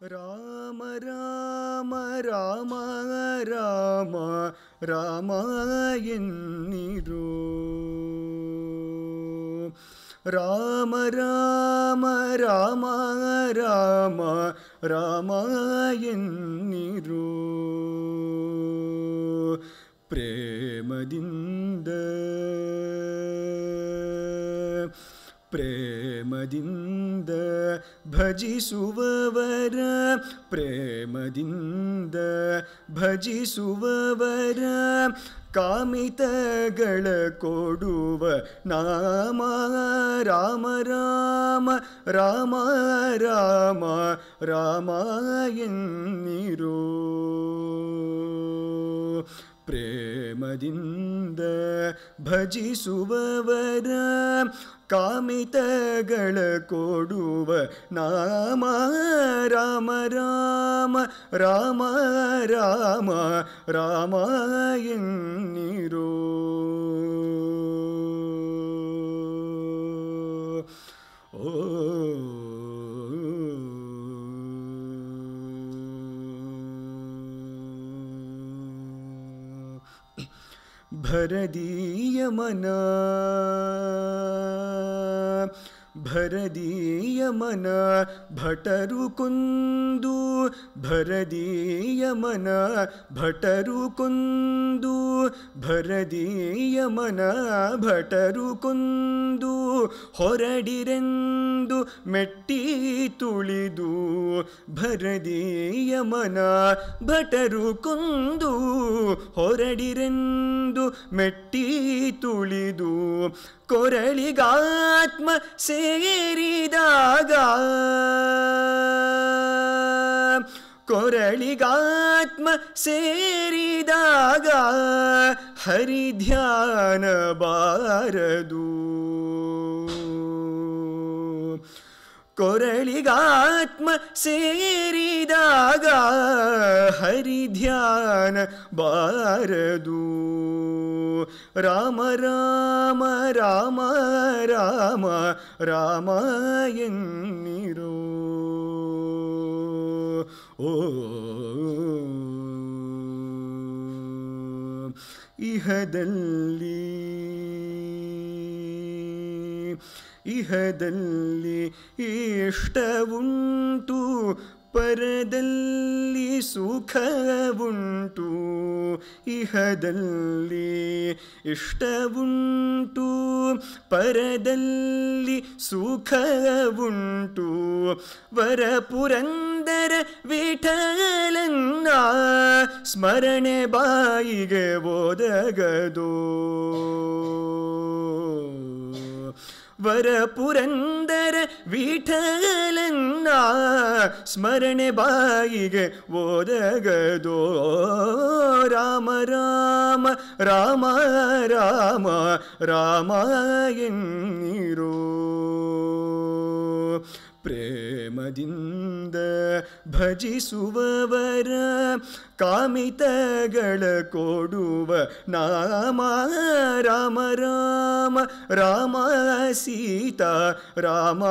ರಾಮ ರಾಮ ರಾಮ ರಾಮ ರಾಮ ಎನ್ನಿರು. ರಾಮ ರಾಮ ರಾಮ ರಾಮ ರಾಮ ಎನ್ನಿರು. ಪ್ರೇಮದಿಂದ ಪ್ರೇಮದಿಂದ ಭಜಿಸುವವರ, ಪ್ರೇಮದಿಂದ ಭಜಿಸುವವರ ಕಾಮಿತಗಳ ಕೊಡುವ ನಾಮ ರಾಮ ರಾಮ ರಾಮ ರಾಮ ರಾಮ ಎನ್ನಿರು. ಪ್ರೇಮದಿಂದ ಭಜಿಸುವವರ ಕಾಮಿತಗಳ ಕೊಡುವ ನಾಮ ರಾಮ ರಾಮ ರಾಮ ರಾಮ ರಾಮ ಎನ್ನಿರು. ಓ ಭರದೀಯ ಮನ ಭರದೀಯ ಮನ ಭಟರು ಕೊಂದು, ಭರದೀಯ ಮನ ಭಟರು ಕೊಂದು, ಭರದೀಯ ಮನ ಭಟರು ಕೊಂದು ಹೊರಡಿರೆಂದು ಮೆಟ್ಟಿ ತುಳಿದು, ಭರದೀಯ ಮನ ಭಟರು ಕೊಂದು ಹೊರಡಿರೆಂದು ಮೆಟ್ಟಿ ತುಳಿದು, ಕೊರಳಿಗಾತ್ಮ ಸೇರಿದಾಗ, ಕೊರಳಿಗಾತ್ಮ ಸೇರಿದಾಗ ಹರಿಧ್ಯಾನ ಬಾರದು. ಕೊರಳಿಗಾತ್ಮ ಸೇರಿದಾಗ ಹರಿಧ್ಯಾನ ಬಾರದು. ರಾಮ ರಾಮ ರಾಮ ರಾಮ ರಾಮ ಎನ್ನಿರು. ಓ ಇಹದಲ್ಲಿ ಇಹದಲ್ಲಿ ಇಷ್ಟವುಂಟು, ಪರದಲ್ಲಿ ಸುಖವುಂಟು. ಇಹದಲ್ಲಿ ಇಷ್ಟವುಂಟು, ಪರದಲ್ಲಿ ಸುಖವುಂಟು. ವರಪುರಂದರ ವಿಠಲನ್ನ ಸ್ಮರಣೆ ಬಾಯಿಗೆ ಒದಗದೋ. ವರಪುರಂದರ ವಿಠಲನ್ನ ಸ್ಮರಣೆ ಬಾಯಿಗೆ ಒದಗದೋ. ರಾಮ ರಾಮ ರಾಮ ರಾಮ ರಾಮ ಎನ್ನಿರು. ಪ್ರೇಮದಿಂದ ಭಜಿಸುವವರ ಕಾಮಿತಗಳ ಕೊಡುವ ನಾಮ ರಾಮ ರಾಮ ರಾಮ ಸೀತಾ ರಾಮ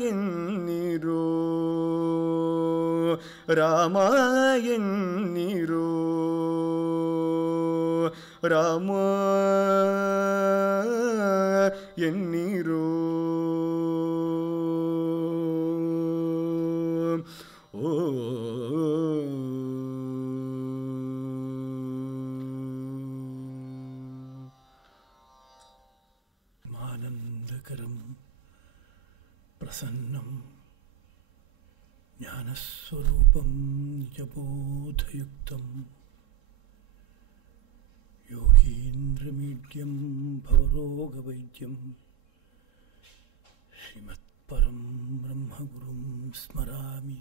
ಎನ್ನಿರು. ರಾಮ ಎನ್ನಿರು. ರಾಮ ಎನ್ನಿರು. ಓ ಆನಂದಕರಂ ಪ್ರಸನ್ನಂ ಜ್ಞಾನಸ್ವರೂಪಂ ನಿಜಬೋಧಯುಕ್ತಂ ಯೋಗೀಂದ್ರಮೀಡ್ಯಂ ಭವರೋಗವೈದ್ಯಂ ಶ್ರೀಮತ್ಪರಂ ಬ್ರಹ್ಮಗುರುಂ ಸ್ಮರಾಮಿ.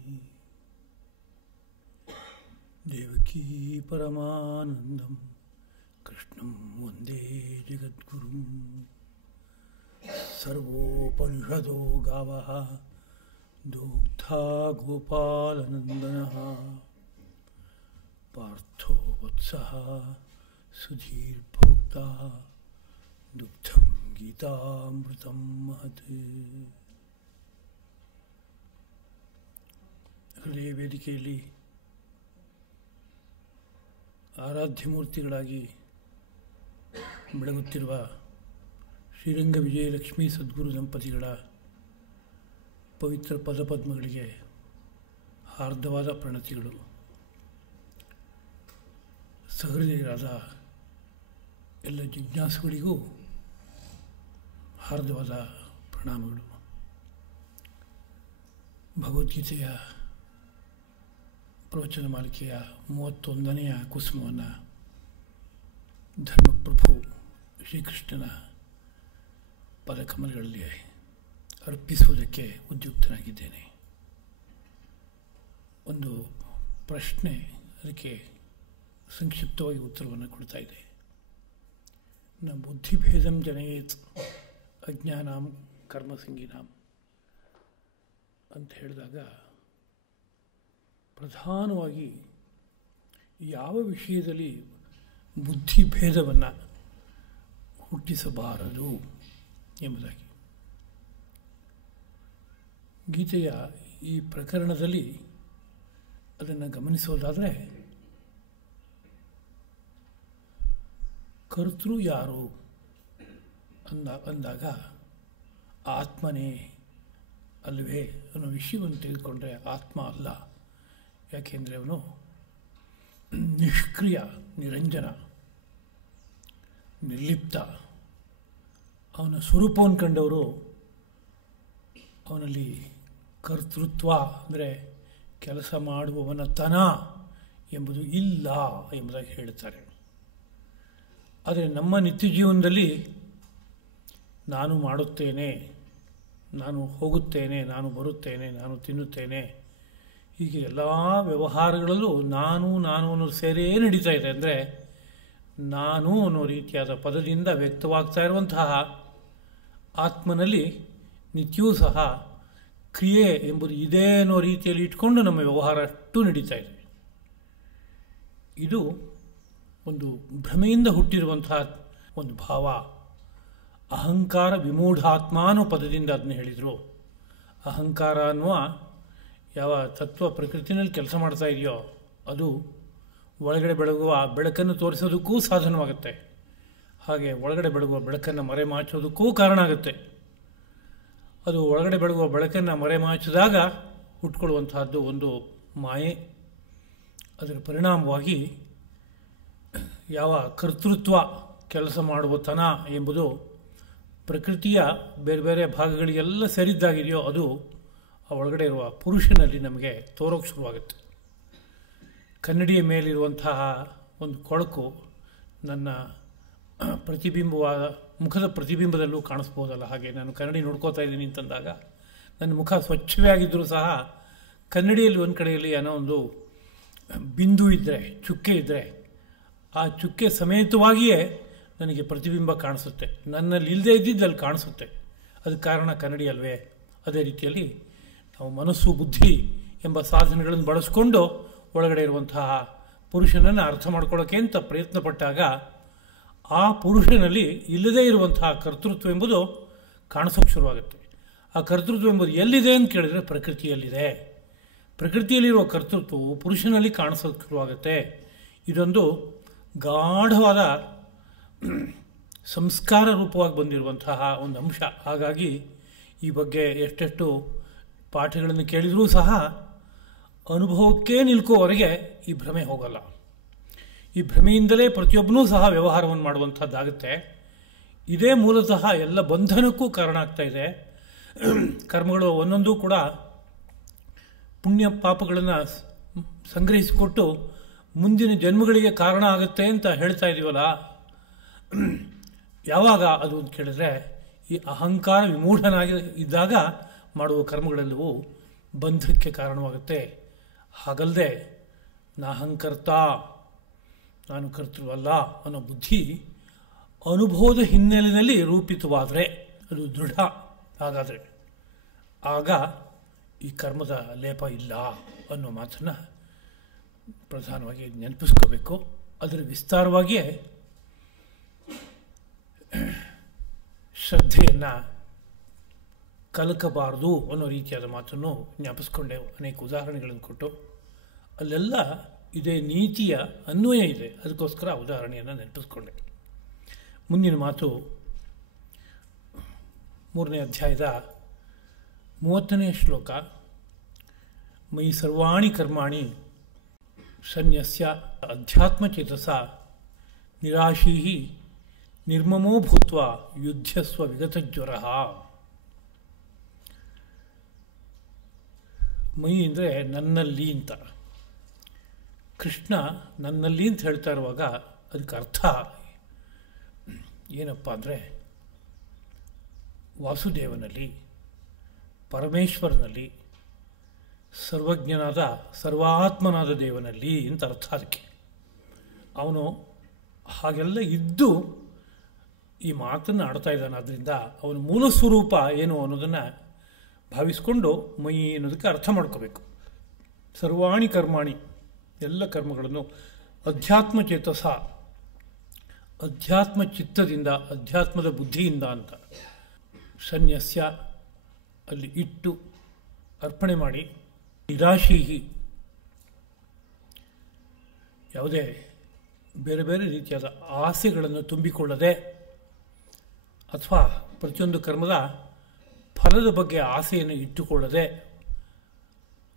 ದೇವಕೀ ಪರಮಾನಂದಂ ಕೃಷ್ಣಂ ವಂದೇ ಜಗದ್ಗುರುಂ. ಸರ್ವೋಪನಿಷದೋ ಗಾವಃ ದುಗ್ಧಾ ಗೋಪಾಲನಂದನಃ. ಪಾರ್ಥೋ ವತ್ಸಃ ಸುಧೀರ್ಭೋಕ್ತಾ ದುಗ್ಧಂ ಗೀತಾಮೃತಂ ಮಹತ್. ಹೃದಯ ವೇದಿಕೆಯಲ್ಲಿ ಆರಾಧ್ಯ ಮೂರ್ತಿಗಳಾಗಿ ಬೆಳಗುತ್ತಿರುವ ಶ್ರೀರಂಗ ವಿಜಯಲಕ್ಷ್ಮೀ ಸದ್ಗುರು ದಂಪತಿಗಳ ಪವಿತ್ರ ಪದಪದ್ಮಗಳಿಗೆ ಹಾರ್ದವಾದ ಪ್ರಣತಿಗಳು. ಸಹೃದಯರಾದ ಎಲ್ಲ ಜಿಜ್ಞಾಸುಗಳಿಗೂ ಹಾರ್ದವಾದ ಪ್ರಣಾಮಗಳು. ಭಗವದ್ಗೀತೆಯ ಪ್ರವಚನ ಮಾಲಿಕೆಯ 31ನೆಯ ಕುಸುಮವನ್ನು ಧರ್ಮಪ್ರಭು ಶ್ರೀಕೃಷ್ಣನ ಪದಕಮಲಗಳಲ್ಲಿ ಅರ್ಪಿಸುವುದಕ್ಕೆ ಉದ್ಯುಕ್ತನಾಗಿದ್ದೇನೆ. ಒಂದು ಪ್ರಶ್ನೆ, ಅದಕ್ಕೆ ಸಂಕ್ಷಿಪ್ತವಾಗಿ ಉತ್ತರವನ್ನು ಕೊಡ್ತಾ ಇದೆ. ನ ಬುದ್ಧಿಭೇದಂ ಜನಯೇತ್ ಅಜ್ಞಾನಾಂ ಕರ್ಮಸಂಗೀನಾಂ ಅಂತ ಹೇಳಿದಾಗ, ಪ್ರಧಾನವಾಗಿ ಯಾವ ವಿಷಯದಲ್ಲಿ ಬುದ್ಧಿಭೇದವನ್ನು ಹುಟ್ಟಿಸಬಾರದು ಎಂಬುದಾಗಿ ಗೀತೆಯ ಈ ಪ್ರಕರಣದಲ್ಲಿ ಅದನ್ನು ಗಮನಿಸೋದಾದರೆ, ಕರ್ತೃ ಯಾರು ಅಂದಾಗ ಆತ್ಮನೇ ಅಲ್ಲವೇ ಅನ್ನೋ ವಿಷಯವನ್ನು ತೆಗೆದುಕೊಂಡ್ರೆ ಆತ್ಮ ಅಲ್ಲ. ಯಾಕೆಂದರೆ ಅವನು ನಿಷ್ಕ್ರಿಯ, ನಿರಂಜನ, ನಿರ್ಲಿಪ್ತ. ಅವನ ಸ್ವರೂಪವನ್ನು ಕಂಡವರು ಅವನಲ್ಲಿ ಕರ್ತೃತ್ವ ಅಂದರೆ ಕೆಲಸ ಮಾಡುವವನತನ ಎಂಬುದು ಇಲ್ಲ ಎಂಬುದಾಗಿ ಹೇಳುತ್ತಾರೆ. ಆದರೆ ನಮ್ಮ ನಿತ್ಯ ಜೀವನದಲ್ಲಿ ನಾನು ಮಾಡುತ್ತೇನೆ, ನಾನು ಹೋಗುತ್ತೇನೆ, ನಾನು ಬರುತ್ತೇನೆ, ನಾನು ತಿನ್ನುತ್ತೇನೆ, ಹೀಗೆ ಎಲ್ಲ ವ್ಯವಹಾರಗಳಲ್ಲೂ ನಾನು ಅನ್ನೋ ಸೇರೇ ನಡೀತಾ ಇದೆ. ಅಂದರೆ ನಾನು ಅನ್ನೋ ರೀತಿಯಾದ ಪದದಿಂದ ವ್ಯಕ್ತವಾಗ್ತಾ ಇರುವಂತಹ ಆತ್ಮನಲ್ಲಿ ನಿತ್ಯವೂ ಸಹ ಕ್ರಿಯೆ ಎಂಬುದು ಇದೆ ಅನ್ನೋ ರೀತಿಯಲ್ಲಿ ಇಟ್ಕೊಂಡು ನಮ್ಮ ವ್ಯವಹಾರ ಅಷ್ಟು ನಡೀತಾ ಇದೆ. ಇದು ಒಂದು ಭ್ರಮೆಯಿಂದ ಹುಟ್ಟಿರುವಂತಹ ಒಂದು ಭಾವ. ಅಹಂಕಾರ ವಿಮೂಢಾತ್ಮ ಅನ್ನೋ ಪದದಿಂದ ಅದನ್ನ ಹೇಳಿದರು. ಅಹಂಕಾರ ಅನ್ನುವ ಯಾವ ತತ್ವ ಪ್ರಕೃತಿನಲ್ಲಿ ಕೆಲಸ ಮಾಡ್ತಾ ಇದೆಯೋ ಅದು ಒಳಗಡೆ ಬೆಳಗುವ ಬೆಳಕನ್ನು ತೋರಿಸೋದಕ್ಕೂ ಸಾಧನವಾಗುತ್ತೆ. ಹಾಗೆ ಒಳಗಡೆ ಬೆಳಗುವ ಬೆಳಕನ್ನು ಮರೆಮಾಚೋದಕ್ಕೂ ಕಾರಣ ಆಗುತ್ತೆ. ಅದು ಒಳಗಡೆ ಬೆಳಗುವ ಬೆಳಕನ್ನು ಮರೆಮಾಚಿದಾಗ ಹುಟ್ಕೊಳ್ಳುವಂತಹದ್ದು ಒಂದು ಮಾಯೆ. ಅದರ ಪರಿಣಾಮವಾಗಿ ಯಾವ ಕರ್ತೃತ್ವ, ಕೆಲಸ ಮಾಡುವತನ ಎಂಬುದು ಪ್ರಕೃತಿಯ ಬೇರೆ ಬೇರೆ ಭಾಗಗಳಿಗೆಲ್ಲ ಸೇರಿದ್ದಾಗಿದೆಯೋ ಅದು ಆ ಒಳಗಡೆ ಇರುವ ಪುರುಷನಲ್ಲಿ ನಮಗೆ ತೋರೋಕ್ಕೆ ಶುರುವಾಗುತ್ತೆ. ಕನ್ನಡಿಯ ಮೇಲಿರುವಂತಹ ಒಂದು ಕೊಳಕು ನನ್ನ ಪ್ರತಿಬಿಂಬವಾದ ಮುಖದ ಪ್ರತಿಬಿಂಬದಲ್ಲೂ ಕಾಣಿಸ್ಬೋದಲ್ಲ. ಹಾಗೆ ನಾನು ಕನ್ನಡಿ ನೋಡ್ಕೋತಾ ಇದ್ದೀನಿ ಅಂತಂದಾಗ ನನ್ನ ಮುಖ ಸ್ವಚ್ಛವೇ ಆಗಿದ್ದರೂ ಸಹ ಕನ್ನಡಿಯಲ್ಲಿ ಒಂದು ಕಡೆಯಲ್ಲಿ ಏನೋ ಒಂದು ಬಿಂದು ಇದ್ದರೆ, ಚುಕ್ಕೆ ಇದ್ದರೆ, ಆ ಚುಕ್ಕೆ ಸಮೇತವಾಗಿಯೇ ನನಗೆ ಪ್ರತಿಬಿಂಬ ಕಾಣಿಸುತ್ತೆ. ನನ್ನಲ್ಲಿ ಇಲ್ಲದೇ ಇದ್ದಿದ್ದಲ್ಲಿ ಕಾಣಿಸುತ್ತೆ. ಅದಕ್ಕೆ ಕಾರಣ ಕನ್ನಡಿ ಅಲ್ವೇ? ಅದೇ ರೀತಿಯಲ್ಲಿ ನಾವು ಮನಸ್ಸು, ಬುದ್ಧಿ ಎಂಬ ಸಾಧನೆಗಳನ್ನು ಬಳಸ್ಕೊಂಡು ಒಳಗಡೆ ಇರುವಂತಹ ಪುರುಷನನ್ನು ಅರ್ಥ ಮಾಡ್ಕೊಳ್ಳೋಕೆ ಅಂತ ಪ್ರಯತ್ನ ಪಟ್ಟಾಗ ಆ ಪುರುಷನಲ್ಲಿ ಇಲ್ಲದೇ ಇರುವಂತಹ ಕರ್ತೃತ್ವ ಎಂಬುದು ಕಾಣಿಸೋಕೆ ಶುರುವಾಗುತ್ತೆ. ಆ ಕರ್ತೃತ್ವ ಎಂಬುದು ಎಲ್ಲಿದೆ ಅಂತ ಕೇಳಿದರೆ ಪ್ರಕೃತಿಯಲ್ಲಿದೆ. ಪ್ರಕೃತಿಯಲ್ಲಿರುವ ಕರ್ತೃತ್ವವು ಪುರುಷನಲ್ಲಿ ಕಾಣಿಸೋಕೆ ಶುರುವಾಗುತ್ತೆ. ಇದೊಂದು ಗಾಢವಾದ ಸಂಸ್ಕಾರ ರೂಪವಾಗಿ ಬಂದಿರುವಂತಹ ಒಂದು ಅಂಶ. ಹಾಗಾಗಿ ಈ ಬಗ್ಗೆ ಎಷ್ಟೆಷ್ಟು ಪಾಠಗಳನ್ನು ಕೇಳಿದರೂ ಸಹ ಅನುಭವಕ್ಕೆ ನಿಲ್ಕೋವರೆಗೆ ಈ ಭ್ರಮೆ ಹೋಗಲ್ಲ. ಈ ಭ್ರಮೆಯಿಂದಲೇ ಪ್ರತಿಯೊಬ್ಬನೂ ಸಹ ವ್ಯವಹಾರವನ್ನು ಮಾಡುವಂಥದ್ದಾಗುತ್ತೆ. ಇದೇ ಮೂಲತಃ ಎಲ್ಲ ಬಂಧನಕ್ಕೂ ಕಾರಣ ಆಗ್ತಾ ಇದೆ. ಕರ್ಮಗಳು ಒಂದೊಂದು ಕೂಡ ಪುಣ್ಯ ಪಾಪಗಳನ್ನು ಸಂಗ್ರಹಿಸಿಕೊಟ್ಟು ಮುಂದಿನ ಜನ್ಮಗಳಿಗೆ ಕಾರಣ ಆಗುತ್ತೆ ಅಂತ ಹೇಳ್ತಾ ಇದೀವಲ್ಲ, ಯಾವಾಗ ಅದು ಅಂತ ಕೇಳಿದ್ರೆ ಈ ಅಹಂಕಾರ ವಿಮೂಢನಾಗಿ ಇದ್ದಾಗ ಮಾಡುವ ಕರ್ಮಗಳೆಲ್ಲವೂ ಬಂಧಕ್ಕೆ ಕಾರಣವಾಗುತ್ತೆ. ಹಾಗಲ್ಲದೆ ನಾಹಂಕರ್ತ, ನಾನು ಕರ್ತೃವಲ್ಲ ಅನ್ನೋ ಬುದ್ಧಿ ಅನುಭವದ ಹಿನ್ನೆಲೆಯಲ್ಲಿ ರೂಪಿತವಾದರೆ ಅದು ದೃಢ. ಹಾಗಾದರೆ ಆಗ ಈ ಕರ್ಮದ ಲೇಪ ಇಲ್ಲ ಅನ್ನೋ ಮಾತನ್ನು ಪ್ರಧಾನವಾಗಿ ನೆನಪಿಸ್ಕೋಬೇಕು. ಅದರ ವಿಸ್ತಾರವಾಗಿಯೇ ಶ್ರದ್ಧೆಯನ್ನು ಕಲಕಬಾರದು ಅನ್ನೋ ರೀತಿಯಾದ ಮಾತನ್ನು ಜ್ಞಾಪಿಸ್ಕೊಂಡೆ. ಅನೇಕ ಉದಾಹರಣೆಗಳನ್ನು ಕೊಟ್ಟು ಅಲ್ಲೆಲ್ಲ ಇದೇ ನೀತಿಯ ಅನ್ವಯ ಇದೆ. ಅದಕ್ಕೋಸ್ಕರ ಉದಾಹರಣೆಯನ್ನು ನೆನಪಿಸ್ಕೊಂಡೆ. ಮುಂದಿನ ಮಾತು 3ನೇ ಅಧ್ಯಾಯದ 30ನೇ ಶ್ಲೋಕ. ಮಯಿ ಸರ್ವಾಣಿ ಕರ್ಮಾಣಿ ಸನ್ಯಸ್ಯ ಅಧ್ಯಾತ್ಮಚೇತಸ ನಿರಾಶೀ ನಿರ್ಮಮೋ ಭೂತ್ವ ಯುದ್ಧಸ್ವ ವಿಗತಜ್ವರ. ಮೈ ಅಂದರೆ ನನ್ನಲ್ಲಿ ಅಂತ. ಕೃಷ್ಣ ನನ್ನಲ್ಲಿ ಅಂತ ಹೇಳ್ತಾ ಇರುವಾಗ ಅದಕ್ಕೆ ಅರ್ಥ ಏನಪ್ಪ ಅಂದರೆ ವಾಸುದೇವನಲ್ಲಿ, ಪರಮೇಶ್ವರನಲ್ಲಿ, ಸರ್ವಜ್ಞನಾದ ಸರ್ವಾತ್ಮನಾದ ದೇವನಲ್ಲಿ ಅಂತ ಅರ್ಥ. ಅದಕ್ಕೆ ಅವನು ಹಾಗೆಲ್ಲ ಇದ್ದು ಈ ಮಾತನ್ನು ಆಡ್ತಾ ಇದ್ದಾನೆ. ಆದ್ದರಿಂದ ಅವನ ಮೂಲ ಸ್ವರೂಪ ಏನು ಅನ್ನೋದನ್ನು ಭಾವಿಸ್ಕೊಂಡು ಮೈ ಅನ್ನೋದಕ್ಕೆ ಅರ್ಥ ಮಾಡ್ಕೋಬೇಕು. ಸರ್ವಾಣಿ ಕರ್ಮಾಣಿ, ಎಲ್ಲ ಕರ್ಮಗಳನ್ನು ಅಧ್ಯಾತ್ಮ ಚೇತಸ, ಅಧ್ಯಾತ್ಮ ಚಿತ್ತದಿಂದ, ಅಧ್ಯಾತ್ಮದ ಬುದ್ಧಿಯಿಂದ ಅಂತ. ಸನ್ಯಸ್ಯ ಅಲ್ಲಿ ಇಟ್ಟು ಅರ್ಪಣೆ ಮಾಡಿ, ನಿರಾಶೀಹಿ ಯಾವುದೇ ಬೇರೆ ಬೇರೆ ರೀತಿಯಾದ ಆಸೆಗಳನ್ನು ತುಂಬಿಕೊಳ್ಳದೆ, ಅಥವಾ ಪ್ರತಿಯೊಂದು ಕರ್ಮದ ಫಲದ ಬಗ್ಗೆ ಆಸೆಯನ್ನು ಇಟ್ಟುಕೊಳ್ಳದೆ,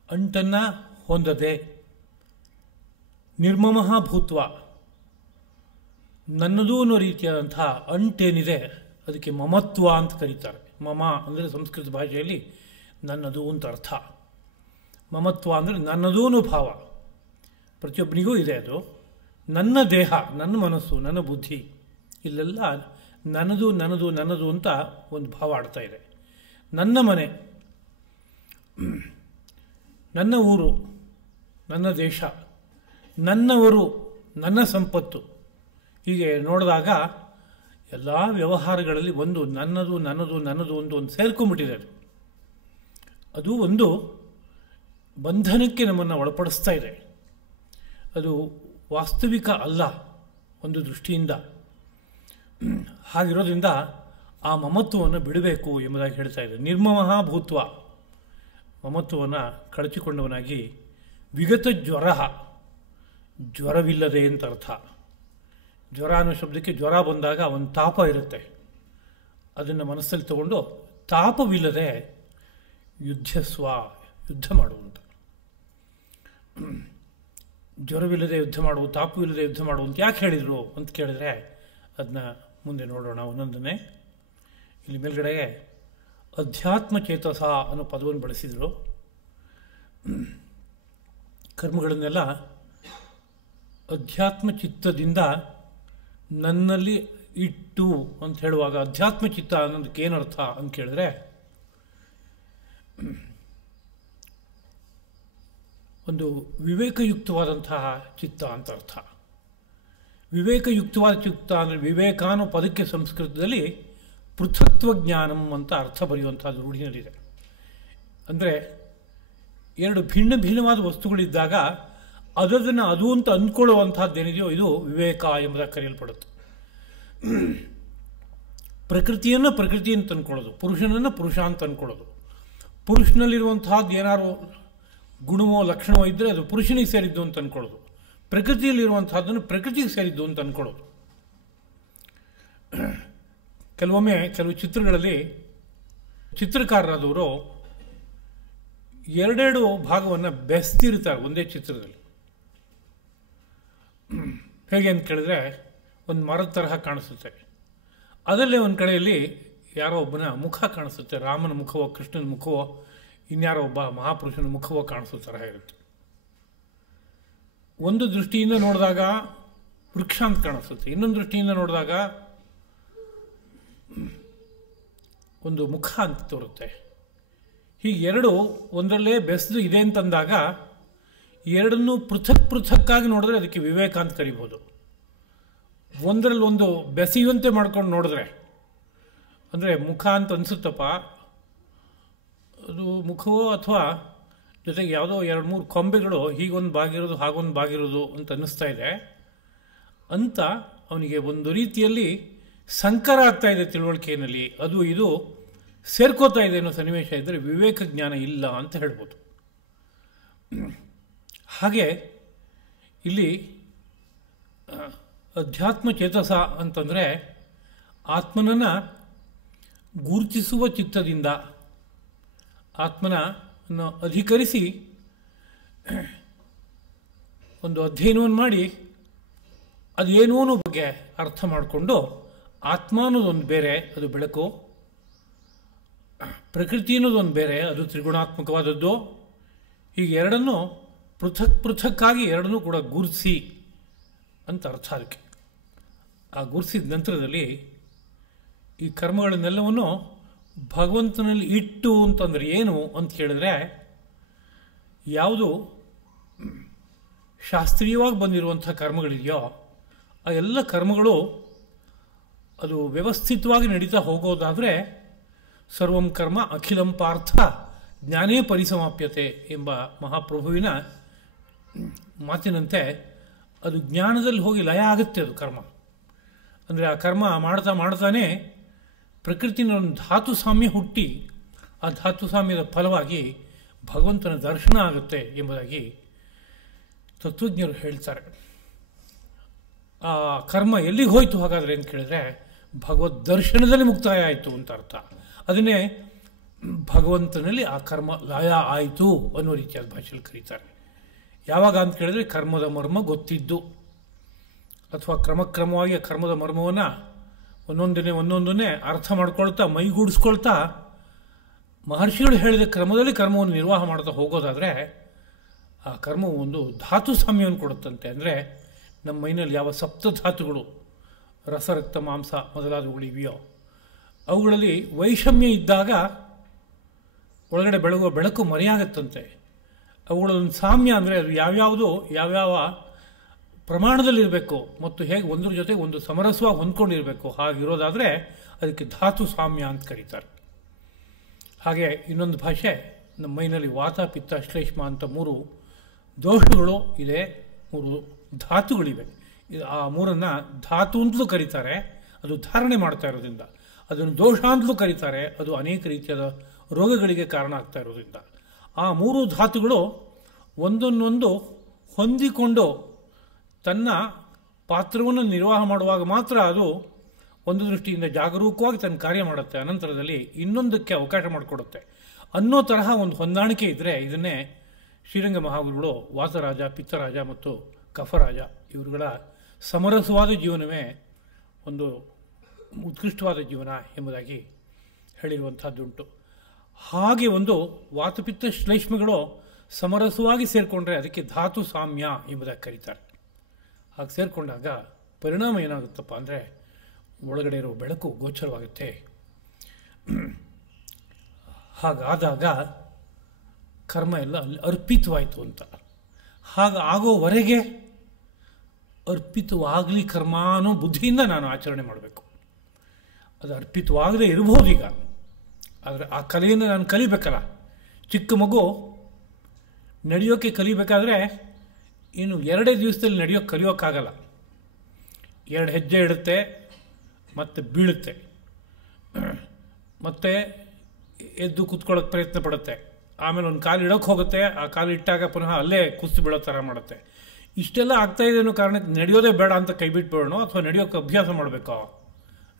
ಅಂಟನ್ನು ಹೊಂದದೆ, ನಿರ್ಮಮಃ ಭೂತ್ವ ನನ್ನದು ಅನ್ನೋ ರೀತಿಯಾದಂತಹ ಅಂಟೇನಿದೆ ಅದಕ್ಕೆ ಮಮತ್ವ ಅಂತ ಕರೀತಾರೆ. ಮಮ ಅಂದರೆ ಸಂಸ್ಕೃತ ಭಾಷೆಯಲ್ಲಿ ನನ್ನದು ಅಂತ ಅರ್ಥ. ಮಮತ್ವ ಅಂದರೆ ನನ್ನದೂ ಅನ್ನೋ ಭಾವ ಪ್ರತಿಯೊಬ್ಬನಿಗೂ ಇದೆ. ಅದು ನನ್ನ ದೇಹ, ನನ್ನ ಮನಸ್ಸು, ನನ್ನ ಬುದ್ಧಿ, ಇಲ್ಲೆಲ್ಲ ನನ್ನದು ನನ್ನದು ನನ್ನದು ಅಂತ ಒಂದು ಭಾವ ಆಡ್ತಾ ಇದೆ. ನನ್ನ ಮನೆ, ನನ್ನ ಊರು, ನನ್ನ ದೇಶ, ನನ್ನವರು, ನನ್ನ ಸಂಪತ್ತು, ಹೀಗೆ ನೋಡಿದಾಗ ಎಲ್ಲ ವ್ಯವಹಾರಗಳಲ್ಲಿ ಒಂದು ನನ್ನದು ನನ್ನದು ನನ್ನದು ಒಂದು ಸೇರ್ಕೊಂಡ್ಬಿಟ್ಟಿದೆ. ಅದು ಒಂದು ಬಂಧನಕ್ಕೆ ನಮ್ಮನ್ನು ಒಳಪಡಿಸ್ತಾ ಇದೆ. ಅದು ವಾಸ್ತವಿಕ ಅಲ್ಲ ಒಂದು ದೃಷ್ಟಿಯಿಂದ. ಹಾಗಿರೋದ್ರಿಂದ ಆ ಮಮತ್ವವನ್ನು ಬಿಡಬೇಕು ಎಂಬುದಾಗಿ ಹೇಳ್ತಾ ಇದೆ. ನಿರ್ಮಮಃ ಭೂತ್ವ, ಮಮತ್ವವನ್ನು ಕಳಚಿಕೊಂಡವನಾಗಿ, ವಿಗತ ಜ್ವರ, ಜ್ವರವಿಲ್ಲದೆ ಅಂತ ಅರ್ಥ. ಜ್ವರ ಅನ್ನೋ ಶಬ್ದಕ್ಕೆ ಜ್ವರ ಬಂದಾಗ ಒಂದು ತಾಪ ಇರುತ್ತೆ, ಅದನ್ನು ಮನಸ್ಸಲ್ಲಿ ತಗೊಂಡು ತಾಪವಿಲ್ಲದೆ ಯುದ್ಧಸ್ವ, ಯುದ್ಧ ಮಾಡುವಂತ. ಜ್ವರವಿಲ್ಲದೆ ಯುದ್ಧ ಮಾಡುವ, ತಾಪವಿಲ್ಲದೆ ಯುದ್ಧ ಮಾಡುವಂತ ಯಾಕೆ ಹೇಳಿದರು ಅಂತ ಕೇಳಿದ್ರೆ ಅದನ್ನ ಮುಂದೆ ನೋಡೋಣ ಒಂದೊಂದನ್ನೇ. ಇಲ್ಲಿ ಮೇಲ್ಗಡೆಗೆ ಅಧ್ಯಾತ್ಮ ಚೇತಸ ಅನ್ನೋ ಪದವನ್ನು ಬಳಸಿದರು. ಕರ್ಮಗಳನ್ನೆಲ್ಲ ಅಧ್ಯಾತ್ಮ ಚಿತ್ತದಿಂದ ನನ್ನಲ್ಲಿ ಇಟ್ಟು ಅಂತ ಹೇಳುವಾಗ ಅಧ್ಯಾತ್ಮ ಚಿತ್ತ ಅನ್ನೋದಕ್ಕೆ ಏನರ್ಥ ಅಂತ ಕೇಳಿದ್ರೆ, ಒಂದು ವಿವೇಕಯುಕ್ತವಾದಂತಹ ಚಿತ್ತ ಅಂತ ಅರ್ಥ. ವಿವೇಕಯುಕ್ತವಾದ ಚಿತ್ತ ಅಂದರೆ ವಿವೇಕ ಅನ್ನೋ ಪದಕ್ಕೆ ಸಂಸ್ಕೃತದಲ್ಲಿ ಪೃಥಕ್ತ್ವ ಜ್ಞಾನಂ ಅಂತ ಅರ್ಥ ಬರೆಯುವಂಥದ್ದು ರೂಢಿನಲ್ಲಿದೆ. ಅಂದರೆ ಎರಡು ಭಿನ್ನ ಭಿನ್ನವಾದ ವಸ್ತುಗಳಿದ್ದಾಗ ಅದನ್ನು ಅದು ಅಂತ ಅಂದ್ಕೊಳ್ಳುವಂಥದ್ದೇನಿದೆಯೋ ಇದು ವಿವೇಕ ಎಂಬುದಾಗಿ ಕರೆಯಲ್ಪಡುತ್ತೆ. ಪ್ರಕೃತಿಯನ್ನು ಪ್ರಕೃತಿ ಅಂತ ಅಂದ್ಕೊಳ್ಳೋದು, ಪುರುಷನನ್ನು ಪುರುಷ ಅಂತ ಅಂದ್ಕೊಳ್ಳೋದು. ಪುರುಷನಲ್ಲಿರುವಂತಹದ್ದು ಏನಾರು ಗುಣವೋ ಲಕ್ಷಣವೋ ಇದ್ದರೆ ಅದು ಪುರುಷನಿಗೆ ಸೇರಿದ್ದು ಅಂತ ಅಂದ್ಕೊಳ್ಳೋದು, ಪ್ರಕೃತಿಯಲ್ಲಿರುವಂತಹದ್ದನ್ನು ಪ್ರಕೃತಿಗೆ ಸೇರಿದ್ದು ಅಂತ ಅಂದ್ಕೊಳ್ಳೋದು. ಕೆಲವೊಮ್ಮೆ ಕೆಲವು ಚಿತ್ರಗಳಲ್ಲಿ ಚಿತ್ರಕಾರರಾದವರು ಎರಡೆರಡು ಭಾಗವನ್ನು ಬೆಸ್ತಿರ್ತಾರೆ ಒಂದೇ ಚಿತ್ರದಲ್ಲಿ. ಹೇಗೆ ಅಂತ ಕೇಳಿದ್ರೆ, ಒಂದು ಮರದ ತರಹ ಕಾಣಿಸುತ್ತೆ, ಅದರಲ್ಲೇ ಒಂದು ಕಡೆಯಲ್ಲಿ ಯಾರೋ ಒಬ್ಬನ ಮುಖ ಕಾಣಿಸುತ್ತೆ, ರಾಮನ ಮುಖವೋ ಕೃಷ್ಣನ ಮುಖವೋ ಇನ್ಯಾರೋ ಒಬ್ಬ ಮಹಾಪುರುಷನ ಮುಖವೋ ಕಾಣಿಸೋ ತರಹ ಇರುತ್ತೆ. ಒಂದು ದೃಷ್ಟಿಯಿಂದ ನೋಡಿದಾಗ ವೃಕ್ಷ ಅಂತ ಕಾಣಿಸುತ್ತೆ, ಇನ್ನೊಂದು ದೃಷ್ಟಿಯಿಂದ ನೋಡಿದಾಗ ಒಂದು ಮುಖ ಅಂತ ತೋರುತ್ತೆ. ಹೀಗೆ ಎರಡು ಒಂದರಲ್ಲೇ ಬೆಸೆದು ಇದೆ ಅಂತಂದಾಗ ಎರಡನ್ನೂ ಪೃಥಕ್ ಪೃಥಕ್ಕಾಗಿ ನೋಡಿದ್ರೆ ಅದಕ್ಕೆ ವಿವೇಕ ಅಂತ ಕರಿಬೋದು. ಒಂದರಲ್ಲಿ ಒಂದು ಬೆಸೆಯುವಂತೆ ಮಾಡ್ಕೊಂಡು ನೋಡಿದ್ರೆ, ಅಂದರೆ ಮುಖ ಅಂತ ಅನಿಸುತ್ತಪ್ಪ, ಅದು ಮುಖವೋ ಅಥವಾ ಜೊತೆಗೆ ಯಾವುದೋ 2-3 ಕೊಂಬೆಗಳು ಹೀಗೊಂದು ಬಾಗಿರೋದು ಹಾಗೊಂದು ಬಾಗಿರೋದು ಅಂತ ಅನ್ನಿಸ್ತಾ ಇದೆ ಅಂತ ಅವನಿಗೆ ಒಂದು ರೀತಿಯಲ್ಲಿ ಸಂಕರ ಆಗ್ತಾ ಇದೆ ತಿಳುವಳಿಕೆಯಲ್ಲಿ. ಅದು ಇದು ಸೇರ್ಕೋತಾ ಇದೆ ಅನ್ನೋ ಸನ್ನಿವೇಶ ಇದ್ದರೆ ವಿವೇಕ ಜ್ಞಾನ ಇಲ್ಲ ಅಂತ ಹೇಳ್ಬೋದು. ಹಾಗೆ ಇಲ್ಲಿ ಅಧ್ಯಾತ್ಮ ಚೇತಸ ಅಂತಂದರೆ ಆತ್ಮನನ್ನು ಗುರುತಿಸುವ ಚಿತ್ತದಿಂದ ಆತ್ಮನನ್ನು ಅಧಿಕರಿಸಿ ಒಂದು ಅಧ್ಯಯನವನ್ನು ಮಾಡಿ ಅದೇನೋ ಅನ್ನೋ ಬಗ್ಗೆ ಅರ್ಥ ಮಾಡಿಕೊಂಡು ಆತ್ಮ ಅನ್ನೋದೊಂದು ಬೇರೆ, ಅದು ಬೆಳಕು, ಪ್ರಕೃತಿ ಅನ್ನೋದೊಂದು ಬೇರೆ, ಅದು ತ್ರಿಗುಣಾತ್ಮಕವಾದದ್ದು. ಹೀಗೆ ಎರಡನ್ನೂ ಪೃಥಕ್ಕಾಗಿ ಎರಡನ್ನೂ ಕೂಡ ಗುರುತಿಸಿ ಅಂತ ಅರ್ಥ. ಅದಕ್ಕೆ ಆ ಗುರುತಿಸಿದ ನಂತರದಲ್ಲಿ ಈ ಕರ್ಮಗಳನ್ನೆಲ್ಲವನ್ನು ಭಗವಂತನಲ್ಲಿ ಇಟ್ಟು ಅಂತಂದರೆ ಏನು ಅಂತ ಕೇಳಿದ್ರೆ, ಯಾವುದು ಶಾಸ್ತ್ರೀಯವಾಗಿ ಬಂದಿರುವಂಥ ಕರ್ಮಗಳಿದೆಯೋ ಆ ಎಲ್ಲ ಕರ್ಮಗಳು ಅದು ವ್ಯವಸ್ಥಿತವಾಗಿ ನಡೀತಾ ಹೋಗೋದಾದರೆ ಸರ್ವಂ ಕರ್ಮ ಅಖಿಲಂ ಪಾರ್ಥ ಜ್ಞಾನೇ ಪರಿಸಮಾಪ್ಯತೆ ಎಂಬ ಮಹಾಪ್ರಭುವಿನ ಮಾತಿನಂತೆ ಅದು ಜ್ಞಾನದಲ್ಲಿ ಹೋಗಿ ಲಯ ಆಗುತ್ತೆ. ಅದು ಕರ್ಮ ಅಂದರೆ ಆ ಕರ್ಮ ಮಾಡ್ತಾನೆ ಪ್ರಕೃತಿನ ಒಂದು ಧಾತು ಸಾಮ್ಯ ಹುಟ್ಟಿ ಆ ಧಾತು ಸಾಮ್ಯದ ಫಲವಾಗಿ ಭಗವಂತನ ದರ್ಶನ ಆಗುತ್ತೆ ಎಂಬುದಾಗಿ ತತ್ವಜ್ಞರು ಹೇಳ್ತಾರೆ. ಆ ಕರ್ಮ ಎಲ್ಲಿಗೆ ಹೋಯಿತು ಹಾಗಾದರೆ ಅಂತ ಕೇಳಿದ್ರೆ ಭಗವದ್ ದರ್ಶನದಲ್ಲಿ ಮುಕ್ತಾಯ ಆಯಿತು ಅಂತ ಅರ್ಥ. ಅದನ್ನೇ ಭಗವಂತನಲ್ಲಿ ಆ ಕರ್ಮ ಲಯ ಆಯಿತು ಅನ್ನೋ ರೀತಿಯಾದ ಭಾಷೆಯಲ್ಲಿ ಕರೀತಾರೆ. ಯಾವಾಗ ಅಂತ ಕೇಳಿದ್ರೆ ಕರ್ಮದ ಮರ್ಮ ಗೊತ್ತಿದ್ದು, ಅಥವಾ ಕ್ರಮಕ್ರಮವಾಗಿ ಆ ಕರ್ಮದ ಮರ್ಮವನ್ನು ಒಂದೊಂದನ್ನೇ ಅರ್ಥ ಮಾಡ್ಕೊಳ್ತಾ ಮೈಗೂಡಿಸ್ಕೊಳ್ತಾ ಮಹರ್ಷಿಗಳು ಹೇಳಿದ ಕ್ರಮದಲ್ಲಿ ಕರ್ಮವನ್ನು ನಿರ್ವಾಹ ಮಾಡ್ತಾ ಹೋಗೋದಾದರೆ ಆ ಕರ್ಮವು ಒಂದು ಧಾತು ಸಾಮ್ಯವನ್ನು ಕೊಡುತ್ತಂತೆ. ಅಂದರೆ ನಮ್ಮ ಮೈನಲ್ಲಿ ಯಾವ ಸಪ್ತಧಾತುಗಳು ರಸ, ರಕ್ತ, ಮಾಂಸ ಮೊದಲಾದವುಗಳು ಇವೆಯೋ ಅವುಗಳಲ್ಲಿ ವೈಷಮ್ಯ ಇದ್ದಾಗ ಒಳಗಡೆ ಬೆಳಗುವ ಬೆಳಕು ಮರೆಯಾಗತ್ತಂತೆ. ಅವುಗಳೊಂದು ಸಾಮ್ಯ ಅಂದರೆ ಅದು ಯಾವ್ಯಾವ ಪ್ರಮಾಣದಲ್ಲಿರಬೇಕು ಮತ್ತು ಹೇಗೆ ಒಂದ್ರ ಜೊತೆ ಒಂದು ಸಮರಸವಾಗಿ ಹೊಂದ್ಕೊಂಡಿರಬೇಕು ಹಾಗಿರೋದಾದರೆ ಅದಕ್ಕೆ ಧಾತು ಸಾಮ್ಯ ಅಂತ ಕರೀತಾರೆ. ಹಾಗೆ ಇನ್ನೊಂದು ಭಾಷೆ, ನಮ್ಮ ಮೈನಲ್ಲಿ ವಾತ, ಪಿತ್ತ, ಶ್ಲೇಷ್ಮ ಅಂತ 3 ದೋಷಗಳು ಇದೆ, 3 ಧಾತುಗಳಿವೆ. ಆ 3 ಧಾತು ಅಂತಲೂ ಕರೀತಾರೆ, ಅದು ಧಾರಣೆ ಮಾಡ್ತಾ ಇರೋದ್ರಿಂದ. ಅದನ್ನು ದೋಷ ಅಂತಲೂ ಕರೀತಾರೆ, ಅದು ಅನೇಕ ರೀತಿಯಾದ ರೋಗಗಳಿಗೆ ಕಾರಣ ಆಗ್ತಾ ಇರೋದ್ರಿಂದ. ಆ 3 ಧಾತುಗಳು ಒಂದನ್ನೊಂದು ಹೊಂದಿಕೊಂಡು ತನ್ನ ಪಾತ್ರವನ್ನು ನಿರ್ವಾಹ ಮಾಡುವಾಗ ಮಾತ್ರ ಅದು ಒಂದು ದೃಷ್ಟಿಯಿಂದ ಜಾಗರೂಕವಾಗಿ ತನ್ನ ಕಾರ್ಯ ಮಾಡುತ್ತೆ, ಅನಂತರದಲ್ಲಿ ಇನ್ನೊಂದಕ್ಕೆ ಅವಕಾಶ ಮಾಡಿಕೊಡುತ್ತೆ ಅನ್ನೋ ತರಹ ಒಂದು ಹೊಂದಾಣಿಕೆ ಇದ್ದರೆ ಇದನ್ನೇ ಶ್ರೀರಂಗ ಮಹಾಗುರುಗಳು ವಾತರಾಜ, ಪಿತ್ತರಾಜ ಮತ್ತು ಕಫರಾಜ ಇವರುಗಳ ಸಮರಸವಾದ ಜೀವನವೇ ಒಂದು ಉತ್ಕೃಷ್ಟವಾದ ಜೀವನ ಎಂಬುದಾಗಿ ಹೇಳಿರುವಂಥದ್ದುಂಟು. ಹಾಗೆ ಒಂದು ವಾತಪಿತ್ತ ಶ್ಲೇಷ್ಮಗಳು ಸಮರಸವಾಗಿ ಸೇರಿಕೊಂಡ್ರೆ ಅದಕ್ಕೆ ಧಾತು ಸಾಮ್ಯ ಎಂಬುದಾಗಿ ಕರೀತಾರೆ. ಹಾಗೆ ಸೇರಿಕೊಂಡಾಗ ಪರಿಣಾಮ ಏನಾಗುತ್ತಪ್ಪ ಅಂದರೆ ಒಳಗಡೆ ಇರೋ ಬೆಳಕು ಗೋಚರವಾಗುತ್ತೆ. ಹಾಗಾದಾಗ ಕರ್ಮ ಎಲ್ಲ ಅಲ್ಲಿ ಅರ್ಪಿತವಾಯಿತು ಅಂತ. ಹಾಗಾಗೋವರೆಗೆ ಅರ್ಪಿತವಾಗಲಿ ಕರ್ಮ ಅನ್ನೋ ಬುದ್ಧಿಯಿಂದ ನಾನು ಆಚರಣೆ ಮಾಡಬೇಕು. ಅದು ಅರ್ಪಿತವಾಗದೇ ಇರಬಹುದು ಈಗ, ಆದರೆ ಆ ಕಲೆಯನ್ನು ನಾನು ಕಲಿಬೇಕಲ್ಲ. ಚಿಕ್ಕ ಮಗು ನಡೆಯೋಕ್ಕೆ ಕಲಿಬೇಕಾದ್ರೆ ಇನ್ನು 2 ದಿವಸದಲ್ಲಿ ಕಲಿಯೋಕ್ಕಾಗಲ್ಲ. 2 ಹೆಜ್ಜೆ ಇಡುತ್ತೆ, ಮತ್ತೆ ಬೀಳುತ್ತೆ, ಮತ್ತೆ ಎದ್ದು ಕೂತ್ಕೊಳ್ಳೋಕೆ ಪ್ರಯತ್ನ ಪಡುತ್ತೆ, ಆಮೇಲೆ ಒಂದು ಕಾಲು ಇಡೋಕ್ಕೆ ಹೋಗುತ್ತೆ, ಆ ಕಾಲು ಇಟ್ಟಾಗ ಪುನಃ ಅಲ್ಲೇ ಕುಸ್ತು ಬೀಳೋ ಥರ ಮಾಡುತ್ತೆ. ಇಷ್ಟೆಲ್ಲ ಆಗ್ತಾ ಇದೆ ಅನ್ನೋ ಕಾರಣಕ್ಕೆ ನಡೆಯೋದೇ ಬೇಡ ಅಂತ ಕೈ ಬಿಟ್ಬಿಡೋಣ, ಅಥವಾ ನಡೆಯೋಕ್ಕೆ ಅಭ್ಯಾಸ ಮಾಡಬೇಕೋ?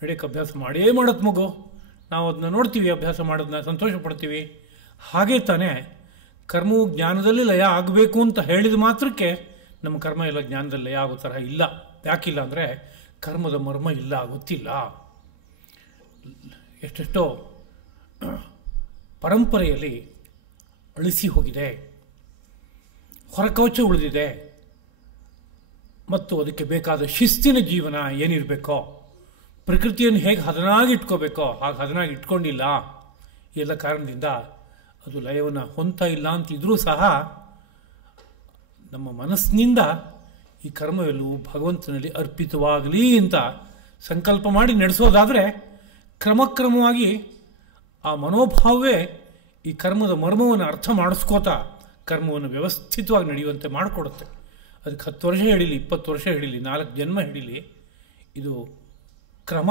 ನಡೆಯೋಕ್ಕೆ ಅಭ್ಯಾಸ ಮಾಡುತ್ತೆ ಮಗು. ನಾವು ಅದನ್ನ ನೋಡ್ತೀವಿ, ಅಭ್ಯಾಸ ಮಾಡೋದನ್ನ ಸಂತೋಷ ಪಡ್ತೀವಿ. ಹಾಗೇ ತಾನೇ ಕರ್ಮವು ಜ್ಞಾನದಲ್ಲಿ ಲಯ ಆಗಬೇಕು ಅಂತ ಹೇಳಿದ ಮಾತ್ರಕ್ಕೆ ನಮ್ಮ ಕರ್ಮ ಎಲ್ಲ ಜ್ಞಾನದಲ್ಲಿ ಲಯ ಆಗೋ ಥರ ಇಲ್ಲ. ಯಾಕಿಲ್ಲ ಅಂದರೆ ಕರ್ಮದ ಮರ್ಮ ಇಲ್ಲ, ಗೊತ್ತಿಲ್ಲ. ಎಷ್ಟೆಷ್ಟೋ ಪರಂಪರೆಯಲ್ಲಿ ಅಳಿಸಿ ಹೋಗಿದೆ, ಹೊರಕವಚ ಉಳಿದಿದೆ, ಮತ್ತು ಅದಕ್ಕೆ ಬೇಕಾದ ಶಿಸ್ತಿನ ಜೀವನ ಏನಿರಬೇಕೋ, ಪ್ರಕೃತಿಯನ್ನು ಹೇಗೆ ಹದನಾಗಿ ಇಟ್ಕೋಬೇಕೋ ಹಾಗೆ ಹದನಾಗಿ ಇಟ್ಕೊಂಡಿಲ್ಲ. ಎಲ್ಲ ಕಾರಣದಿಂದ ಅದು ಲಯವನ್ನು ಹೊಂದ್ತಾ ಇಲ್ಲ ಅಂತಿದ್ರೂ ಸಹ ನಮ್ಮ ಮನಸ್ಸಿನಿಂದ ಈ ಕರ್ಮವೆಲ್ಲವೂ ಭಗವಂತನಲ್ಲಿ ಅರ್ಪಿತವಾಗಲಿ ಅಂತ ಸಂಕಲ್ಪ ಮಾಡಿ ನಡೆಸೋದಾದರೆ ಕ್ರಮಕ್ರಮವಾಗಿ ಆ ಮನೋಭಾವವೇ ಈ ಕರ್ಮದ ಮರ್ಮವನ್ನು ಅರ್ಥ ಮಾಡಿಸ್ಕೋತಾ ಕರ್ಮವನ್ನು ವ್ಯವಸ್ಥಿತವಾಗಿ ನಡೆಯುವಂತೆ ಮಾಡಿಕೊಡುತ್ತೆ. ಅದಕ್ಕೆ 10 ವರ್ಷ ಹಿಡೀಲಿ, 20 ವರ್ಷ ಹಿಡೀಲಿ, 4 ಜನ್ಮ ಹಿಡೀಲಿ, ಇದು ಕ್ರಮ.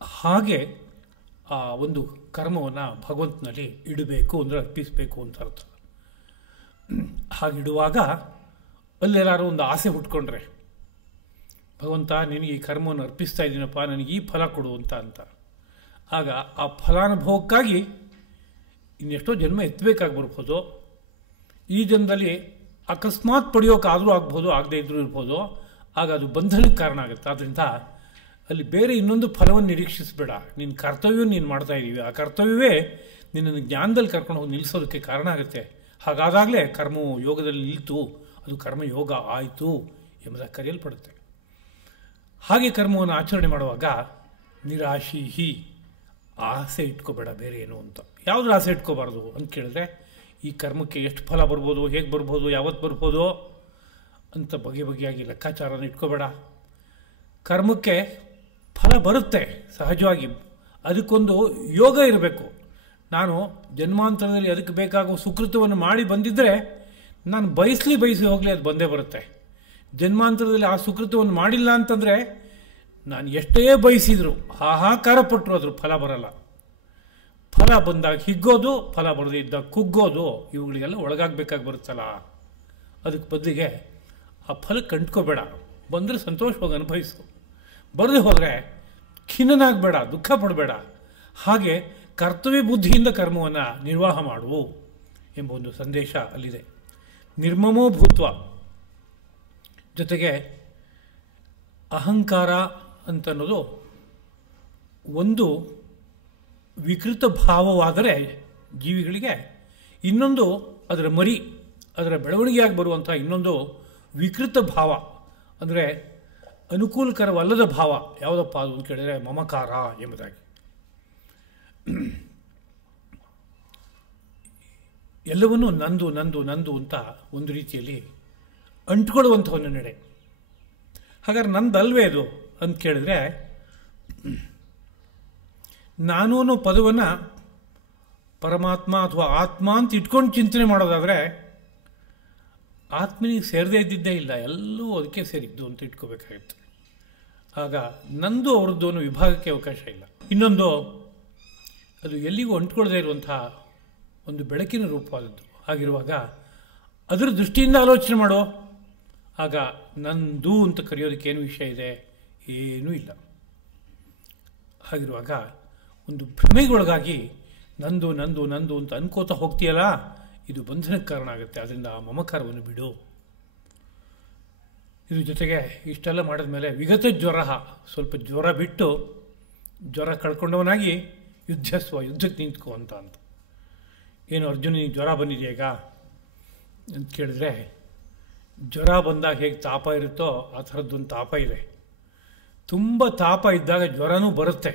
ಹಾಗೆ ಆ ಒಂದು ಕರ್ಮವನ್ನು ಭಗವಂತನಲ್ಲಿ ಇಡಬೇಕು ಅಂದರೆ ಅರ್ಪಿಸಬೇಕು ಅಂತ ಅರ್ಥ. ಹಾಗಿಡುವಾಗ ಅಲ್ಲೆಲ್ಲಾರು ಒಂದು ಆಸೆ ಹುಟ್ಕೊಂಡ್ರೆ, ಭಗವಂತ ನಿನಗೆ ಈ ಕರ್ಮವನ್ನು ಅರ್ಪಿಸ್ತಾ ಇದ್ದೀನಪ್ಪ, ನನಗೆ ಈ ಫಲ ಕೊಡು ಅಂತ ಆಗ ಆ ಫಲಾನುಭವಕ್ಕಾಗಿ ಇನ್ನೆಷ್ಟೋ ಜನ್ಮ ಎತ್ತಬೇಕಾಗಿ ಬರ್ಬೋದು. ಈ ಜನ್ಮದಲ್ಲಿ ಅಕಸ್ಮಾತ್ ಪಡೆಯೋಕ್ಕಾದರೂ ಆಗ್ಬೋದು, ಆಗದೇ ಇದ್ರೂ ಇರ್ಬೋದು. ಆಗ ಅದು ಬಂಧನಕ್ಕೆ ಕಾರಣ ಆಗುತ್ತೆ. ಆದ್ದರಿಂದ ಅಲ್ಲಿ ಬೇರೆ ಇನ್ನೊಂದು ಫಲವನ್ನು ನಿರೀಕ್ಷಿಸಬೇಡ. ನಿನ್ನ ಕರ್ತವ್ಯವನ್ನು ನೀನು ಮಾಡ್ತಾ ಇದ್ದೀವಿ, ಆ ಕರ್ತವ್ಯವೇ ನಿನ್ನನ್ನು ಜ್ಞಾನದಲ್ಲಿ ಕರ್ಕೊಂಡು ಹೋಗಿ ನಿಲ್ಲಿಸೋದಕ್ಕೆ ಕಾರಣ ಆಗುತ್ತೆ. ಹಾಗಾದಾಗಲೇ ಕರ್ಮವು ಯೋಗದಲ್ಲಿ ನಿಲ್ತು, ಅದು ಕರ್ಮಯೋಗ ಆಯಿತು ಎಂಬುದಾಗಿ ಕರೆಯಲ್ಪಡುತ್ತೆ. ಹಾಗೆ ಕರ್ಮವನ್ನು ಆಚರಣೆ ಮಾಡುವಾಗ ನಿರಾಶೀಹಿ, ಆಸೆ ಇಟ್ಕೋಬೇಡ ಬೇರೆ ಏನು ಅಂತ. ಯಾವುದ್ರ ಆಸೆ ಇಟ್ಕೋಬಾರ್ದು ಅಂತ ಕೇಳಿದ್ರೆ, ಈ ಕರ್ಮಕ್ಕೆ ಎಷ್ಟು ಫಲ ಬರ್ಬೋದು, ಹೇಗೆ ಬರ್ಬೋದು, ಯಾವತ್ತು ಬರ್ಬೋದು ಅಂತ ಬಗೆಯಾಗಿ ಲೆಕ್ಕಾಚಾರನ ಇಟ್ಕೋಬೇಡ. ಕರ್ಮಕ್ಕೆ ಫಲ ಬರುತ್ತೆ ಸಹಜವಾಗಿ, ಅದಕ್ಕೊಂದು ಯೋಗ ಇರಬೇಕು. ನಾನು ಜನ್ಮಾಂತರದಲ್ಲಿ ಅದಕ್ಕೆ ಬೇಕಾಗುವ ಸುಕೃತವನ್ನು ಮಾಡಿ ಬಂದಿದ್ದರೆ ನಾನು ಬಯಸಿ ಹೋಗಲಿ ಅದು ಬಂದೇ ಬರುತ್ತೆ. ಜನ್ಮಾಂತರದಲ್ಲಿ ಆ ಸುಕೃತವನ್ನು ಮಾಡಿಲ್ಲ ಅಂತಂದರೆ ನಾನು ಎಷ್ಟೇ ಬಯಸಿದ್ರು, ಹಾಹಾಕಾರ ಪಟ್ಟರು ಅದ್ರ ಫಲ ಬರಲ್ಲ. ಫಲ ಬಂದಾಗ ಹಿಗ್ಗೋದು, ಫಲ ಬರದೇ ಇದ್ದಾಗ ಕುಗ್ಗೋದು, ಇವುಗಳಿಗೆಲ್ಲ ಒಳಗಾಗಬೇಕಾಗಿ ಬರುತ್ತಲ್ಲ. ಅದಕ್ಕೆ ಬದಲಿಗೆ ಆ ಫಲಕ್ಕೆ ಅಂಟ್ಕೋಬೇಡ. ಬಂದರೆ ಸಂತೋಷವಾಗಿ ಅನುಭವಿಸು, ಬರದೇ ಹೋದರೆ ಖಿನ್ನನಾಗಬೇಡ, ದುಃಖ ಪಡಬೇಡ. ಹಾಗೆ ಕರ್ತವ್ಯ ಬುದ್ಧಿಯಿಂದ ಕರ್ಮವನ್ನು ನಿರ್ವಾಹ ಮಾಡು ಎಂಬ ಒಂದು ಸಂದೇಶ ಅಲ್ಲಿದೆ. ನಿರ್ಮಮೋ ಭೂತ್ವ, ಜೊತೆಗೆ ಅಹಂಕಾರ ಅಂತನ್ನೋದು ಒಂದು ವಿಕೃತ ಭಾವವಾದರೆ ಜೀವಿಗಳಿಗೆ, ಇನ್ನೊಂದು ಅದರ ಮರಿ, ಅದರ ಬೆಳವಣಿಗೆಯಾಗಿ ಬರುವಂಥ ಇನ್ನೊಂದು ವಿಕೃತ ಭಾವ ಅಂದರೆ ಅನುಕೂಲಕರವಲ್ಲದ ಭಾವ ಯಾವುದಪ್ಪ ಅದು ಅಂತ ಕೇಳಿದರೆ ಮಮಕಾರ ಎಂಬುದಾಗಿ. ಎಲ್ಲವನ್ನೂ ನಂದು ನಂದು ನಂದು ಅಂತ ಒಂದು ರೀತಿಯಲ್ಲಿ ಅಂಟ್ಕೊಳ್ಳುವಂಥ ಒಂದು ನಡೆ. ಹಾಗಾದ್ರೆ ನಂದಲ್ವೇ ಅದು ಅಂತ ಕೇಳಿದ್ರೆ, ನಾನು ಅನ್ನೋ ಪದವನ್ನು ಪರಮಾತ್ಮ ಅಥವಾ ಆತ್ಮ ಅಂತ ಇಟ್ಕೊಂಡು ಚಿಂತನೆ ಮಾಡೋದಾದರೆ ಆತ್ಮನಿಗೆ ಸೇರದೇ ಇದ್ದಿದ್ದೇ ಇಲ್ಲ, ಎಲ್ಲವೂ ಅದಕ್ಕೆ ಸೇರಿದ್ದು ಅಂತ ಇಟ್ಕೋಬೇಕಾಗಿತ್ತು. ಆಗ ನಂದು ಅವ್ರದ್ದು ಅನ್ನೋ ವಿಭಾಗಕ್ಕೆ ಅವಕಾಶ ಇಲ್ಲ. ಇನ್ನೊಂದು, ಅದು ಎಲ್ಲಿಗೂ ಅಂಟ್ಕೊಳ್ಳದೇ ಇರುವಂಥ ಒಂದು ಬೆಳಕಿನ ರೂಪವಾದದ್ದು. ಹಾಗಿರುವಾಗ ಅದರ ದೃಷ್ಟಿಯಿಂದ ಆಲೋಚನೆ ಮಾಡೋ. ಆಗ ನಂದು ಅಂತ ಕರೆಯೋದಕ್ಕೆ ಏನು ವಿಷಯ ಇದೆ? ಏನೂ ಇಲ್ಲ. ಹಾಗಿರುವಾಗ ಒಂದು ಭ್ರಮೆಗೊಳಗಾಗಿ ನಂದು ನಂದು ನಂದು ಅಂತ ಅನ್ಕೋತಾ ಹೋಗ್ತೀಯಲ್ಲ, ಇದು ಬಂಧನಕ್ಕೆ ಕಾರಣ ಆಗುತ್ತೆ. ಅದರಿಂದ ಆ ಮಮಕಾರವನ್ನು ಬಿಡು. ಇದ್ರ ಜೊತೆಗೆ ಇಷ್ಟೆಲ್ಲ ಮಾಡಿದ ಮೇಲೆ ವಿಗತ ಜ್ವರ, ಸ್ವಲ್ಪ ಜ್ವರ ಬಿಟ್ಟು ಜ್ವರ ಕಳ್ಕೊಂಡವನಾಗಿ ಯುದ್ಧಕ್ಕೆ ನಿಂತ್ಕೋ ಅಂತ. ಏನು ಅರ್ಜುನಿಗೆ ಜ್ವರ ಬಂದಿದೆಯಾ ಈಗ ಅಂತ ಕೇಳಿದ್ರೆ, ಜ್ವರ ಬಂದಾಗ ಹೇಗೆ ತಾಪ ಇರುತ್ತೋ ಆ ಥರದ್ದೊಂದು ತಾಪ ಇದೆ. ತುಂಬ ತಾಪ ಇದ್ದಾಗ ಜ್ವರನೂ ಬರುತ್ತೆ.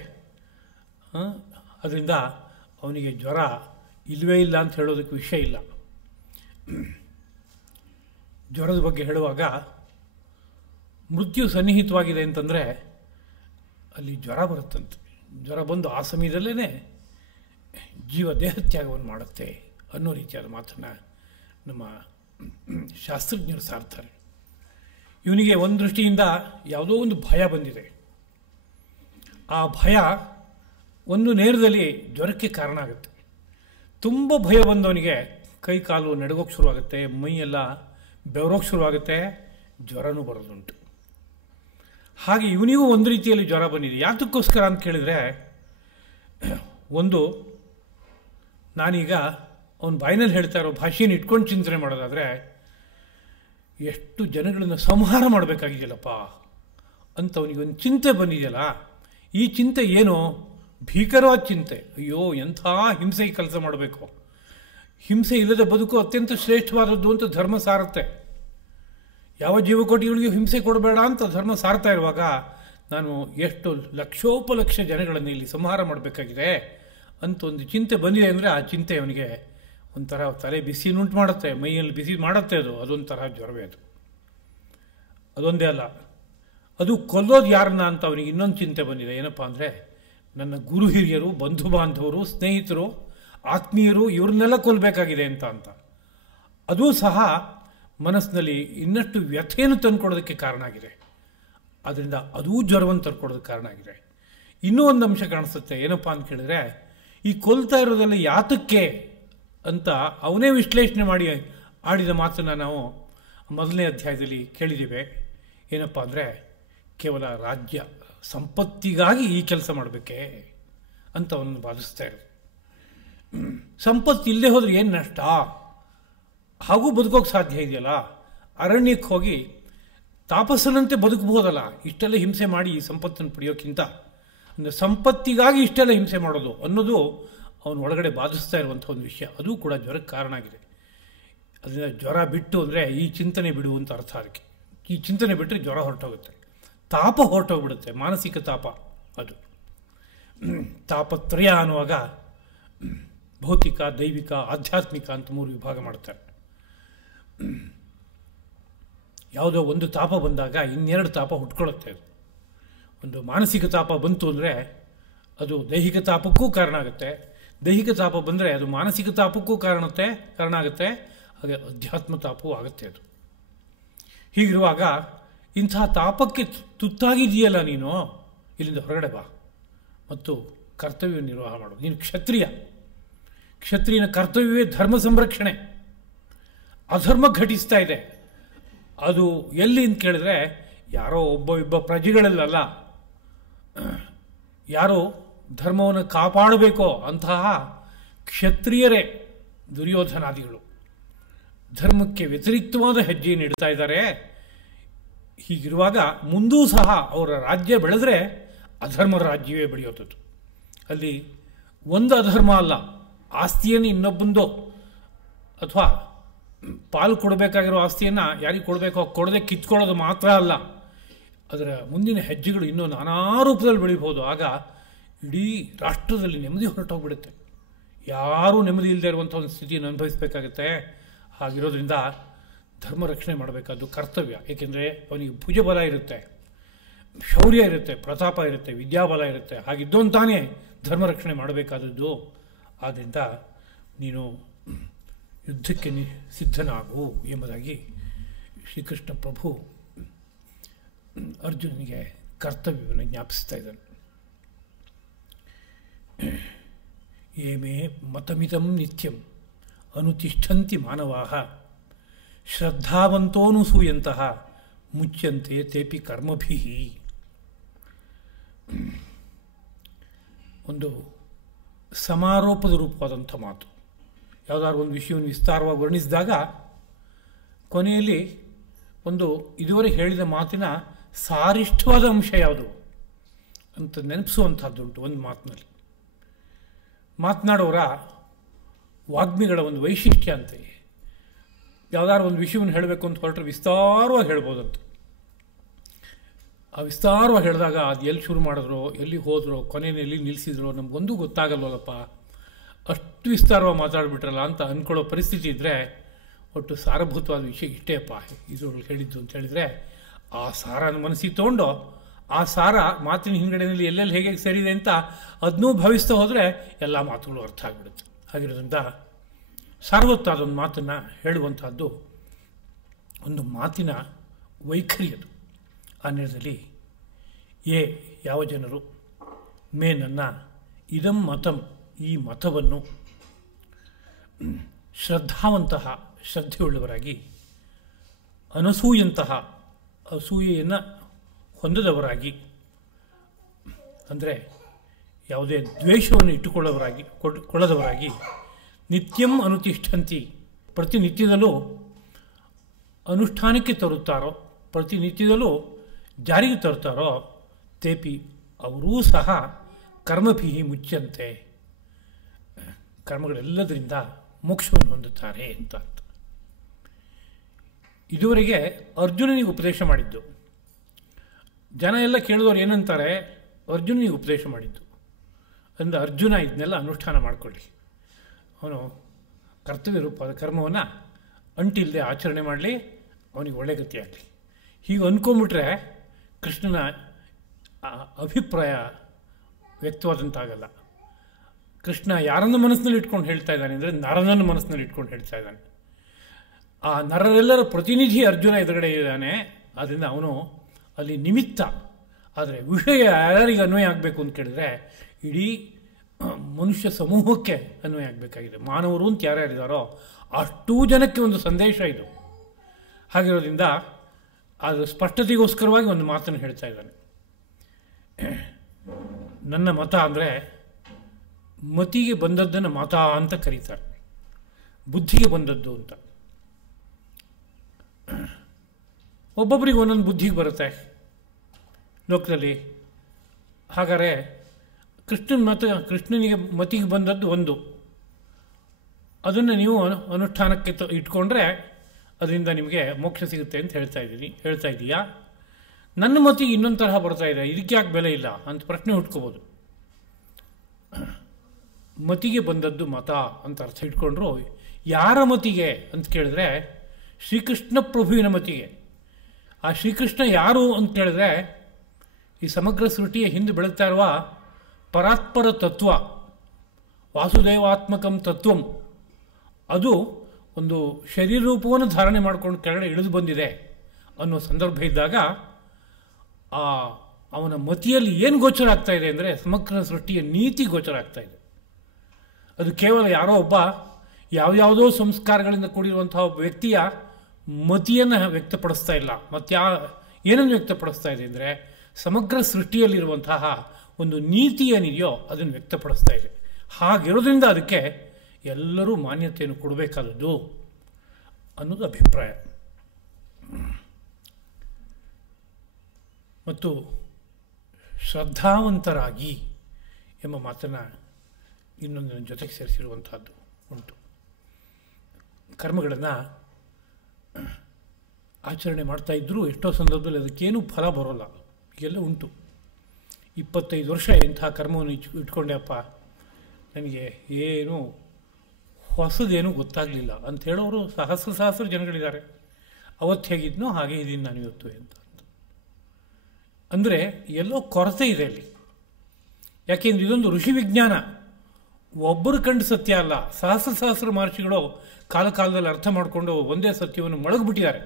ಅದರಿಂದ ಅವನಿಗೆ ಜ್ವರ ಇಲ್ಲವೇ ಇಲ್ಲ ಅಂತ ಹೇಳೋದಕ್ಕೆ ವಿಷಯ ಇಲ್ಲ. ಜ್ವರದ ಬಗ್ಗೆ ಹೇಳುವಾಗ ಮೃತ್ಯು ಸನ್ನಿಹಿತವಾಗಿದೆ ಅಂತಂದರೆ ಅಲ್ಲಿ ಜ್ವರ ಬರುತ್ತಂತೆ. ಜ್ವರ ಬಂದು ಆ ಸಮಯದಲ್ಲೇ ಜೀವ ದೇಹತ್ಯಾಗವನ್ನು ಮಾಡುತ್ತೆ ಅನ್ನೋ ರೀತಿಯಾದ ಮಾತನ್ನು ನಮ್ಮ ಶಾಸ್ತ್ರಜ್ಞರು ಸಾರ್ತಾರೆ. ಇವನಿಗೆ ಒಂದು ದೃಷ್ಟಿಯಿಂದ ಯಾವುದೋ ಒಂದು ಭಯ ಬಂದಿದೆ. ಆ ಭಯ ಒಂದು ನೇರದಲ್ಲಿ ಜ್ವರಕ್ಕೆ ಕಾರಣ ಆಗುತ್ತೆ. ತುಂಬ ಭಯ ಬಂದವನಿಗೆ ಕೈ ಕಾಲು ನಡುಗೋಕ್ಕೆ ಶುರುವಾಗುತ್ತೆ, ಮೈಯೆಲ್ಲ ಬೆವರೋಕ್ಕೆ ಶುರುವಾಗುತ್ತೆ, ಜ್ವರನೂ ಬರೋದುಂಟು. ಹಾಗೆ ಇವನಿಗೂ ಒಂದು ರೀತಿಯಲ್ಲಿ ಜ್ವರ ಬಂದಿದೆ. ಯಾತಕ್ಕೋಸ್ಕರ ಅಂತ ಕೇಳಿದರೆ, ಒಂದು, ನಾನೀಗ ಅವನ ಬಾಯಿನಲ್ಲಿ ಹೇಳ್ತಾ ಇರೋ ಭಾಷೆಯನ್ನು ಇಟ್ಕೊಂಡು ಚಿಂತನೆ ಮಾಡೋದಾದರೆ, ಎಷ್ಟು ಜನಗಳನ್ನು ಸಂಹಾರ ಮಾಡಬೇಕಾಗಿದೆಯಲ್ಲಪ್ಪ ಅಂತ ಅವನಿಗೊಂದು ಚಿಂತೆ ಬಂದಿದೆಯಲ್ಲ. ಈ ಚಿಂತೆ ಏನು? ಭೀಕರವಾದ ಚಿಂತೆ. ಅಯ್ಯೋ, ಎಂಥ ಹಿಂಸೆ ಕೆಲಸ ಮಾಡಬೇಕು, ಹಿಂಸೆ ಇಲ್ಲದ ಬದುಕು ಅತ್ಯಂತ ಶ್ರೇಷ್ಠವಾದದ್ದು ಅಂತ ಧರ್ಮ ಸಾರುತ್ತೆ. ಯಾವ ಜೀವಕೋಟಿಗಳಿಗೂ ಹಿಂಸೆ ಕೊಡಬೇಡ ಅಂತ ಧರ್ಮ ಸಾರ್ತಾ ಇರುವಾಗ, ನಾನು ಎಷ್ಟು ಲಕ್ಷೋಪಲಕ್ಷ ಜನಗಳನ್ನು ಇಲ್ಲಿ ಸಂಹಾರ ಮಾಡಬೇಕಾಗಿದೆ ಅಂತ ಒಂದು ಚಿಂತೆ ಬಂದಿದೆ ಅಂದರೆ, ಆ ಚಿಂತೆ ಅವನಿಗೆ ಒಂಥರ ತಲೆ ಬಿಸಿನುಂಟು ಮಾಡುತ್ತೆ, ಮೈಯಲ್ಲಿ ಬಿಸಿ ಮಾಡುತ್ತೆ. ಅದೊಂಥರ ಜ್ವರವೇ. ಅದೊಂದೇ ಅಲ್ಲ, ಅದು ಕೊಲ್ಲೋದು ಯಾರನ್ನ ಅಂತ ಅವನಿಗೆ ಇನ್ನೊಂದು ಚಿಂತೆ ಬಂದಿದೆ. ಏನಪ್ಪ ಅಂದರೆ, ನನ್ನ ಗುರು ಹಿರಿಯರು, ಬಂಧು ಬಾಂಧವರು, ಸ್ನೇಹಿತರು, ಆತ್ಮೀಯರು, ಇವ್ರನ್ನೆಲ್ಲ ಕೊಲ್ಲಬೇಕಾಗಿದೆ ಅಂತ ಅದೂ ಸಹ ಮನಸ್ಸಿನಲ್ಲಿ ಇನ್ನಷ್ಟು ವ್ಯಥೆಯನ್ನು ತಂದುಕೊಡೋದಕ್ಕೆ ಕಾರಣ ಆಗಿದೆ. ಆದ್ದರಿಂದ ಅದೂ ಜ್ವರವನ್ನು ತಂದುಕೊಡೋದಕ್ಕೆ ಕಾರಣ ಆಗಿದೆ. ಇನ್ನೂ ಒಂದು ಅಂಶ ಕಾಣಿಸುತ್ತೆ. ಏನಪ್ಪ ಅಂತ ಕೇಳಿದ್ರೆ, ಈ ಕೊಲ್ತಾ ಇರೋದೆಲ್ಲ ಯಾತಕ್ಕೆ ಅಂತ ಅವನೇ ವಿಶ್ಲೇಷಣೆ ಮಾಡಿ ಆಡಿದ ಮಾತನ್ನು ನಾವು ಮೊದಲನೇ ಅಧ್ಯಾಯದಲ್ಲಿ ಕೇಳಿದ್ದೇವೆ. ಏನಪ್ಪ ಅಂದರೆ, ಕೇವಲ ರಾಜ್ಯ ಸಂಪತ್ತಿಗಾಗಿ ಈ ಕೆಲಸ ಮಾಡಬೇಕೆ ಅಂತ ಅವನು ಬಾಧಿಸ್ತಾ ಇರೋದು. ಸಂಪತ್ತು ಇಲ್ಲದೆ ಹೋದ್ರೆ ಏನು ನಷ್ಟ? ಹಾಗೂ ಬದುಕೋಕೆ ಸಾಧ್ಯ ಇದೆಯಲ್ಲ. ಅರಣ್ಯಕ್ಕೆ ಹೋಗಿ ತಾಪಸನಂತೆ ಬದುಕಬಹುದಲ್ಲ, ಇಷ್ಟೆಲ್ಲ ಹಿಂಸೆ ಮಾಡಿ ಈ ಸಂಪತ್ತನ್ನು ಪಡೆಯೋಕ್ಕಿಂತ. ಅಂದರೆ ಸಂಪತ್ತಿಗಾಗಿ ಇಷ್ಟೆಲ್ಲ ಹಿಂಸೆ ಮಾಡೋದು ಅನ್ನೋದು ಅವನು ಒಳಗಡೆ ಬಾಧಿಸ್ತಾ ಇರುವಂಥ ಒಂದು ವಿಷಯ. ಅದು ಕೂಡ ಜ್ವರಕ್ಕೆ ಕಾರಣ ಆಗಿದೆ. ಅದರಿಂದ ಜ್ವರ ಬಿಟ್ಟು ಅಂದರೆ ಈ ಚಿಂತನೆ ಬಿಡು ಅಂತ ಅರ್ಥ. ಅದಕ್ಕೆ ಈ ಚಿಂತನೆ ಬಿಟ್ಟರೆ ಜ್ವರ ಹೊರಟೋಗುತ್ತೆ, ತಾಪ ಹೊರಟೋಗ್ಬಿಡುತ್ತೆ, ಮಾನಸಿಕ ತಾಪ. ಅದು ತಾಪತ್ರಯ ಅನ್ನುವಾಗ ಭೌತಿಕ, ದೈವಿಕ, ಆಧ್ಯಾತ್ಮಿಕ ಅಂತ 3 ವಿಭಾಗ ಮಾಡ್ತಾರೆ. ಯಾವುದೋ ಒಂದು ತಾಪ ಬಂದಾಗ ಇನ್ನೆರಡು ತಾಪ ಹುಟ್ಕೊಳ್ಳುತ್ತೆ. ಅದು ಒಂದು ಮಾನಸಿಕ ತಾಪ ಬಂತು ಅಂದರೆ ಅದು ದೈಹಿಕ ತಾಪಕ್ಕೂ ಕಾರಣ ಆಗುತ್ತೆ. ದೈಹಿಕ ತಾಪ ಬಂದರೆ ಅದು ಮಾನಸಿಕ ತಾಪಕ್ಕೂ ಕಾರಣ ಆಗುತ್ತೆ. ಹಾಗೆ ಅಧ್ಯಾತ್ಮ ತಾಪವೂ ಆಗುತ್ತೆ. ಅದು ಹೀಗಿರುವಾಗ ಇಂತಹ ತಾಪಕ್ಕೆ ತುತ್ತಾಗಿದೆಯಲ್ಲ ನೀನು, ಇಲ್ಲಿಂದ ಹೊರಗಡೆ ಬಾ ಮತ್ತು ಕರ್ತವ್ಯ ನಿರ್ವಾಹ ಮಾಡು. ನೀನು ಕ್ಷತ್ರಿಯನ ಕರ್ತವ್ಯವೇ ಧರ್ಮ ಸಂರಕ್ಷಣೆ. ಅಧರ್ಮ ಘಟಿಸ್ತಾ ಇದೆ. ಅದು ಎಲ್ಲಿ ಅಂತ ಕೇಳಿದ್ರೆ, ಯಾರೋ ಒಬ್ಬ ಪ್ರಜೆಗಳಲ್ಲ, ಯಾರೋ ಧರ್ಮವನ್ನು ಕಾಪಾಡಬೇಕೋ ಅಂತಹ ಕ್ಷತ್ರಿಯರೇ ದುರ್ಯೋಧನಾದಿಗಳು ಧರ್ಮಕ್ಕೆ ವ್ಯತಿರಿಕ್ತವಾದ ಹೆಜ್ಜೆಯನ್ನು ಇಡ್ತಾ ಇದ್ದಾರೆ. ಹೀಗಿರುವಾಗ ಮುಂದೂ ಸಹ ಅವರ ರಾಜ್ಯ ಬೆಳೆದ್ರೆ ಅಧರ್ಮದ ರಾಜ್ಯವೇ ಬೆಳೆಯೋದು. ಅಲ್ಲಿ ಒಂದು ಅಧರ್ಮ ಅಲ್ಲ, ಆಸ್ತಿಯನ್ನು ಇನ್ನೊಬ್ಬಂದೋ ಅಥವಾ ಪಾಲು ಕೊಡಬೇಕಾಗಿರೋ ಆಸ್ತಿಯನ್ನು ಯಾರಿಗೆ ಕೊಡಬೇಕೋ ಕೊಡದೆ ಕಿತ್ಕೊಳ್ಳೋದು ಮಾತ್ರ ಅಲ್ಲ, ಅದರ ಮುಂದಿನ ಹೆಜ್ಜೆಗಳು ಇನ್ನೂ ನಾನಾ ರೂಪದಲ್ಲಿ ಬೆಳಿಬೋದು. ಆಗ ಇಡೀ ರಾಷ್ಟ್ರದಲ್ಲಿ ನೆಮ್ಮದಿ ಹೊರಟೋಗ್ಬಿಡುತ್ತೆ. ಯಾರೂ ನೆಮ್ಮದಿ ಇಲ್ಲದೆ ಇರುವಂಥ ಒಂದು ಸ್ಥಿತಿಯನ್ನು ಅನುಭವಿಸಬೇಕಾಗತ್ತೆ. ಹಾಗಿರೋದ್ರಿಂದ ಧರ್ಮ ರಕ್ಷಣೆ ಮಾಡಬೇಕಾದ್ದು ಕರ್ತವ್ಯ. ಏಕೆಂದರೆ ಅವನಿಗೆ ಭುಜಬಲ ಇರುತ್ತೆ, ಶೌರ್ಯ ಇರುತ್ತೆ, ಪ್ರತಾಪ ಇರುತ್ತೆ, ವಿದ್ಯಾಬಲ ಇರುತ್ತೆ. ಹಾಗಿದ್ದೋಂತಾನೇ ಧರ್ಮ ರಕ್ಷಣೆ ಮಾಡಬೇಕಾದದ್ದು. ಆದ್ದರಿಂದ ನೀನು ಯುದ್ಧಕ್ಕೆ ಸಿದ್ಧನಾಗು ಎಂಬುದಾಗಿ ಶ್ರೀಕೃಷ್ಣ ಪ್ರಭು ಅರ್ಜುನನಿಗೆ ಕರ್ತವ್ಯವನ್ನು ಜ್ಞಾಪಿಸ್ತಾ ಇದ್ದಾನೆ. ಏಮೇ ಮತಮಿತಂ ನಿತ್ಯಂ ಅನುತಿಷ್ಠಂತಿ ಮಾನವಾಹ ಶ್ರದ್ಧಾವಂತೋನುಸೂಯಂತಹ ಮುಚ್ಯಂತೆ ತೇಪಿ ಕರ್ಮಭಿ. ಒಂದು ಸಮಾರೋಪದ ರೂಪವಾದಂಥ ಮಾತು. ಯಾವುದಾದ್ರು ಒಂದು ವಿಷಯವನ್ನು ವಿಸ್ತಾರವಾಗಿ ವರ್ಣಿಸಿದಾಗ ಕೊನೆಯಲ್ಲಿ ಒಂದು ಇದುವರೆಗೆ ಹೇಳಿದ ಮಾತಿನ ಸಾರಿಷ್ಠವಾದ ಅಂಶ ಯಾವುದು ಅಂತ ನೆನಪಿಸುವಂಥದ್ದುಂಟು. ಒಂದು ಮಾತಿನಲ್ಲಿ ಮಾತನಾಡೋರ ವಾಗ್ಮಿಗಳ ಒಂದು ವೈಶಿಷ್ಟ್ಯ ಅಂತೆ. ಯಾವುದಾದ್ರು ಒಂದು ವಿಷಯವನ್ನು ಹೇಳಬೇಕು ಅಂತ ಹೊರಟ್ರೆ ವಿಸ್ತಾರವಾಗಿ ಹೇಳ್ಬೋದಂತೆ. ಆ ವಿಸ್ತಾರವಾಗಿ ಹೇಳಿದಾಗ ಅದು ಎಲ್ಲಿ ಶುರು ಮಾಡಿದ್ರೋ, ಎಲ್ಲಿ ಹೋದ್ರೋ, ಕೊನೆಯಲ್ಲಿ ನಿಲ್ಲಿಸಿದ್ರೋ ನಮಗೊಂದು ಗೊತ್ತಾಗಲ್ವಲ್ಲಪ್ಪ, ಅಷ್ಟು ವಿಸ್ತಾರವಾಗಿ ಮಾತಾಡ್ಬಿಟ್ರಲ್ಲ ಅಂತ ಅಂದ್ಕೊಳ್ಳೋ ಪರಿಸ್ಥಿತಿ ಇದ್ದರೆ ಒಟ್ಟು ಸಾರಭೂತವಾದ ವಿಷಯ ಇಷ್ಟೇಪ್ಪ ಇದ್ರೊಳಗೆ ಹೇಳಿದ್ದು ಅಂತ ಹೇಳಿದರೆ, ಆ ಸಾರನ ಮನಸ್ಸಿಗೆ ತೊಗೊಂಡು ಆ ಸಾರ ಮಾತಿನ ಹಿಂಗಡೆಯಲ್ಲಿ ಎಲ್ಲೆಲ್ಲಿ ಹೇಗೆ ಸರಿದೆ ಅಂತ ಅದನ್ನೂ ಭಾವಿಸ್ತಾ ಹೋದರೆ ಎಲ್ಲ ಮಾತುಗಳು ಅರ್ಥ ಆಗಿಬಿಡುತ್ತೆ. ಹಾಗಿರೋದ್ರಿಂದ ಸಾರ್ವತ್ತಾದ ಒಂದು ಮಾತನ್ನು ಹೇಳುವಂಥದ್ದು ಒಂದು ಮಾತಿನ ವೈಖರಿ. ಅದು ಆ ನೆಲದಲ್ಲಿ ಯಾವ ಜನರು ಮೇ ನನ್ನ ಇದಂ ಮತಂ ಈ ಮತವನ್ನು ಶ್ರದ್ಧಾವಂತಹ ಶ್ರದ್ಧೆಯುಳ್ಳವರಾಗಿ ಅನಸೂಯಂತಹ ಅಸೂಯೆಯನ್ನು ಹೊಂದದವರಾಗಿ, ಅಂದರೆ ಯಾವುದೇ ದ್ವೇಷವನ್ನು ಕೊಳ್ಳದವರಾಗಿ ನಿತ್ಯಂ ಅನುತಿಷ್ಠಂತಿ ಪ್ರತಿನಿತ್ಯದಲ್ಲೂ ಅನುಷ್ಠಾನಕ್ಕೆ ತರುತ್ತಾರೋ, ಪ್ರತಿನಿತ್ಯದಲ್ಲೂ ಜಾರಿಗೆ ತರುತ್ತಾರೋ ತೇಪಿ ಅವರೂ ಸಹ ಕರ್ಮಭಿ ಮುಚ್ಚಂತೆ ಕರ್ಮಗಳೆಲ್ಲದರಿಂದ ಮೋಕ್ಷವನ್ನು ಹೊಂದುತ್ತಾರೆ ಅಂತ ಅರ್ಥ. ಇದುವರೆಗೆ ಅರ್ಜುನನಿಗೆ ಉಪದೇಶ ಮಾಡಿದ್ದು. ಜನ ಎಲ್ಲ ಕೇಳಿದವರು ಏನಂತಾರೆ, ಅರ್ಜುನನಿಗೆ ಉಪದೇಶ ಮಾಡಿದ್ದು ಅಂದರೆ ಅರ್ಜುನ ಇದನ್ನೆಲ್ಲ ಅನುಷ್ಠಾನ ಮಾಡಿಕೊಳ್ಳಿ, ಅವನು ಕರ್ತವ್ಯ ರೂಪವಾದ ಕರ್ಮವನ್ನು ಅಂಟಿಲ್ಲದೆ ಆಚರಣೆ ಮಾಡಲಿ, ಅವನಿಗೆ ಒಳ್ಳೆ ಗತಿಯಾಗಲಿ. ಹೀಗೆ ಅಂದ್ಕೊಂಬಿಟ್ರೆ ಕೃಷ್ಣನ ಅಭಿಪ್ರಾಯ ವ್ಯಕ್ತವಾದಂತಾಗಲ್ಲ. ಕೃಷ್ಣ ಯಾರನ್ನ ಮನಸ್ಸಿನಲ್ಲಿ ಇಟ್ಕೊಂಡು ಹೇಳ್ತಾ ಇದ್ದಾನೆ ಅಂದರೆ ನರನನ್ನು ಮನಸ್ಸಿನಲ್ಲಿ ಇಟ್ಕೊಂಡು ಹೇಳ್ತಾ ಇದ್ದಾನೆ. ಆ ನರರೆಲ್ಲರ ಪ್ರತಿನಿಧಿ ಅರ್ಜುನ ಎದುರುಗಡೆ ಇದ್ದಾನೆ. ಆದ್ದರಿಂದ ಅವನು ಅಲ್ಲಿ ನಿಮಿತ್ತ, ಆದರೆ ವಿಷಯ ಯಾರಿಗೆ ಅನ್ವಯ ಆಗಬೇಕು ಅಂತ ಕೇಳಿದ್ರೆ ಇಡೀ ಮನುಷ್ಯ ಸಮೂಹಕ್ಕೆ ಅನ್ವಯ ಆಗಬೇಕಾಗಿದೆ. ಮಾನವರು ಅಂತ ಯಾರ್ಯಾರಿದ್ದಾರೋ ಅಷ್ಟೂ ಜನಕ್ಕೆ ಒಂದು ಸಂದೇಶ ಇದು. ಹಾಗಿರೋದ್ರಿಂದ ಅದು ಸ್ಪಷ್ಟತೆಗೋಸ್ಕರವಾಗಿ ಒಂದು ಮಾತನ್ನು ಹೇಳ್ತಾ ಇದ್ದಾನೆ. ನನ್ನ ಮತ ಅಂದರೆ ಮತಿಗೆ ಬಂದದ್ದನ್ನು ಮತ ಅಂತ ಕರೀತಾರೆ, ಬುದ್ಧಿಗೆ ಬಂದದ್ದು ಅಂತ. ಒಬ್ಬೊಬ್ಬರಿಗೆ ಒಂದೊಂದು ಬುದ್ಧಿಗೆ ಬರುತ್ತೆ ಲೋಕದಲ್ಲಿ. ಹಾಗಾದರೆ ಕೃಷ್ಣನಿಗೆ ಮತಿಗೆ ಬಂದದ್ದು ಒಂದು, ಅದನ್ನು ನೀವು ಅನುಷ್ಠಾನಕ್ಕೆ ಇಟ್ಕೊಂಡ್ರೆ ಅದರಿಂದ ನಿಮಗೆ ಮೋಕ್ಷ ಸಿಗುತ್ತೆ ಅಂತ ಹೇಳ್ತಾ ಇದೀಯಾ. ನನ್ನ ಮತಿಗೆ ಇನ್ನೊಂದು ತರಹ ಬರ್ತಾ ಇದೆ, ಇದಕ್ಕೆ ಯಾಕೆ ಬೆಲೆ ಇಲ್ಲ ಅಂತ ಪ್ರಶ್ನೆ ಹುಟ್ಕೋಬೋದು. ಮತಿಗೆ ಬಂದದ್ದು ಮತ ಅಂತ ಅರ್ಥ ಇಟ್ಕೊಂಡ್ರು. ಯಾರ ಮತಿಗೆ ಅಂತ ಕೇಳಿದ್ರೆ ಶ್ರೀಕೃಷ್ಣ ಪ್ರಭುವಿನ ಮತಿಗೆ. ಆ ಶ್ರೀಕೃಷ್ಣ ಯಾರು ಅಂತ ಕೇಳಿದ್ರೆ ಈ ಸಮಗ್ರ ಸೃಷ್ಟಿಯ ಹಿಂದೆ ಬೆಳಗ್ತಾ ಇರುವ ಪರಾತ್ಪರ ತತ್ವ, ವಾಸುದೇವಾತ್ಮಕಂ ತತ್ವಂ, ಅದು ಒಂದು ಶರೀರ ರೂಪವನ್ನು ಧಾರಣೆ ಮಾಡಿಕೊಂಡು ಕೆಳಗಡೆ ಇಳಿದು ಬಂದಿದೆ ಅನ್ನೋ ಸಂದರ್ಭ ಇದ್ದಾಗ ಅವನ ಮತಿಯಲ್ಲಿ ಏನು ಗೋಚರ ಆಗ್ತಾ ಇದೆ ಅಂದರೆ ಸಮಗ್ರ ಸೃಷ್ಟಿಯ ನೀತಿ ಗೋಚರ ಆಗ್ತಾ ಇದೆ. ಅದು ಕೇವಲ ಯಾರೋ ಒಬ್ಬ ಯಾವುದೋ ಸಂಸ್ಕಾರಗಳಿಂದ ಕೂಡಿರುವಂತಹ ಒಬ್ಬ ವ್ಯಕ್ತಿಯ ಮತಿಯನ್ನು ವ್ಯಕ್ತಪಡಿಸ್ತಾ ಇಲ್ಲ. ಏನನ್ನು ವ್ಯಕ್ತಪಡಿಸ್ತಾ ಇದೆ ಅಂದರೆ ಸಮಗ್ರ ಸೃಷ್ಟಿಯಲ್ಲಿರುವಂತಹ ಒಂದು ನೀತಿ ಏನಿದೆಯೋ ಅದನ್ನು ವ್ಯಕ್ತಪಡಿಸ್ತಾ ಇದೆ. ಹಾಗಿರೋದ್ರಿಂದ ಅದಕ್ಕೆ ಎಲ್ಲರೂ ಮಾನ್ಯತೆಯನ್ನು ಕೊಡಬೇಕಾದದ್ದು ಅನ್ನೋದು ಅಭಿಪ್ರಾಯ. ಮತ್ತು ಶ್ರದ್ಧಾವಂತರಾಗಿ ಎಂಬ ಮಾತನ್ನು ಇನ್ನೊಂದು ಜೊತೆಗೆ ಸೇರಿಸಿರುವಂತಹದ್ದು ಉಂಟು. ಕರ್ಮಗಳನ್ನು ಆಚರಣೆ ಮಾಡ್ತಾ ಇದ್ದರೂ ಎಷ್ಟೋ ಸಂದರ್ಭದಲ್ಲಿ ಅದಕ್ಕೇನೂ ಫಲ ಬರೋಲ್ಲ. ಎಲ್ಲ ಉಂಟು. 25 ವರ್ಷ ಇಂತಹ ಕರ್ಮವನ್ನು ಇಟ್ಕೊಂಡೆಪ್ಪ, ನನಗೆ ಏನು ಹೊಸದೇನೂ ಗೊತ್ತಾಗಲಿಲ್ಲ ಅಂತ ಹೇಳೋರು ಸಹಸ್ರ ಜನಗಳಿದ್ದಾರೆ. ಅವತ್ತು ಹೇಗಿದ್ನೋ ಹಾಗೆ ಇದ್ದೀನಿ ನಾನು ಇವತ್ತು ಅಂತ. ಅಂದರೆ ಎಲ್ಲೋ ಕೊರತೆ ಇದೆ ಅಲ್ಲಿ. ಯಾಕೆಂದ್ರೆ ಇದೊಂದು ಋಷಿ ವಿಜ್ಞಾನ, ಒಬ್ಬರು ಕಂಡು ಸತ್ಯ ಅಲ್ಲ. ಸಹಸ್ರ ಮಹರ್ಷಿಗಳು ಕಾಲದಲ್ಲಿ ಅರ್ಥ ಮಾಡಿಕೊಂಡು ಒಂದೇ ಸತ್ಯವನ್ನು ಮೊಳಗ್ಬಿಟ್ಟಿದ್ದಾರೆ.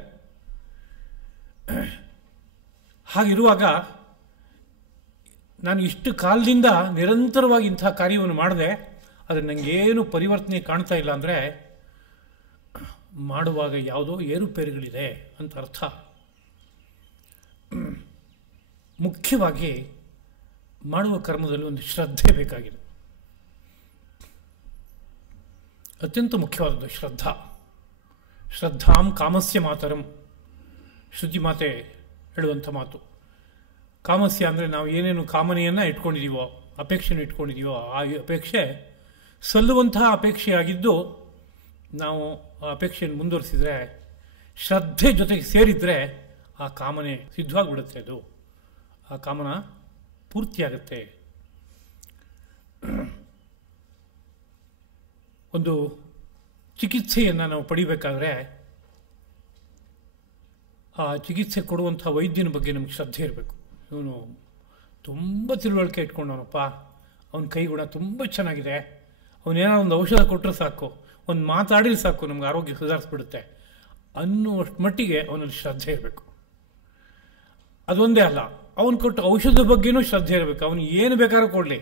ಹಾಗಿರುವಾಗ ನಾನು ಇಷ್ಟು ಕಾಲದಿಂದ ನಿರಂತರವಾಗಿ ಇಂತಹ ಕಾರ್ಯವನ್ನು ಮಾಡಿದೆ, ಆದರೆ ನನಗೇನು ಪರಿವರ್ತನೆ ಕಾಣ್ತಾ ಇಲ್ಲ ಅಂದರೆ ಮಾಡುವಾಗ ಯಾವುದೋ ಏರುಪೇರುಗಳಿದೆ ಅಂತ ಅರ್ಥ. ಮುಖ್ಯವಾಗಿ ಮಾಡುವ ಕರ್ಮದಲ್ಲಿ ಒಂದು ಶ್ರದ್ಧೆ ಬೇಕಾಗಿದೆ. ಅತ್ಯಂತ ಮುಖ್ಯವಾದದ್ದು ಶ್ರದ್ಧಾಂ ಕಾಮಸ್ಯ ಮಾತರಂ. ಶ್ರುತಿ ಮಾತೆ ಹೇಳುವಂಥ ಮಾತು. ಕಾಮಸ್ಯ ಅಂದರೆ ನಾವು ಏನೇನು ಕಾಮನೆಯನ್ನು ಇಟ್ಕೊಂಡಿದ್ದೀವೋ, ಅಪೇಕ್ಷೆಯನ್ನು ಇಟ್ಕೊಂಡಿದ್ದೀವೋ, ಆ ಅಪೇಕ್ಷೆ ಸಲ್ಲುವಂತಹ ಅಪೇಕ್ಷೆಯಾಗಿದ್ದು ನಾವು ಆ ಅಪೇಕ್ಷೆಯನ್ನು ಮುಂದುವರಿಸಿದರೆ, ಶ್ರದ್ಧೆ ಜೊತೆಗೆ ಸೇರಿದರೆ ಆ ಕಾಮನೆ ಸಿದ್ಧವಾಗಿಬಿಡುತ್ತೆ. ಅದು ಆ ಕಾಮನ ಪೂರ್ತಿಯಾಗುತ್ತೆ. ಒಂದು ಚಿಕಿತ್ಸೆಯನ್ನು ನಾವು ಪಡಿಬೇಕಾದ್ರೆ ಆ ಚಿಕಿತ್ಸೆ ಕೊಡುವಂಥ ವೈದ್ಯನ ಬಗ್ಗೆ ನಮಗೆ ಶ್ರದ್ಧೆ ಇರಬೇಕು. ಇವನು ತುಂಬ ತಿಳುವಳಿಕೆ ಇಟ್ಕೊಂಡವನಪ್ಪ, ಅವನ ಕೈಗುಣ ತುಂಬ ಚೆನ್ನಾಗಿದೆ, ಅವನೇನೋ ಒಂದು ಔಷಧ ಕೊಟ್ಟರೆ ಸಾಕು, ಒಂದು ಮಾತಾಡಿದ್ರೆ ಸಾಕು ನಮ್ಗೆ ಆರೋಗ್ಯ ಸುಧಾರಿಸ್ಬಿಡುತ್ತೆ ಅನ್ನುವಷ್ಟು ಮಟ್ಟಿಗೆ ಅವನಲ್ಲಿ ಶ್ರದ್ಧೆ ಇರಬೇಕು. ಅದೊಂದೇ ಅಲ್ಲ, ಅವನು ಕೊಟ್ಟ ಔಷಧದ ಬಗ್ಗೆನೂ ಶ್ರದ್ಧೆ ಇರಬೇಕು. ಅವನು ಏನು ಬೇಕಾದ್ರೂ ಕೊಡಲಿ,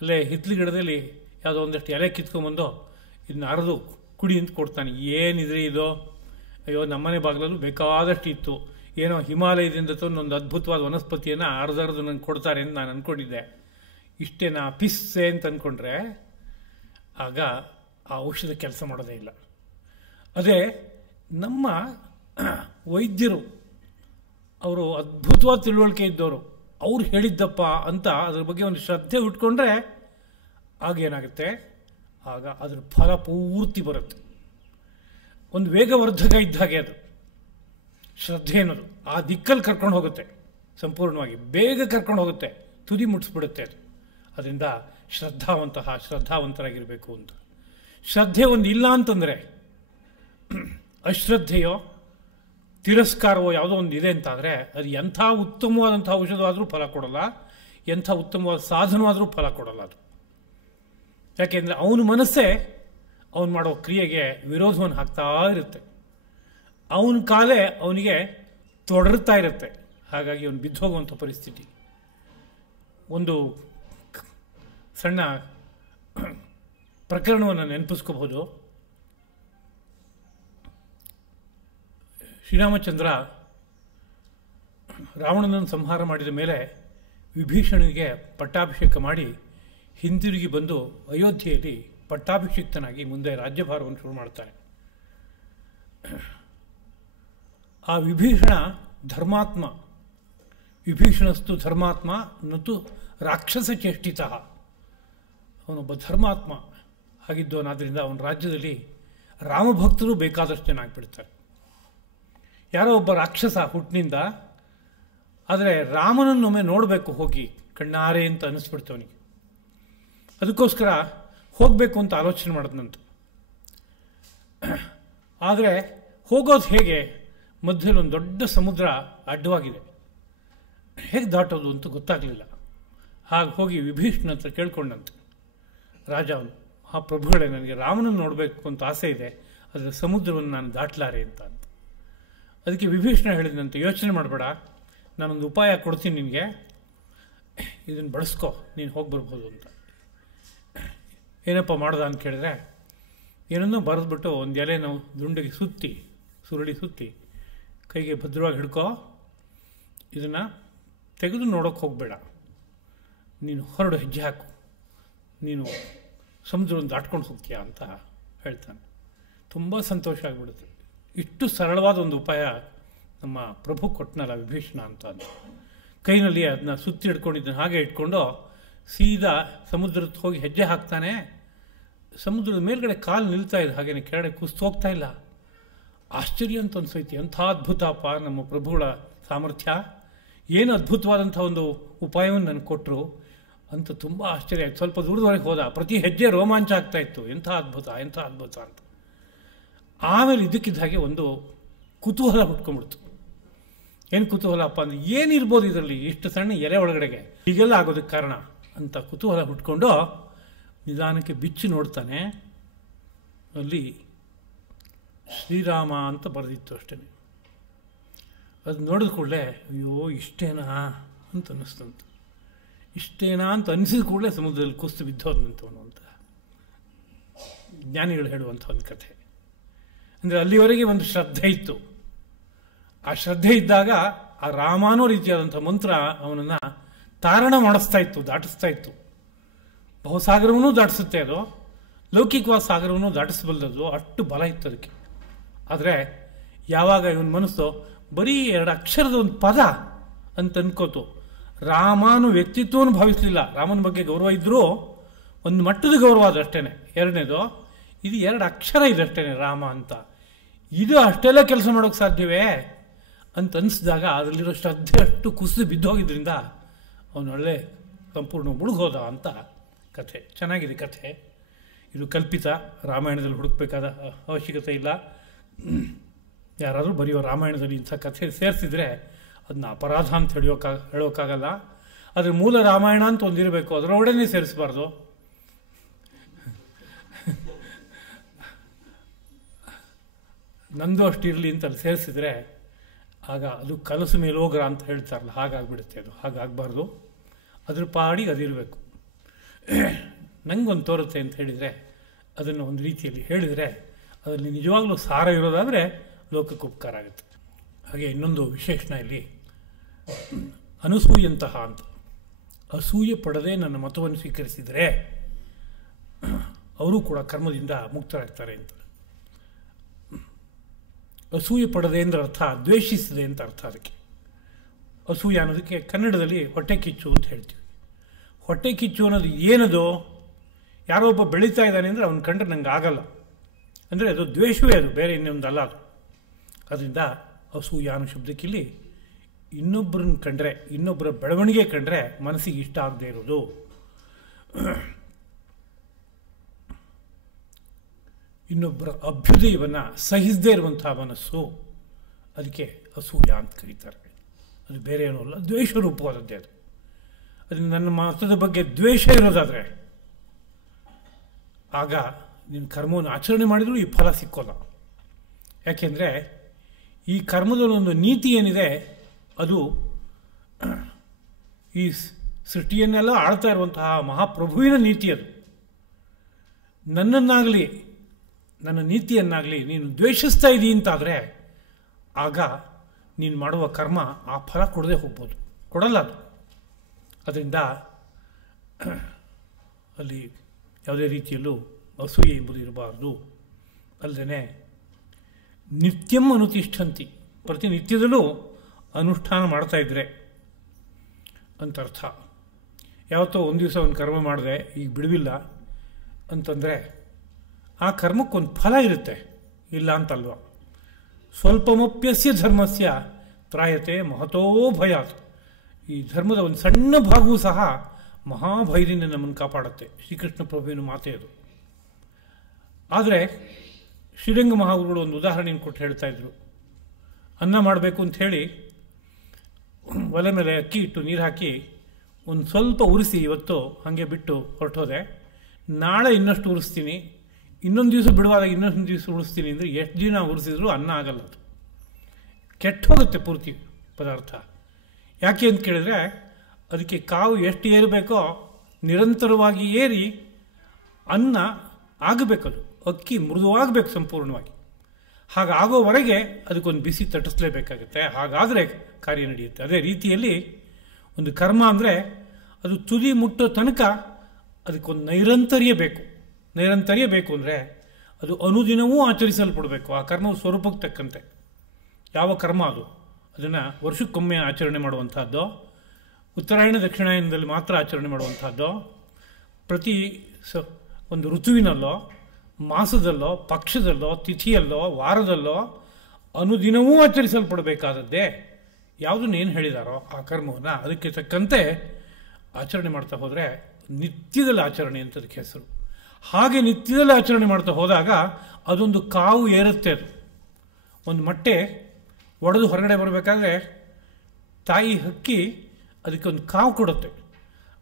ಅಲ್ಲೇ ಹಿತ್ಲಿ ಗಿಡದಲ್ಲಿ ಯಾವುದೋ ಒಂದಷ್ಟು ಎಲೆ ಕಿತ್ಕೊಂಬಂದು ಇದನ್ನ ಅರೆದು ಕುಡಿ ಅಂತ ಕೊಡ್ತಾನೆ. ಏನಿದ್ರೆ ಇದು, ಅಯ್ಯೋ ನಮ್ಮನೆ ಬಾಗಿಲಲ್ಲೂ ಬೇಕಾದಷ್ಟು ಇತ್ತು, ಏನೋ ಹಿಮಾಲಯದಿಂದ ತಂದೊಂದು ಅದ್ಭುತವಾದ ವನಸ್ಪತಿಯನ್ನು ಅರ್ಧರ್ದು ನಂಗೆ ಕೊಡ್ತಾರೆ ಅಂತ ನಾನು ಅಂದ್ಕೊಂಡಿದ್ದೆ, ಇಷ್ಟೇನಾ ಪಿಸ್ಸೆ ಅಂತ ಅಂದ್ಕೊಂಡ್ರೆ ಆಗ ಆ ಔಷಧ ಕೆಲಸ ಮಾಡೋದೇ ಇಲ್ಲ. ಅದೇ ನಮ್ಮ ವೈದ್ಯರು, ಅವರು ಅದ್ಭುತವಾದ ತಿಳುವಳಿಕೆ ಇದ್ದವರು, ಅವ್ರು ಹೇಳಿದ್ದಪ್ಪ ಅಂತ ಅದ್ರ ಬಗ್ಗೆ ಒಂದು ಶ್ರದ್ಧೆ ಉಟ್ಕೊಂಡ್ರೆ ಆಗೇನಾಗುತ್ತೆ, ಆಗ ಅದ್ರ ಫಲ ಪೂರ್ತಿ ಬರುತ್ತೆ. ಒಂದು ವೇಗವರ್ಧಕ ಇದ್ದ ಹಾಗೆ ಅದು ಶ್ರದ್ಧೆ ಅನ್ನೋದು. ಆ ದಿಕ್ಕಲ್ಲಿ ಕರ್ಕೊಂಡು ಹೋಗುತ್ತೆ, ಸಂಪೂರ್ಣವಾಗಿ ಬೇಗ ಕರ್ಕೊಂಡು ಹೋಗುತ್ತೆ, ತುದಿ ಮುಟ್ಟಿಸ್ಬಿಡುತ್ತೆ ಅದು. ಅದರಿಂದ ಶ್ರದ್ಧಾವಂತರಾಗಿರಬೇಕು ಅಂತ. ಶ್ರದ್ಧೆ ಒಂದು ಇಲ್ಲ ಅಂತಂದರೆ, ಅಶ್ರದ್ಧೆಯೋ ತಿರಸ್ಕಾರವೋ ಯಾವುದೋ ಒಂದು ಇದೆ ಅಂತಾದರೆ ಅದು ಎಂಥ ಉತ್ತಮವಾದಂಥ ಔಷಧವಾದರೂ ಫಲ ಕೊಡಲ್ಲ, ಎಂಥ ಉತ್ತಮವಾದ ಸಾಧನವಾದರೂ ಫಲ ಕೊಡಲ್ಲ ಅದು. ಯಾಕೆಂದರೆ ಅವನ ಮನಸ್ಸೇ ಅವನು ಮಾಡೋ ಕ್ರಿಯೆಗೆ ವಿರೋಧವನ್ನು ಹಾಕ್ತಾ ಇರುತ್ತೆ, ಅವನ ಕಾಲೇ ಅವನಿಗೆ ತೊಡರ್ತಾ ಇರುತ್ತೆ. ಹಾಗಾಗಿ ಅವನು ಬಿದ್ದು ಹೋಗುವಂಥ ಪರಿಸ್ಥಿತಿ ಒಂದು ಸಣ್ಣ ಪ್ರಕರಣವನ್ನು ನೆನಪಿಸ್ಕೋಬಹುದು. ಶ್ರೀರಾಮಚಂದ್ರ ರಾವಣನನ್ನು ಸಂಹಾರ ಮಾಡಿದ ಮೇಲೆ ವಿಭೀಷಣನಿಗೆ ಪಟ್ಟಾಭಿಷೇಕ ಮಾಡಿ ಹಿಂದಿರುಗಿ ಬಂದು ಅಯೋಧ್ಯೆಯಲ್ಲಿ ಪಟ್ಟಾಭಿಷಿಕ್ತನಾಗಿ ಮುಂದೆ ರಾಜ್ಯಭಾರವನ್ನು ಶುರು ಮಾಡ್ತಾನೆ. ಆ ವಿಭೀಷಣ ಧರ್ಮಾತ್ಮ, ವಿಭೀಷಣಸ್ತು ಧರ್ಮಾತ್ಮ ನತು ರಾಕ್ಷಸ ಚೇಷ್ಟಿತ, ಅವನೊಬ್ಬ ಧರ್ಮಾತ್ಮ ಆಗಿದ್ದವನಾದ್ದರಿಂದ ಅವನ ರಾಜ್ಯದಲ್ಲಿ ರಾಮಭಕ್ತರು ಬೇಕಾದಷ್ಟು ಜನ ಆಗಿಬಿಡ್ತಾರೆ. ಯಾರೋ ಒಬ್ಬ ರಾಕ್ಷಸ ಹುಟ್ಟಿನಿಂದ, ಆದರೆ ರಾಮನನ್ನೊಮ್ಮೆ ನೋಡಬೇಕು ಹೋಗಿ ಕಣ್ಣಾರೆ ಅಂತ ಅನ್ನಿಸ್ಬಿಡ್ತವನಿಗೆ. ಅದಕ್ಕೋಸ್ಕರ ಹೋಗಬೇಕು ಅಂತ ಆಲೋಚನೆ ಮಾಡಿದ್ನಂತ. ಆದರೆ ಹೋಗೋದು ಹೇಗೆ? ಮಧ್ಯದಲ್ಲಿ ಒಂದು ದೊಡ್ಡ ಸಮುದ್ರ ಅಡ್ಡವಾಗಿದೆ, ಹೇಗೆ ದಾಟೋದು ಅಂತ ಗೊತ್ತಾಗಲಿಲ್ಲ. ಹಾಗೆ ಹೋಗಿ ವಿಭೀಷಣ ಹತ್ರ ಕೇಳ್ಕೊಂಡಂತೆ ರಾಜ ಅವನು, ಆ ಪ್ರಭುಗಳೇ, ನನಗೆ ರಾಮನನ್ನು ನೋಡಬೇಕು ಅಂತ ಆಸೆ ಇದೆ, ಅದರ ಸಮುದ್ರವನ್ನು ನಾನು ದಾಟಲಾರೆ ಅಂತ. ಅದಕ್ಕೆ ವಿಭೀಷಣ ಹೇಳಿದಂತೆ, ಯೋಚನೆ ಮಾಡಬೇಡ, ನಾನೊಂದು ಉಪಾಯ ಕೊಡ್ತೀನಿ ನಿನಗೆ, ಇದನ್ನು ಬಳಸ್ಕೊ, ನೀನು ಹೋಗಿ ಬರ್ಬೋದು ಅಂತ. ಏನಪ್ಪ ಮಾಡ್ದ ಅಂತ ಕೇಳಿದ್ರೆ, ಏನನ್ನೋ ಬರೆದ್ಬಿಟ್ಟು ಒಂದು ಎಲೆನ ದುಂಡಿಗೆ ಸುರುಳಿ ಸುತ್ತಿ ಕೈಗೆ ಭದ್ರವಾಗಿ ಹಿಡ್ಕೋ, ಇದನ್ನು ತೆಗೆದು ನೋಡೋಕ್ಕೆ ಹೋಗಬೇಡ, ನೀನು ಹೊರಡು ಹೆಜ್ಜೆ ಹಾಕು, ನೀನು ಸಮುದ್ರವನ್ನು ದಾಟ್ಕೊಂಡು ಹೋಗ್ತೀಯಾ ಅಂತ ಹೇಳ್ತಾನೆ. ತುಂಬ ಸಂತೋಷ ಆಗಿಬಿಡುತ್ತೆ. ಇಷ್ಟು ಸರಳವಾದ ಒಂದು ಉಪಾಯ ನಮ್ಮ ಪ್ರಭು ಕೊಟ್ಟನಲ್ಲ ವಿಭೀಷಣ ಅಂತ. ಕೈನಲ್ಲಿ ಅದನ್ನ ಸುತ್ತಿ ಹಿಡ್ಕೊಂಡಿದ್ದನ್ನು ಹಾಗೆ ಇಟ್ಕೊಂಡು ಸೀದಾ ಸಮುದ್ರಕ್ಕೆ ಹೋಗಿ ಹೆಜ್ಜೆ ಹಾಕ್ತಾನೆ. ಸಮುದ್ರದ ಮೇಲ್ಗಡೆ ಕಾಲು ನಿಲ್ತಾ ಇದೆ, ಹಾಗೇನೆ ಕೆಳಗಡೆ ಕುಸ್ತು ಹೋಗ್ತಾ ಇಲ್ಲ. ಆಶ್ಚರ್ಯ ಅಂತ ಅನ್ಸೈತಿ, ಎಂಥ ಅದ್ಭುತಪ್ಪ ನಮ್ಮ ಪ್ರಭುಗಳ ಸಾಮರ್ಥ್ಯ, ಏನು ಅದ್ಭುತವಾದಂಥ ಒಂದು ಉಪಾಯವನ್ನು ನನಗೆ ಕೊಟ್ಟರು ಅಂತ ತುಂಬ ಆಶ್ಚರ್ಯ ಆಯ್ತು. ಸ್ವಲ್ಪ ದೂರದವರೆಗೆ ಹೋದ, ಪ್ರತಿ ಹೆಜ್ಜೆ ರೋಮಾಂಚ ಆಗ್ತಾ ಇತ್ತು, ಎಂಥ ಅದ್ಭುತ ಅಂತ. ಆಮೇಲೆ ಇದ್ದಕ್ಕಿದ್ದ ಹಾಗೆ ಒಂದು ಕುತೂಹಲ ಹುಟ್ಕೊಂಡ್ಬಿಡ್ತು. ಏನು ಕುತೂಹಲಪ್ಪ ಅಂದರೆ, ಏನಿರ್ಬೋದು ಇದರಲ್ಲಿ ಇಷ್ಟು ಸಣ್ಣ ಎಲೆ ಒಳಗಡೆಗೆ ಹೀಗೆಲ್ಲ ಆಗೋದಕ್ಕೆ ಕಾರಣ ಅಂತ ಕುತೂಹಲ ಹುಟ್ಕೊಂಡು ನಿಧಾನಕ್ಕೆ ಬಿಚ್ಚಿ ನೋಡ್ತಾನೆ. ಅಲ್ಲಿ ಶ್ರೀರಾಮ ಅಂತ ಬರೆದಿತ್ತು ಅಷ್ಟೇ. ಅದು ನೋಡಿದ ಕೂಡಲೇ ಅಯ್ಯೋ ಇಷ್ಟೇನಾ ಅಂತ ಅನ್ನಿಸ್ತಂತೆ. ಇಷ್ಟೇನಾ ಅಂತ ಅನಿಸಿದ ಕೂಡಲೇ ಸಮುದ್ರದಲ್ಲಿ ಕುಸ್ತು ಬಿದ್ದೋದಂತವನು ಅಂತ ಜ್ಞಾನಿಗಳು ಹೇಳುವಂಥ ಒಂದು ಕಥೆ. ಅಂದರೆ ಅಲ್ಲಿವರೆಗೆ ಒಂದು ಶ್ರದ್ಧೆ ಇತ್ತು. ಆ ಶ್ರದ್ಧೆ ಇದ್ದಾಗ ಆ ರಾಮಾನೋ ರೀತಿಯಾದಂಥ ಮಂತ್ರ ಅವನನ್ನು ತಾರಣ ಮಾಡಿಸ್ತಾ ಇತ್ತು, ದಾಟಿಸ್ತಾ ಇತ್ತು. ಬಹುಸಾಗರವನ್ನೂ ದಾಟಿಸುತ್ತೆ ಅದು, ಲೌಕಿಕವಾದ ಸಾಗರವನ್ನು ದಾಟಿಸಬಲ್ಲದು, ಅಷ್ಟು ಬಲ ಇತ್ತು ಅದಕ್ಕೆ. ಆದರೆ ಯಾವಾಗ ಇವನ ಮನಸ್ಸು ಬರೀ 2 ಅಕ್ಷರದ ಒಂದು ಪದ ಅಂತ ಅನ್ಕೋತು, ರಾಮನು ವ್ಯಕ್ತಿತ್ವವನ್ನು ಭಾವಿಸಲಿಲ್ಲ. ರಾಮನ ಬಗ್ಗೆ ಗೌರವ ಇದ್ದರೂ ಒಂದು ಮಟ್ಟದ ಗೌರವ ಅದು ಅಷ್ಟೇ. ಎರಡನೇದು, ಇದು 2 ಅಕ್ಷರ ಇದಷ್ಟೇ ರಾಮ ಅಂತ, ಇದು ಅಷ್ಟೆಲ್ಲ ಕೆಲಸ ಮಾಡೋಕ್ಕೆ ಸಾಧ್ಯವೇ ಅಂತ ಅನಿಸಿದಾಗ ಅದರಲ್ಲಿರೋ ಶ್ರದ್ಧೆ ಅಷ್ಟು ಕುಸಿದು ಬಿದ್ದೋಗಿದ್ರಿಂದ ಅವನೊಳ್ಳೆ ಸಂಪೂರ್ಣ ಮುಳುಗೋದ ಅಂತ ಕಥೆ. ಚೆನ್ನಾಗಿದೆ ಕಥೆ. ಇದು ಕಲ್ಪಿತ, ರಾಮಾಯಣದಲ್ಲಿ ಹುಡುಕಬೇಕಾದ ಅವಶ್ಯಕತೆ ಇಲ್ಲ. ಯಾರಾದರೂ ಬರೆಯೋ ರಾಮಾಯಣದಲ್ಲಿ ಇಂಥ ಕಥೆ ಸೇರಿಸಿದ್ರೆ ಅದನ್ನ ಅಪರಾಧ ಅಂತ ಹೇಳೋಕ್ಕಾಗಲ್ಲ. ಅದ್ರ ಮೂಲ ರಾಮಾಯಣ ಅಂತ ಒಂದಿರಬೇಕು, ಅದರೊಳಗಡೆ ಸೇರಿಸಬಾರ್ದು. ನಂದು ಅಷ್ಟಿರಲಿ ಅಂತ ಅಲ್ಲಿ ಸೇರಿಸಿದ್ರೆ ಆಗ ಅದು ಕಲಸು ಮೇಲೋಗ್ರ ಅಂತ ಹೇಳ್ತಾರಲ್ಲ, ಹಾಗಾಗ್ಬಿಡುತ್ತೆ. ಅದು ಹಾಗಾಗಬಾರ್ದು, ಅದ್ರ ಪಾಡಿಗೆ ಅದಿರಬೇಕು. ನಂಗೊಂದು ತೋರುತ್ತೆ ಅಂತ ಹೇಳಿದರೆ ಅದನ್ನು ಒಂದು ರೀತಿಯಲ್ಲಿ ಹೇಳಿದರೆ ಅದರಲ್ಲಿ ನಿಜವಾಗ್ಲೂ ಸಾರ ಇರೋದಾದರೆ ಲೋಕಕ್ಕೆ ಉಪಕಾರ ಆಗುತ್ತೆ. ಹಾಗೆ ಇನ್ನೊಂದು ವಿಶೇಷಣ ಇಲ್ಲಿ, ಅನಸೂಯಂತಹ ಅಂತ, ಅಸೂಯೆ ಪಡದೆ ನನ್ನ ಮತವನ್ನು ಸ್ವೀಕರಿಸಿದರೆ ಅವರು ಕೂಡ ಕರ್ಮದಿಂದ ಮುಕ್ತರಾಗ್ತಾರೆ ಅಂತ. ಅಸೂಯೆ ಪಡದೆ ಅಂದ್ರೆ ಅರ್ಥ ದ್ವೇಷಿಸದೆ ಅಂತ ಅರ್ಥ. ಅದಕ್ಕೆ ಅಸೂಯೆ ಅನ್ನೋದಕ್ಕೆ ಕನ್ನಡದಲ್ಲಿ ಹೊಟ್ಟೆ ಕಿಚ್ಚು ಅಂತ ಹೇಳ್ತೀವಿ. ಹೊಟ್ಟೆ ಕಿಚ್ಚು ಅನ್ನೋದು ಏನದು? ಯಾರೋ ಒಬ್ಬ ಬೆಳೀತಾ ಇದ್ದಾನೆ ಅಂದರೆ ಅವನು ಕಂಡ್ರೆ ನಂಗೆ ಆಗಲ್ಲ ಅಂದರೆ ಅದು ದ್ವೇಷವೇ, ಅದು ಬೇರೆ ಇನ್ನೊಂದಲ್ಲ ಅದು. ಅದರಿಂದ ಅಸೂಯ ಅನ್ನೋ ಶಬ್ದಕ್ಕಿಲ್ಲಿ ಇನ್ನೊಬ್ಬರನ್ನ ಕಂಡ್ರೆ, ಇನ್ನೊಬ್ಬರ ಬೆಳವಣಿಗೆ ಕಂಡ್ರೆ ಮನಸ್ಸಿಗೆ ಇಷ್ಟ ಆಗದೆ ಇರೋದು. ಇನ್ನೊಬ್ಬರ ಅಭ್ಯುದಯವನ್ನು ಸಹಿಸದೇ ಇರುವಂತಹ ಮನಸ್ಸು, ಅದಕ್ಕೆ ಅಸೂಯ ಅಂತ ಕರೀತಾರೆ. ಅದು ಬೇರೆ ಏನೂ ಅಲ್ಲ, ದ್ವೇಷ ರೂಪವಾದದ್ದೇ ಅದು. ಅದು ನನ್ನ ಮತದ ಬಗ್ಗೆ ದ್ವೇಷ ಇರೋದಾದರೆ ಆಗ ನೀನು ಕರ್ಮವನ್ನು ಆಚರಣೆ ಮಾಡಿದರೂ ಈ ಫಲ ಸಿಕ್ಕೋಲ್ಲ. ಯಾಕೆಂದರೆ ಈ ಕರ್ಮದಲ್ಲೊಂದು ನೀತಿ ಏನಿದೆ, ಅದು ಈ ಸೃಷ್ಟಿಯನ್ನೆಲ್ಲ ಆಳ್ತಾ ಇರುವಂತಹ ಮಹಾಪ್ರಭುವಿನ ನೀತಿ ಅದು. ನನ್ನನ್ನಾಗಲಿ ನನ್ನ ನೀತಿಯನ್ನಾಗಲಿ ನೀನು ದ್ವೇಷಿಸ್ತಾ ಇದ್ದೀ ಅಂತಾದರೆ ಆಗ ನೀನು ಮಾಡುವ ಕರ್ಮ ಆ ಫಲ ಕೊಡದೆ ಹೋಗ್ಬೋದು, ಕೊಡಲ್ಲ ಅದು. ಅದರಿಂದ ಅಲ್ಲಿ ಯಾವುದೇ ರೀತಿಯಲ್ಲೂ ಅಸೂಯೆ ಎಂಬುದು ಇರಬಾರ್ದು. ಅಲ್ಲದೆ ನಿತ್ಯಂ ಅನುತಿಷ್ಠಂತಿ, ಪ್ರತಿನಿತ್ಯದಲ್ಲೂ ಅನುಷ್ಠಾನ ಮಾಡ್ತಾಯಿದ್ರೆ ಅಂತ ಅರ್ಥ. ಯಾವತ್ತೋ ಒಂದು ದಿವಸ ಒಂದು ಕರ್ಮ ಮಾಡಿದೆ, ಈಗ ಬಿಡುವಿಲ್ಲ ಅಂತಂದರೆ ಆ ಕರ್ಮಕ್ಕೊಂದು ಫಲ ಇರುತ್ತೆ, ಇಲ್ಲ ಅಂತಲ್ವ. ಸ್ವಲ್ಪಮಪ್ಯಸ್ಯ ಧರ್ಮಸ್ಯ ತ್ರಾಯತೆ ಮಹತೋ ಭಯಾತ್. ಈ ಧರ್ಮದ ಒಂದು ಸಣ್ಣ ಭಾಗವೂ ಸಹ ಮಹಾಭಯದಿಂದ ನಮ್ಮನ್ನು ಕಾಪಾಡುತ್ತೆ. ಶ್ರೀಕೃಷ್ಣ ಪ್ರಭುವಿನ ಮಾತೆ ಅದು. ಆದರೆ ಶ್ರೀರಂಗ ಮಹಾಗುರುಗಳು ಒಂದು ಉದಾಹರಣೆಯನ್ನು ಕೊಟ್ಟು ಹೇಳ್ತಾ ಇದ್ರು. ಅನ್ನ ಮಾಡಬೇಕು ಅಂಥೇಳಿ ಒಲೆ ಮೇಲೆ ಅಕ್ಕಿ ಇಟ್ಟು ನೀರು ಹಾಕಿ ಒಂದು ಸ್ವಲ್ಪ ಉರಿಸಿ ಇವತ್ತು ಹಾಗೆ ಬಿಟ್ಟು ಹೊರಟೋದೆ, ನಾಳೆ ಇನ್ನಷ್ಟು ಉರಿಸ್ತೀನಿ, ಇನ್ನೊಂದು ದಿವಸ ಬಿಡುವಾಗ ಇನ್ನೊಂದು ದಿವಸ ಉರಿಸ್ತೀನಿ ಅಂದರೆ ಎಷ್ಟು ದಿನ ಉರಿಸಿದ್ರು ಅನ್ನ ಆಗಲ್ಲ, ಅದು ಕೆಟ್ಟು ಹೋಗುತ್ತೆ ಪೂರ್ತಿ ಪದಾರ್ಥ. ಯಾಕೆ ಅಂತ ಕೇಳಿದ್ರೆ ಅದಕ್ಕೆ ಕಾವು ಎಷ್ಟು ಏರಬೇಕೋ ನಿರಂತರವಾಗಿ ಏರಿ ಅನ್ನ ಆಗಬೇಕದು, ಅಕ್ಕಿ ಮೃದುವಾಗಬೇಕು ಸಂಪೂರ್ಣವಾಗಿ. ಹಾಗಾಗೋವರೆಗೆ ಅದಕ್ಕೊಂದು ಬಿಸಿ ತಟ್ಟಿಸ್ಲೇಬೇಕಾಗುತ್ತೆ, ಹಾಗಾದರೆ ಕಾರ್ಯ ನಡೆಯುತ್ತೆ. ಅದೇ ರೀತಿಯಲ್ಲಿ ಒಂದು ಕರ್ಮ ಅಂದರೆ ಅದು ತುದಿ ಮುಟ್ಟೋ ತನಕ ಅದಕ್ಕೊಂದು ನೈರಂತರ್ಯ ಬೇಕು. ನೈರಂತರ್ಯ ಬೇಕು ಅಂದರೆ ಅದು ಅನುದಿನವೂ ಆಚರಿಸಲ್ಪಡಬೇಕು. ಆ ಕರ್ಮವು ಸ್ವರೂಪಕ್ಕೆ ತಕ್ಕಂತೆ. ಯಾವ ಕರ್ಮ ಅದು, ಅದನ್ನು ವರ್ಷಕ್ಕೊಮ್ಮೆ ಆಚರಣೆ ಮಾಡುವಂಥದ್ದು, ಉತ್ತರಾಯಣ ದಕ್ಷಿಣಾಯನದಲ್ಲಿ ಮಾತ್ರ ಆಚರಣೆ ಮಾಡುವಂಥದ್ದು, ಪ್ರತಿ ಒಂದು ಋತುವಿನಲ್ಲೋ ಮಾಸದಲ್ಲೋ ಪಕ್ಷದಲ್ಲೋ ತಿಥಿಯಲ್ಲೋ ವಾರದಲ್ಲೋ ಅನುದಿನವೂ ಆಚರಿಸಲ್ಪಡಬೇಕಾದದ್ದೇ. ಯಾವುದನ್ನು ಏನು ಹೇಳಿದಾರೋ ಆ ಕರ್ಮವನ್ನು ಅದಕ್ಕೆ ತಕ್ಕಂತೆ ಆಚರಣೆ ಮಾಡ್ತಾ ಹೋದರೆ ನಿತ್ಯದಲ್ಲಿ ಆಚರಣೆ ಅಂತ ಅದಕ್ಕೆ ಹೆಸರು. ಹಾಗೆ ನಿತ್ಯದಲ್ಲಿ ಆಚರಣೆ ಮಾಡ್ತಾ ಹೋದಾಗ ಅದೊಂದು ಕಾವು ಏರುತ್ತೆ. ಅದು ಒಂದು ಮೊಟ್ಟೆ ಒಡೆದು ಹೊರಗಡೆ ಬರಬೇಕಾದ್ರೆ ತಾಯಿ ಹಕ್ಕಿ ಅದಕ್ಕೆ ಒಂದು ಕಾವು ಕೊಡುತ್ತೆ.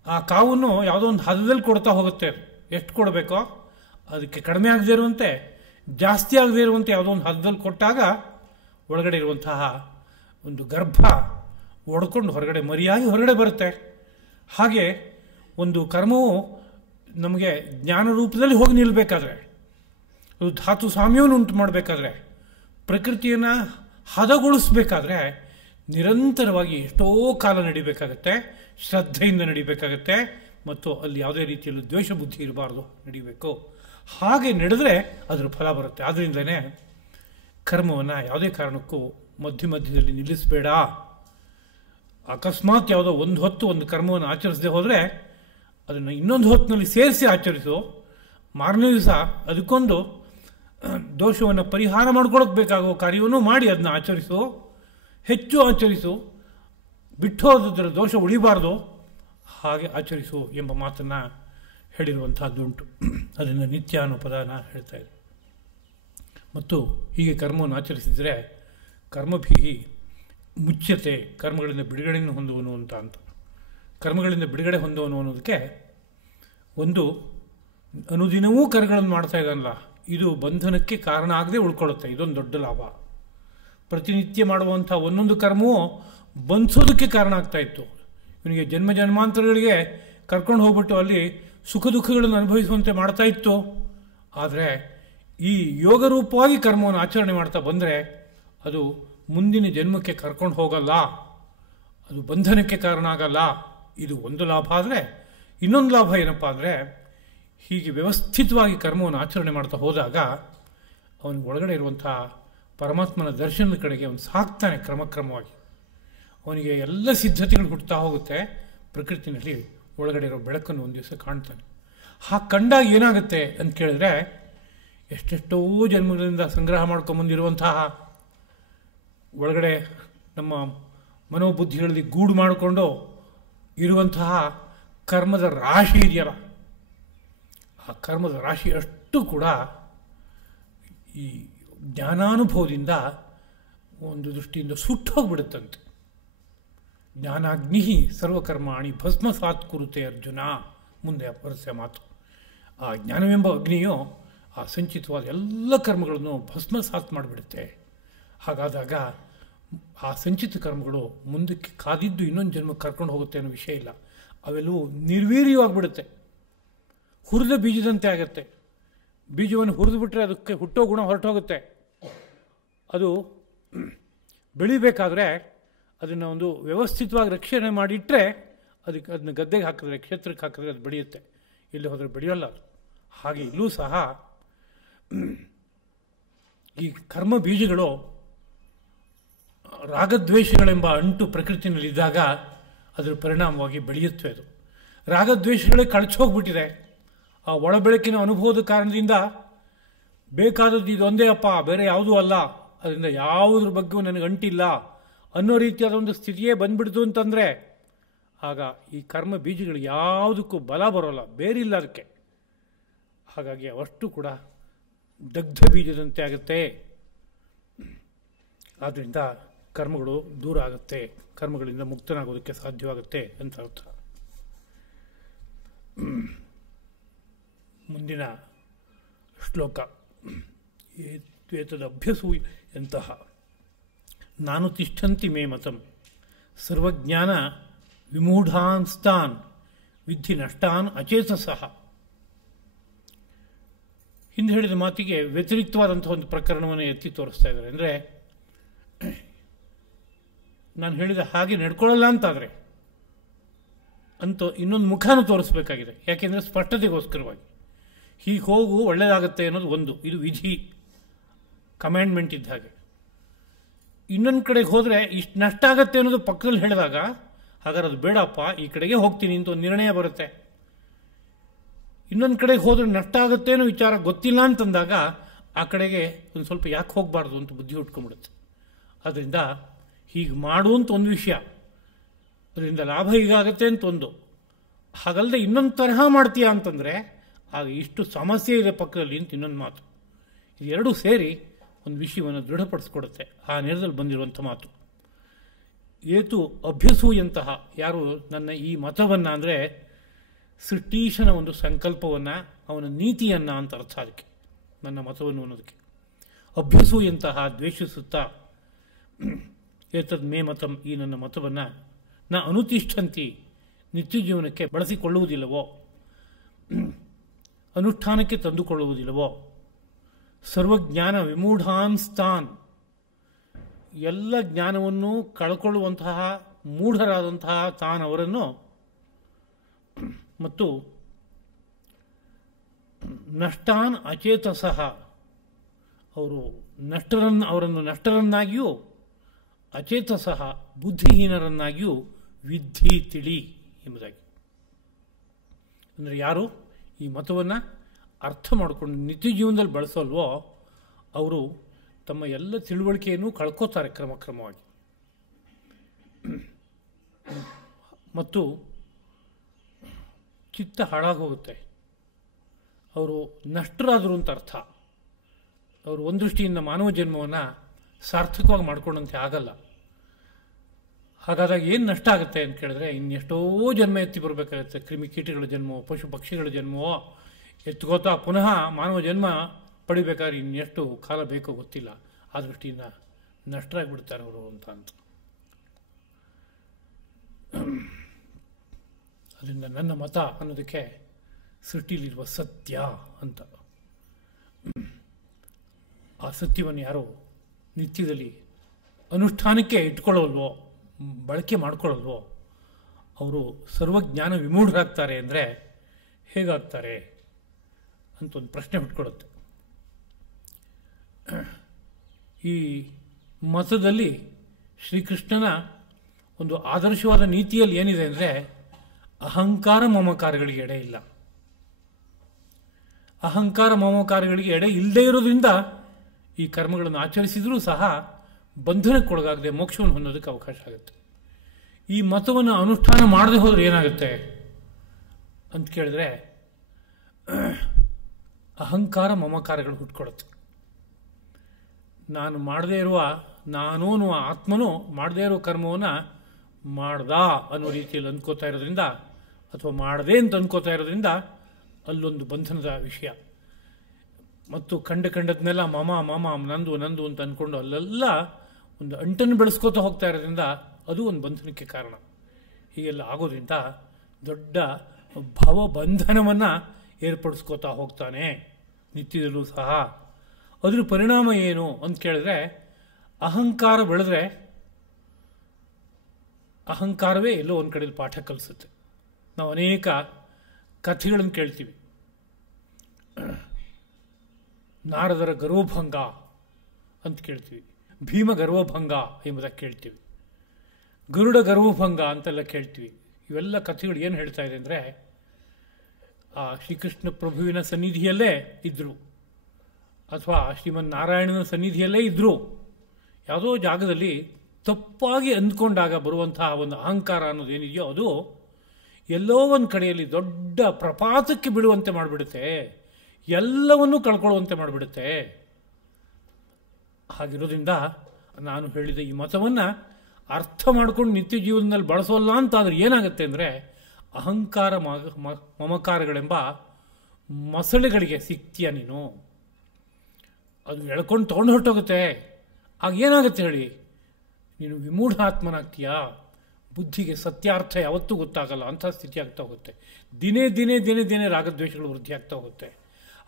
ಆ ಕಾವನ್ನು ಯಾವುದೋ ಒಂದು ಹದದಲ್ಲಿ ಕೊಡ್ತಾ ಹೋಗುತ್ತೆ. ಅದು ಎಷ್ಟು ಕೊಡಬೇಕೋ ಅದಕ್ಕೆ ಕಡಿಮೆ ಆಗದೇ ಇರುವಂತೆ ಜಾಸ್ತಿ ಆಗದೇ ಇರುವಂತೆ ಯಾವುದೋ ಒಂದು ಹದದಲ್ಲಿ ಕೊಟ್ಟಾಗ ಒಳಗಡೆ ಇರುವಂತಹ ಒಂದು ಗರ್ಭ ಒಡ್ಕೊಂಡು ಹೊರಗಡೆ ಮರಿಯಾಗಿ ಹೊರಗಡೆ ಬರುತ್ತೆ. ಹಾಗೆ ಒಂದು ಕರ್ಮವು ನಮಗೆ ಜ್ಞಾನ ರೂಪದಲ್ಲಿ ಹೋಗಿ ನಿಲ್ಲಬೇಕಾದ್ರೆ, ಅದು ಧಾತು ಸಾಮ್ಯವನ್ನು ಉಂಟು ಮಾಡಬೇಕಾದ್ರೆ, ಪ್ರಕೃತಿಯನ್ನು ಹದಗೊಳಿಸಬೇಕಾದ್ರೆ ನಿರಂತರವಾಗಿ ಎಷ್ಟೋ ಕಾಲ ನಡಿಬೇಕಾಗತ್ತೆ, ಶ್ರದ್ಧೆಯಿಂದ ನಡಿಬೇಕಾಗತ್ತೆ, ಮತ್ತು ಅಲ್ಲಿ ಯಾವುದೇ ರೀತಿಯಲ್ಲೂ ದ್ವೇಷ ಬುದ್ಧಿ ಇರಬಾರ್ದು, ನಡಿಬೇಕು. ಹಾಗೆ ನಡೆದರೆ ಅದರ ಫಲ ಬರುತ್ತೆ. ಆದ್ದರಿಂದಲೇ ಕರ್ಮವನ್ನು ಯಾವುದೇ ಕಾರಣಕ್ಕೂ ಮಧ್ಯದಲ್ಲಿ ನಿಲ್ಲಿಸಬೇಡ. ಅಕಸ್ಮಾತ್ ಯಾವುದೋ ಒಂದು ಹೊತ್ತು ಒಂದು ಕರ್ಮವನ್ನು ಆಚರಿಸದೆ ಹೋದರೆ ಅದನ್ನು ಇನ್ನೊಂದು ಹೊತ್ತಿನಲ್ಲಿ ಸೇರಿಸಿ ಆಚರಿಸು. ಮಾರನೇ ದಿವಸ ಅದಕ್ಕೊಂದು ದೋಷವನ್ನು ಪರಿಹಾರ ಮಾಡ್ಕೊಳ್ಳೋಕೆ ಬೇಕಾಗುವ ಕಾರ್ಯವನ್ನು ಮಾಡಿ ಅದನ್ನ ಆಚರಿಸು. ಹೆಚ್ಚು ಆಚರಿಸು, ಬಿಟ್ಟು ಹೋದರ ದೋಷ ಉಳಿಬಾರ್ದು, ಹಾಗೆ ಆಚರಿಸು ಎಂಬ ಮಾತನ್ನು ಹೇಳಿರುವಂತಹದ್ದುಂಟು. ಅದನ್ನು ನಿತ್ಯ ಅನ್ನೋ ಪದನ ಹೇಳ್ತಾ ಇದೆ. ಮತ್ತು ಹೀಗೆ ಕರ್ಮವನ್ನು ಆಚರಿಸಿದರೆ ಕರ್ಮಭೀಹಿ ಮುಚ್ಯತೆ, ಕರ್ಮಗಳಿಂದ ಬಿಡುಗಡೆಯನ್ನು ಹೊಂದುವನು ಅಂತ. ಕರ್ಮಗಳಿಂದ ಬಿಡುಗಡೆ ಹೊಂದುವನು ಅನ್ನೋದಕ್ಕೆ ಒಂದು ಅನುದಿನವೂ ಕರ್ಮಗಳನ್ನು ಮಾಡ್ತಾ ಇದ್ದಾನಲ್ಲ, ಇದು ಬಂಧನಕ್ಕೆ ಕಾರಣ ಆಗದೆ ಉಳ್ಕೊಳ್ಳುತ್ತೆ. ಇದೊಂದು ದೊಡ್ಡ ಲಾಭ. ಪ್ರತಿನಿತ್ಯ ಮಾಡುವಂಥ ಒಂದೊಂದು ಕರ್ಮವೂ ಬಂಧಿಸೋದಕ್ಕೆ ಕಾರಣ ಆಗ್ತಾ ಇತ್ತು. ಇವನಿಗೆ ಜನ್ಮ ಜನ್ಮಾಂತರಗಳಿಗೆ ಕರ್ಕೊಂಡು ಹೋಗ್ಬಿಟ್ಟು ಅಲ್ಲಿ ಸುಖ ದುಃಖಗಳನ್ನು ಅನುಭವಿಸುವಂತೆ ಮಾಡ್ತಾ ಇತ್ತು. ಆದರೆ ಈ ಯೋಗ ರೂಪವಾಗಿ ಕರ್ಮವನ್ನು ಆಚರಣೆ ಮಾಡ್ತಾ ಬಂದರೆ ಅದು ಮುಂದಿನ ಜನ್ಮಕ್ಕೆ ಕರ್ಕೊಂಡು ಹೋಗಲ್ಲ, ಅದು ಬಂಧನಕ್ಕೆ ಕಾರಣ ಆಗಲ್ಲ. ಇದು ಒಂದು ಲಾಭ. ಆದರೆ ಇನ್ನೊಂದು ಲಾಭ ಏನಪ್ಪ ಅಂದರೆ, ಹೀಗೆ ವ್ಯವಸ್ಥಿತವಾಗಿ ಕರ್ಮವನ್ನು ಆಚರಣೆ ಮಾಡ್ತಾ ಹೋದಾಗ ಅವನಿಗೆ ಒಳಗಡೆ ಇರುವಂಥ ಪರಮಾತ್ಮನ ದರ್ಶನದ ಕಡೆಗೆ ಅವನು ಸಾಕ್ತಾನೆ. ಕ್ರಮಕ್ರಮವಾಗಿ ಅವನಿಗೆ ಎಲ್ಲ ಸಿದ್ಧತೆಗಳು ಹುಟ್ಟುತ್ತಾ ಹೋಗುತ್ತೆ. ಪ್ರಕೃತಿನಲ್ಲಿ ಒಳಗಡೆ ಇರೋ ಬೆಳಕನ್ನು ಒಂದು ದಿವಸ ಕಾಣ್ತಾನೆ. ಹಾಗೆ ಕಂಡಾಗ ಏನಾಗುತ್ತೆ ಅಂತ ಕೇಳಿದ್ರೆ, ಎಷ್ಟೆಷ್ಟೋ ಜನ್ಮಗಳಿಂದ ಸಂಗ್ರಹ ಮಾಡ್ಕೊಂಬಂದಿರುವಂತಹ ಒಳಗಡೆ ನಮ್ಮ ಮನೋಬುದ್ಧಿಗಳಲ್ಲಿ ಗೂಡು ಮಾಡಿಕೊಂಡು ಇರುವಂತಹ ಕರ್ಮದ ರಾಶಿ ಇದೆಯಲ್ಲ, ಆ ಕರ್ಮದ ರಾಶಿ ಅಷ್ಟು ಕೂಡ ಈ ಜ್ಞಾನಾನುಭವದಿಂದ ಒಂದು ದೃಷ್ಟಿಯಿಂದ ಸುಟ್ಟು ಹೋಗ್ಬಿಡುತ್ತಂತೆ. ಜ್ಞಾನಾಗ್ನಿ ಸರ್ವಕರ್ಮಾಣಿ ಭಸ್ಮಸಾತ್ ಕುರುತೆ ಅರ್ಜುನ, ಮುಂದೆ ಬರುತ್ತೆ ಮಾತು. ಆ ಜ್ಞಾನವೆಂಬ ಅಗ್ನಿಯು ಆ ಸಂಚಿತವಾದ ಎಲ್ಲ ಕರ್ಮಗಳನ್ನು ಭಸ್ಮಸಾತ್ ಮಾಡಿಬಿಡುತ್ತೆ. ಹಾಗಾದಾಗ ಆ ಸಂಚಿತ ಕರ್ಮಗಳು ಮುಂದಕ್ಕೆ ಕಾದಿದ್ದು ಇನ್ನೊಂದು ಜನ್ಮಕ್ಕೆ ಕರ್ಕೊಂಡು ಹೋಗುತ್ತೆ ಅನ್ನೋ ವಿಷಯ ಇಲ್ಲ. ಅವೆಲ್ಲವೂ ನಿರ್ವೀರ್ಯವಾಗಿಬಿಡುತ್ತೆ, ಹುರಿದ ಬೀಜದಂತೆ ಆಗುತ್ತೆ. ಬೀಜವನ್ನು ಹುರಿದು ಬಿಟ್ಟರೆ ಅದಕ್ಕೆ ಹುಟ್ಟೋ ಗುಣ ಹೊರಟೋಗುತ್ತೆ. ಅದು ಬೆಳಿಬೇಕಾದ್ರೆ ಅದನ್ನು ಒಂದು ವ್ಯವಸ್ಥಿತವಾಗಿ ರಕ್ಷಣೆ ಮಾಡಿಟ್ಟರೆ ಅದನ್ನ ಗದ್ದೆಗೆ ಹಾಕಿದ್ರೆ, ಕ್ಷೇತ್ರಕ್ಕೆ ಹಾಕಿದ್ರೆ ಅದು ಬೆಳೆಯುತ್ತೆ. ಇಲ್ಲಿ ಹೋದರೆ ಬೆಳೆಯೋಲ್ಲ ಅದು. ಹಾಗೆ ಇಲ್ಲೂ ಸಹ ಈ ಕರ್ಮ ಬೀಜಗಳು ರಾಗದ್ವೇಷಗಳೆಂಬ ಅಂಟು ಪ್ರಕೃತಿನಲ್ಲಿದ್ದಾಗ ಅದರ ಪರಿಣಾಮವಾಗಿ ಬೆಳೆಯುತ್ತವೆ. ಅದು ರಾಗದ್ವೇಷಗಳೇ ಕಳಚೋಗ್ಬಿಟ್ಟಿದೆ. ಆ ಒಳಬೆಳಕಿನ ಅನುಭವದ ಕಾರಣದಿಂದ ಬೇಕಾದದ್ದು ಇದೊಂದೇ ಅಪ್ಪ, ಬೇರೆ ಯಾವುದೂ ಅಲ್ಲ, ಅದರಿಂದ ಯಾವುದ್ರ ಬಗ್ಗೆಯೂ ನನಗೆ ಅಂಟಿಲ್ಲ ಅನ್ನೋ ರೀತಿಯಾದ ಒಂದು ಸ್ಥಿತಿಯೇ ಬಂದ್ಬಿಡ್ತು ಅಂತಂದರೆ ಆಗ ಈ ಕರ್ಮ ಬೀಜಗಳು ಯಾವುದಕ್ಕೂ ಬಲ ಬರೋಲ್ಲ, ಬೇರಿಲ್ಲ ಅದಕ್ಕೆ. ಹಾಗಾಗಿ ಅವಷ್ಟು ಕೂಡ ದಗ್ಧ ಬೀಜದಂತೆ ಆಗುತ್ತೆ. ಆದ್ದರಿಂದ ಕರ್ಮಗಳು ದೂರ ಆಗುತ್ತೆ, ಕರ್ಮಗಳಿಂದ ಮುಕ್ತನಾಗೋದಕ್ಕೆ ಸಾಧ್ಯವಾಗುತ್ತೆ ಅಂತ ಅರ್ಥ. ಮುಂದಿನ ಶ್ಲೋಕ ಏತದಭ್ಯಸೂಯಂತಹ ನಾನು ತಿಷ್ಠಂತಿ ಮೇ ಮತಂ ಸರ್ವಜ್ಞಾನ ವಿಮೂಢಾನ್ಸ್ತಾನ್ ವಿಧಿ ನಷ್ಟಾನ್ ಅಚೇತಸಃ. ಹಿಂದೆ ಹೇಳಿದ ಮಾತಿಗೆ ವ್ಯತಿರಿಕ್ತವಾದಂತಹ ಒಂದು ಪ್ರಕರಣವನ್ನು ಎತ್ತಿ ತೋರಿಸ್ತಾ ಇದ್ದಾರೆ. ಅಂದರೆ ನಾನು ಹೇಳಿದ ಹಾಗೆ ನಡ್ಕೊಳ್ಳಲ್ಲ ಅಂತಾದರೆ ಅಂತೂ ಇನ್ನೊಂದು ಮುಖಾನು ತೋರಿಸ್ಬೇಕಾಗಿದೆ. ಯಾಕೆಂದರೆ ಸ್ಪಷ್ಟತೆಗೋಸ್ಕರವಾಗಿ ಹೀಗೆ ಹೋಗು ಒಳ್ಳೆಯದಾಗತ್ತೆ ಅನ್ನೋದು ಒಂದು, ಇದು ವಿಧಿ ಕಮ್ಯಾಂಡ್ಮೆಂಟ್ ಇದ್ದ ಹಾಗೆ. ಇನ್ನೊಂದು ಕಡೆಗೆ ಹೋದರೆ ಇಷ್ಟು ನಷ್ಟ ಆಗತ್ತೆ ಅನ್ನೋದು ಪಕ್ಕದಲ್ಲಿ ಹೇಳಿದಾಗ ಹಾಗಾದ್ರೆ ಅದು ಬೇಡಪ್ಪ, ಈ ಕಡೆಗೆ ಹೋಗ್ತೀನಿ ಅಂತ ಒಂದು ನಿರ್ಣಯ ಬರುತ್ತೆ. ಇನ್ನೊಂದು ಕಡೆಗೆ ಹೋದ್ರೆ ನಷ್ಟ ಆಗುತ್ತೆ ಅನ್ನೋ ವಿಚಾರ ಗೊತ್ತಿಲ್ಲ ಅಂತಂದಾಗ ಆ ಕಡೆಗೆ ಒಂದು ಸ್ವಲ್ಪ ಯಾಕೆ ಹೋಗಬಾರ್ದು ಅಂತ ಬುದ್ಧಿ ಹುಟ್ಕೊಂಡ್ಬಿಡುತ್ತೆ. ಅದರಿಂದ ಹೀಗೆ ಮಾಡು ಅಂತ ಒಂದು ವಿಷಯ, ಅದರಿಂದ ಲಾಭ ಹೀಗಾಗತ್ತೆ ಅಂತ ಒಂದು, ಹಾಗಲ್ಲದೆ ಇನ್ನೊಂದು ತರಹ ಮಾಡ್ತೀಯಾ ಅಂತಂದರೆ ಆಗ ಇಷ್ಟು ಸಮಸ್ಯೆ ಇದೆ ಪಕ್ಕದಲ್ಲಿ ಅಂತ ಇನ್ನೊಂದು ಮಾತು. ಇದೆರಡೂ ಸೇರಿ ಒಂದು ವಿಷಯವನ್ನು ದೃಢಪಡಿಸ್ಕೊಡುತ್ತೆ. ಆ ನೆರದಲ್ಲಿ ಬಂದಿರುವಂಥ ಮಾತು ಏತು ಅಭ್ಯಸೂಯಂತಹ, ಯಾರು ನನ್ನ ಈ ಮತವನ್ನು ಅಂದರೆ ಸೃಷ್ಟೀಶನ ಒಂದು ಸಂಕಲ್ಪವನ್ನು, ಅವನ ನೀತಿಯನ್ನು ಅಂತ ಅರ್ಥ ಅದಕ್ಕೆ, ನನ್ನ ಮತವನ್ನು ಅನ್ನೋದಕ್ಕೆ. ಅಭ್ಯಸೂಯಂತಹ ದ್ವೇಷಿಸುತ್ತಾ ಏತದ್ ಮೇ ಮತಂ, ಈ ನನ್ನ ಮತವನ್ನು ನ ಅನುತಿಷ್ಠಂತಿ, ನಿತ್ಯ ಜೀವನಕ್ಕೆ ಬಳಸಿಕೊಳ್ಳುವುದಿಲ್ಲವೋ, ಅನುಷ್ಠಾನಕ್ಕೆ ತಂದುಕೊಳ್ಳುವುದಿಲ್ಲವೋ, ಸರ್ವಜ್ಞಾನ ವಿಮೂಢಾನ್ಸ್ತಾನ್, ಎಲ್ಲ ಜ್ಞಾನವನ್ನು ಕಳ್ಕೊಳ್ಳುವಂತಹ ಮೂಢರಾದಂತಹ ತಾನವರನ್ನು, ಮತ್ತು ನಷ್ಟಾನ್ ಅಚೇತಸಃ, ಅವರನ್ನು ನಷ್ಟರನ್ನಾಗಿಯೂ ಅಚೇತಸಃ ಬುದ್ಧಿಹೀನರನ್ನಾಗಿಯೂ ವಿಧಿ ತಿಳಿ ಎಂಬುದಾಗಿ. ಅಂದರೆ ಯಾರು ಈ ಮತವನ್ನು ಅರ್ಥ ಮಾಡಿಕೊಂಡು ನಿತ್ಯ ಜೀವನದಲ್ಲಿ ಬಳಸಲ್ವೋ ಅವರು ತಮ್ಮ ಎಲ್ಲ ತಿಳುವಳಿಕೆಯನ್ನು ಕಳ್ಕೋತಾರೆ ಕ್ರಮಕ್ರಮವಾಗಿ. ಮತ್ತು ಚಿತ್ತ ಹಾಳಾಗೋಗುತ್ತೆ, ಅವರು ನಷ್ಟರಾದರು ಅಂತ ಅರ್ಥ. ಅವರು ಒಂದು ದೃಷ್ಟಿಯಿಂದ ಮಾನವ ಜನ್ಮವನ್ನು ಸಾರ್ಥಕವಾಗಿ ಮಾಡ್ಕೊಂಡಂತೆ ಆಗಲ್ಲ. ಹಾಗಾದಾಗ ಏನು ನಷ್ಟ ಆಗುತ್ತೆ ಅಂತ ಕೇಳಿದ್ರೆ, ಇನ್ನೆಷ್ಟೋ ಜನ್ಮ ಎತ್ತಿ ಬರಬೇಕಾಗುತ್ತೆ. ಕ್ರಿಮಿಕೀಟಗಳ ಜನ್ಮವೋ, ಪಶು ಪಕ್ಷಿಗಳ ಜನ್ಮವೋ ಎತ್ಕೋತಾ ಪುನಃ ಮಾನವ ಜನ್ಮ ಪಡಿಬೇಕಾದ್ರೆ ಇನ್ನೆಷ್ಟು ಕಾಲ ಬೇಕೋ ಗೊತ್ತಿಲ್ಲ. ಆ ದೃಷ್ಟಿಯಿಂದ ನಷ್ಟರಾಗಿಬಿಡ್ತಾರೆ ಅವರು ಅಂತ. ಅದರಿಂದ ನನ್ನ ಮತ ಅನ್ನೋದಕ್ಕೆ ಸೃಷ್ಟಿಲಿರುವ ಸತ್ಯ ಅಂತ. ಆ ಸತ್ಯವನ್ನು ಯಾರೋ ನಿತ್ಯದಲ್ಲಿ ಅನುಷ್ಠಾನಕ್ಕೆ ಇಟ್ಕೊಳ್ಳೋಲ್ವೋ, ಬಳಕೆ ಮಾಡ್ಕೊಳ್ಳಲ್ವೋ, ಅವರು ಸರ್ವಜ್ಞಾನ ವಿಮೂಢರಾಗ್ತಾರೆ. ಅಂದರೆ ಹೇಗಾಗ್ತಾರೆ ಅಂತ ಒಂದು ಪ್ರಶ್ನೆ ಹುಟ್ಕೊಡುತ್ತೆ. ಈ ಮತದಲ್ಲಿ ಶ್ರೀಕೃಷ್ಣನ ಒಂದು ಆದರ್ಶವಾದ ನೀತಿಯಲ್ಲಿ ಏನಿದೆ ಅಂದರೆ, ಅಹಂಕಾರ ಮಮಕಾರಗಳಿಗೆ ಎಡೆ ಇಲ್ಲ. ಅಹಂಕಾರ ಮಮಕಾರಗಳಿಗೆ ಎಡೆ ಇಲ್ಲದೆ ಇರೋದ್ರಿಂದ ಈ ಕರ್ಮಗಳನ್ನು ಆಚರಿಸಿದರೂ ಸಹ ಬಂಧನಕ್ಕೊಳಗಾಗದೆ ಮೋಕ್ಷವನ್ನು ಹೊಂದೋದಕ್ಕೆ ಅವಕಾಶ ಆಗುತ್ತೆ. ಈ ಮತವನ್ನು ಅನುಷ್ಠಾನ ಮಾಡದೆ ಹೋದರೆ ಏನಾಗುತ್ತೆ ಅಂತ ಕೇಳಿದ್ರೆ, ಅಹಂಕಾರ ಮಮಕಾರಗಳು ಹುಟ್ಕೊಡುತ್ತೆ. ನಾನು ಮಾಡದೇ ಇರುವ, ನಾನು ಅನ್ನುವ ಆತ್ಮನು ಮಾಡದೇ ಇರುವ ಕರ್ಮವನ್ನು ಮಾಡ್ದ ಅನ್ನೋ ರೀತಿಯಲ್ಲಿ ಅಂದ್ಕೋತಾ ಇರೋದ್ರಿಂದ, ಅಥವಾ ಮಾಡದೆ ಅಂತ ಅಂದ್ಕೋತಾ ಇರೋದ್ರಿಂದ ಅಲ್ಲೊಂದು ಬಂಧನದ ವಿಷಯ. ಮತ್ತು ಕಂಡದ್ನೆಲ್ಲ ಮಮ ಮಮ ನಂದು ನಂದು ಅಂತ ಅಂದ್ಕೊಂಡು ಅಲ್ಲೆಲ್ಲ ಒಂದು ಅಂಟನ್ನು ಬೆಳೆಸ್ಕೋತಾ ಹೋಗ್ತಾ ಇರೋದ್ರಿಂದ ಅದು ಒಂದು ಬಂಧನಕ್ಕೆ ಕಾರಣ. ಹೀಗೆಲ್ಲ ಆಗೋದ್ರಿಂದ ದೊಡ್ಡ ಭವಬಂಧನವನ್ನು ಏರ್ಪಡಿಸ್ಕೋತಾ ಹೋಗ್ತಾನೆ ನಿತ್ಯದಲ್ಲೂ ಸಹ. ಅದ್ರ ಪರಿಣಾಮ ಏನು ಅಂತ ಕೇಳಿದ್ರೆ, ಅಹಂಕಾರ ಬೆಳೆದ್ರೆ ಅಹಂಕಾರವೇ ಎಲ್ಲೋ ಒಂದು ಕಡೆಯಲ್ಲಿ ಪಾಠ ಕಲಿಸುತ್ತೆ. ನಾವು ಅನೇಕ ಕಥೆಗಳನ್ನು ಕೇಳ್ತೀವಿ. ನಾರದರ ಗರ್ವಭಂಗ ಅಂತ ಕೇಳ್ತೀವಿ, ಭೀಮ ಗರ್ವಭಂಗ ಎಂಬುದಾಗಿ ಕೇಳ್ತೀವಿ, ಗರುಡ ಗರ್ವಭಂಗ ಅಂತೆಲ್ಲ ಕೇಳ್ತೀವಿ. ಇವೆಲ್ಲ ಕಥೆಗಳು ಏನು ಹೇಳ್ತಾ ಇದೆ ಅಂದರೆ, ಆ ಶ್ರೀಕೃಷ್ಣ ಪ್ರಭುವಿನ ಸನ್ನಿಧಿಯಲ್ಲೇ ಇದ್ದರು ಅಥವಾ ಶ್ರೀಮನ್ ನಾರಾಯಣನ ಸನ್ನಿಧಿಯಲ್ಲೇ ಇದ್ದರು, ಯಾವುದೋ ಜಾಗದಲ್ಲಿ ತಪ್ಪಾಗಿ ಅಂದ್ಕೊಂಡಾಗ ಬರುವಂತಹ ಒಂದು ಅಹಂಕಾರ ಅನ್ನೋದೇನಿದೆಯೋ ಅದು ಎಲ್ಲೋ ಒಂದು ಕಡೆಯಲ್ಲಿ ದೊಡ್ಡ ಪ್ರಪಾತಕ್ಕೆ ಬೀಳುವಂತೆ ಮಾಡಿಬಿಡುತ್ತೆ, ಎಲ್ಲವನ್ನೂ ಕಳ್ಕೊಳ್ಳುವಂತೆ ಮಾಡಿಬಿಡುತ್ತೆ. ಹಾಗಿರೋದ್ರಿಂದ ನಾನು ಹೇಳಿದ ಈ ಮತವನ್ನು ಅರ್ಥ ಮಾಡ್ಕೊಂಡು ನಿತ್ಯ ಜೀವನದಲ್ಲಿ ಬಳಸೋಲ್ಲ ಅಂತಾದರೆ ಏನಾಗುತ್ತೆ ಅಂದರೆ, ಅಹಂಕಾರ ಮಮಕಾರಗಳೆಂಬ ಮೊಸಳೆಗಳಿಗೆ ಸಿಕ್ತೀಯ ನೀನು, ಅದು ಎಳ್ಕೊಂಡು ತೊಗೊಂಡು ಹೊರಟೋಗುತ್ತೆ. ಆಗ ಏನಾಗುತ್ತೆ ಹೇಳಿ, ನೀನು ವಿಮೂಢಾತ್ಮನಾಗ್ತೀಯಾ, ಬುದ್ಧಿಗೆ ಸತ್ಯಾರ್ಥ ಯಾವತ್ತೂ ಗೊತ್ತಾಗಲ್ಲ, ಅಂಥ ಸ್ಥಿತಿ ಆಗ್ತಾ ಹೋಗುತ್ತೆ. ದಿನೇ ದಿನೇ ದಿನೇ ದಿನೇ ರಾಗದ್ವೇಷಗಳು ವೃದ್ಧಿ ಆಗ್ತಾ ಹೋಗುತ್ತೆ.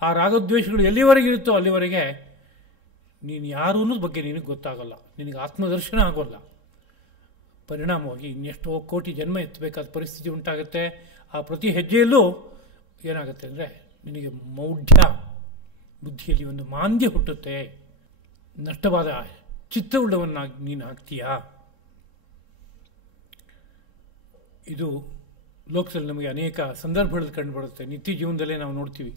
ಆ ರಾಗದ್ವೇಷಗಳು ಎಲ್ಲಿವರೆಗೆ ಇರುತ್ತೋ ಅಲ್ಲಿವರೆಗೆ ನೀನು ಯಾರು ಅನ್ನೋದ್ರ ಬಗ್ಗೆ ನಿನಗೆ ಗೊತ್ತಾಗಲ್ಲ, ನಿನಗೆ ಆತ್ಮದರ್ಶನ ಆಗೋಲ್ಲ. ಪರಿಣಾಮವಾಗಿ ಇನ್ನೆಷ್ಟೋ ಕೋಟಿ ಜನ್ಮ ಎತ್ತಬೇಕಾದ ಪರಿಸ್ಥಿತಿ ಉಂಟಾಗುತ್ತೆ. ಆ ಪ್ರತಿ ಹೆಜ್ಜೆಯಲ್ಲೂ ಏನಾಗುತ್ತೆ ಅಂದರೆ, ನಿನಗೆ ಮೌಢ್ಯ, ಬುದ್ಧಿಯಲ್ಲಿ ಒಂದು ಮಾಂದ್ಯ ಹುಟ್ಟುತ್ತೆ, ನಷ್ಟವಾದ ಚಿತ್ತವುಳ್ಳವನ್ನಾಗಿ ನೀನು ಆಗ್ತೀಯಾ. ಇದು ಲೋಕದಲ್ಲಿ ನಮಗೆ ಅನೇಕ ಸಂದರ್ಭಗಳಲ್ಲಿ ಕಂಡುಬರುತ್ತೆ, ನಿತ್ಯ ಜೀವನದಲ್ಲೇ ನಾವು ನೋಡ್ತೀವಿ.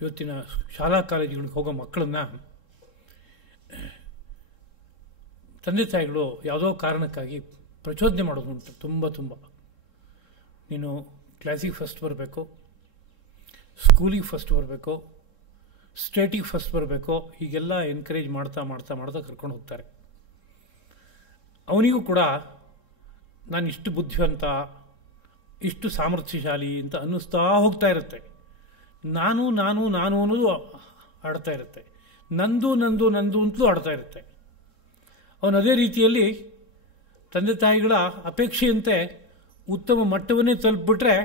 ಇವತ್ತಿನ ಶಾಲಾ ಕಾಲೇಜುಗಳಿಗೆ ಹೋಗೋ ಮಕ್ಕಳನ್ನು ತಂದೆ ತಾಯಿಗಳು ಯಾವುದೋ ಕಾರಣಕ್ಕಾಗಿ ಪ್ರಚೋದನೆ ಮಾಡೋದುಂಟು. ತುಂಬ ನೀನು ಕ್ಲಾಸಿಗೆ ಫಸ್ಟ್ ಬರಬೇಕು, ಸ್ಕೂಲಿಗೆ ಫಸ್ಟ್ ಬರಬೇಕು, ಸ್ಟೇಟಿಗೆ ಫಸ್ಟ್ ಬರಬೇಕು, ಹೀಗೆಲ್ಲ ಎನ್ಕರೇಜ್ ಮಾಡ್ತಾ ಕರ್ಕೊಂಡು ಹೋಗ್ತಾರೆ. ಅವನಿಗೂ ಕೂಡ ನಾನು ಇಷ್ಟು ಬುದ್ಧಿವಂತ, ಇಷ್ಟು ಸಾಮರ್ಥ್ಯಶಾಲಿ ಅಂತ ಅನ್ನಿಸ್ತಾ ಹೋಗ್ತಾ ಇರುತ್ತೆ. ನಾನು ಅನ್ನೋದು ಆಡ್ತಾ ಇರುತ್ತೆ, ನಂದು ಅಂತಲೂ ಆಡ್ತಾ ಇರುತ್ತೆ. ಅವನು ಅದೇ ರೀತಿಯಲ್ಲಿ ತಂದೆ ತಾಯಿಗಳ ಅಪೇಕ್ಷೆಯಂತೆ ಉತ್ತಮ ಮಟ್ಟವನ್ನೇ ತಲುಪಿಬಿಟ್ರೆ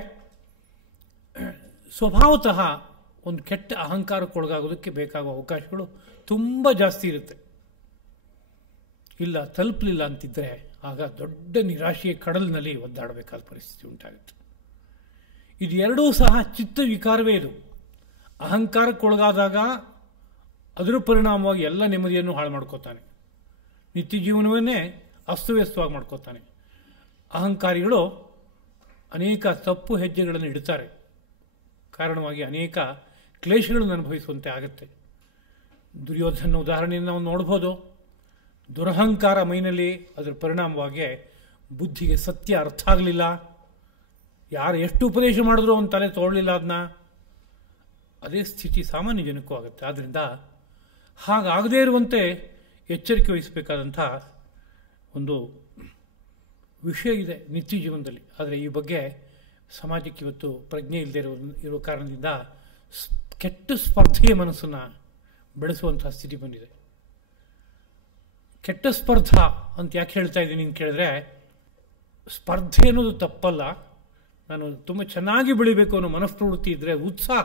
ಸ್ವಭಾವತಃ ಒಂದು ಕೆಟ್ಟ ಅಹಂಕಾರಕ್ಕೊಳಗಾಗೋದಕ್ಕೆ ಬೇಕಾಗುವ ಅವಕಾಶಗಳು ತುಂಬ ಜಾಸ್ತಿ ಇರುತ್ತೆ. ಇಲ್ಲ ತಲುಪಲಿಲ್ಲ ಅಂತಿದ್ರೆ ಆಗ ದೊಡ್ಡ ನಿರಾಶೆಯ ಕಡಲಿನಲ್ಲಿ ಒದ್ದಾಡಬೇಕಾದ ಪರಿಸ್ಥಿತಿ ಉಂಟಾಗುತ್ತೆ. ಇದು ಎರಡೂ ಸಹ ಚಿತ್ತ ವಿಕಾರವೇ. ಇದು ಅಹಂಕಾರಕ್ಕೊಳಗಾದಾಗ ಅದರ ಪರಿಣಾಮವಾಗಿ ಎಲ್ಲ ನೆಮ್ಮದಿಯನ್ನು ಹಾಳು ಮಾಡ್ಕೋತಾನೆ, ನಿತ್ಯ ಜೀವನವನ್ನೇ ಅಸ್ತವ್ಯಸ್ತವಾಗಿ ಮಾಡ್ಕೋತಾನೆ. ಅಹಂಕಾರಿಗಳು ಅನೇಕ ತಪ್ಪು ಹೆಜ್ಜೆಗಳನ್ನು ಇಡ್ತಾರೆ, ಕಾರಣವಾಗಿ ಅನೇಕ ಕ್ಲೇಶಗಳನ್ನು ಅನುಭವಿಸುವಂತೆ ಆಗುತ್ತೆ. ದುರ್ಯೋಧನ ಉದಾಹರಣೆಯನ್ನು ನಾವು ನೋಡ್ಬೋದು. ದುರಹಂಕಾರ ಮೈನಲ್ಲಿ, ಅದರ ಪರಿಣಾಮವಾಗಿ ಬುದ್ಧಿಗೆ ಸತ್ಯ ಅರ್ಥ ಆಗಲಿಲ್ಲ, ಯಾರು ಎಷ್ಟು ಉಪದೇಶ ಮಾಡಿದ್ರು ಅವನ ತಲೆ ತೋಳಲಿಲ್ಲ ಅದನ್ನ. ಅದೇ ಸ್ಥಿತಿ ಸಾಮಾನ್ಯ ಜನಕ್ಕೂ ಆಗುತ್ತೆ. ಆದ್ದರಿಂದ ಹಾಗಾಗದೇ ಇರುವಂತೆ ಎಚ್ಚರಿಕೆ ವಹಿಸಬೇಕಾದಂಥ ಒಂದು ವಿಷಯ ಇದೆ ನಿತ್ಯ ಜೀವನದಲ್ಲಿ. ಆದರೆ ಈ ಬಗ್ಗೆ ಸಮಾಜಕ್ಕೆ ಇವತ್ತು ಪ್ರಜ್ಞೆ ಇಲ್ಲದೆ ಇರುವ ಕಾರಣದಿಂದ ಕೆಟ್ಟ ಸ್ಪರ್ಧೆಯ ಮನಸ್ಸನ್ನು ಬೆಳೆಸುವಂತಹ ಸ್ಥಿತಿ ಬಂದಿದೆ. ಕೆಟ್ಟ ಸ್ಪರ್ಧಾ ಅಂತ ಯಾಕೆ ಹೇಳ್ತಾ ಇದ್ದೀನಿ ಅಂತ ಕೇಳಿದ್ರೆ, ಸ್ಪರ್ಧೆ ಅನ್ನೋದು ತಪ್ಪಲ್ಲ. ನಾನು ತುಂಬ ಚೆನ್ನಾಗಿ ಬೆಳಿಬೇಕು ಅನ್ನೋ ಮನಃಪ್ರವೃತ್ತಿ ಇದ್ದರೆ ಉತ್ಸಾಹ,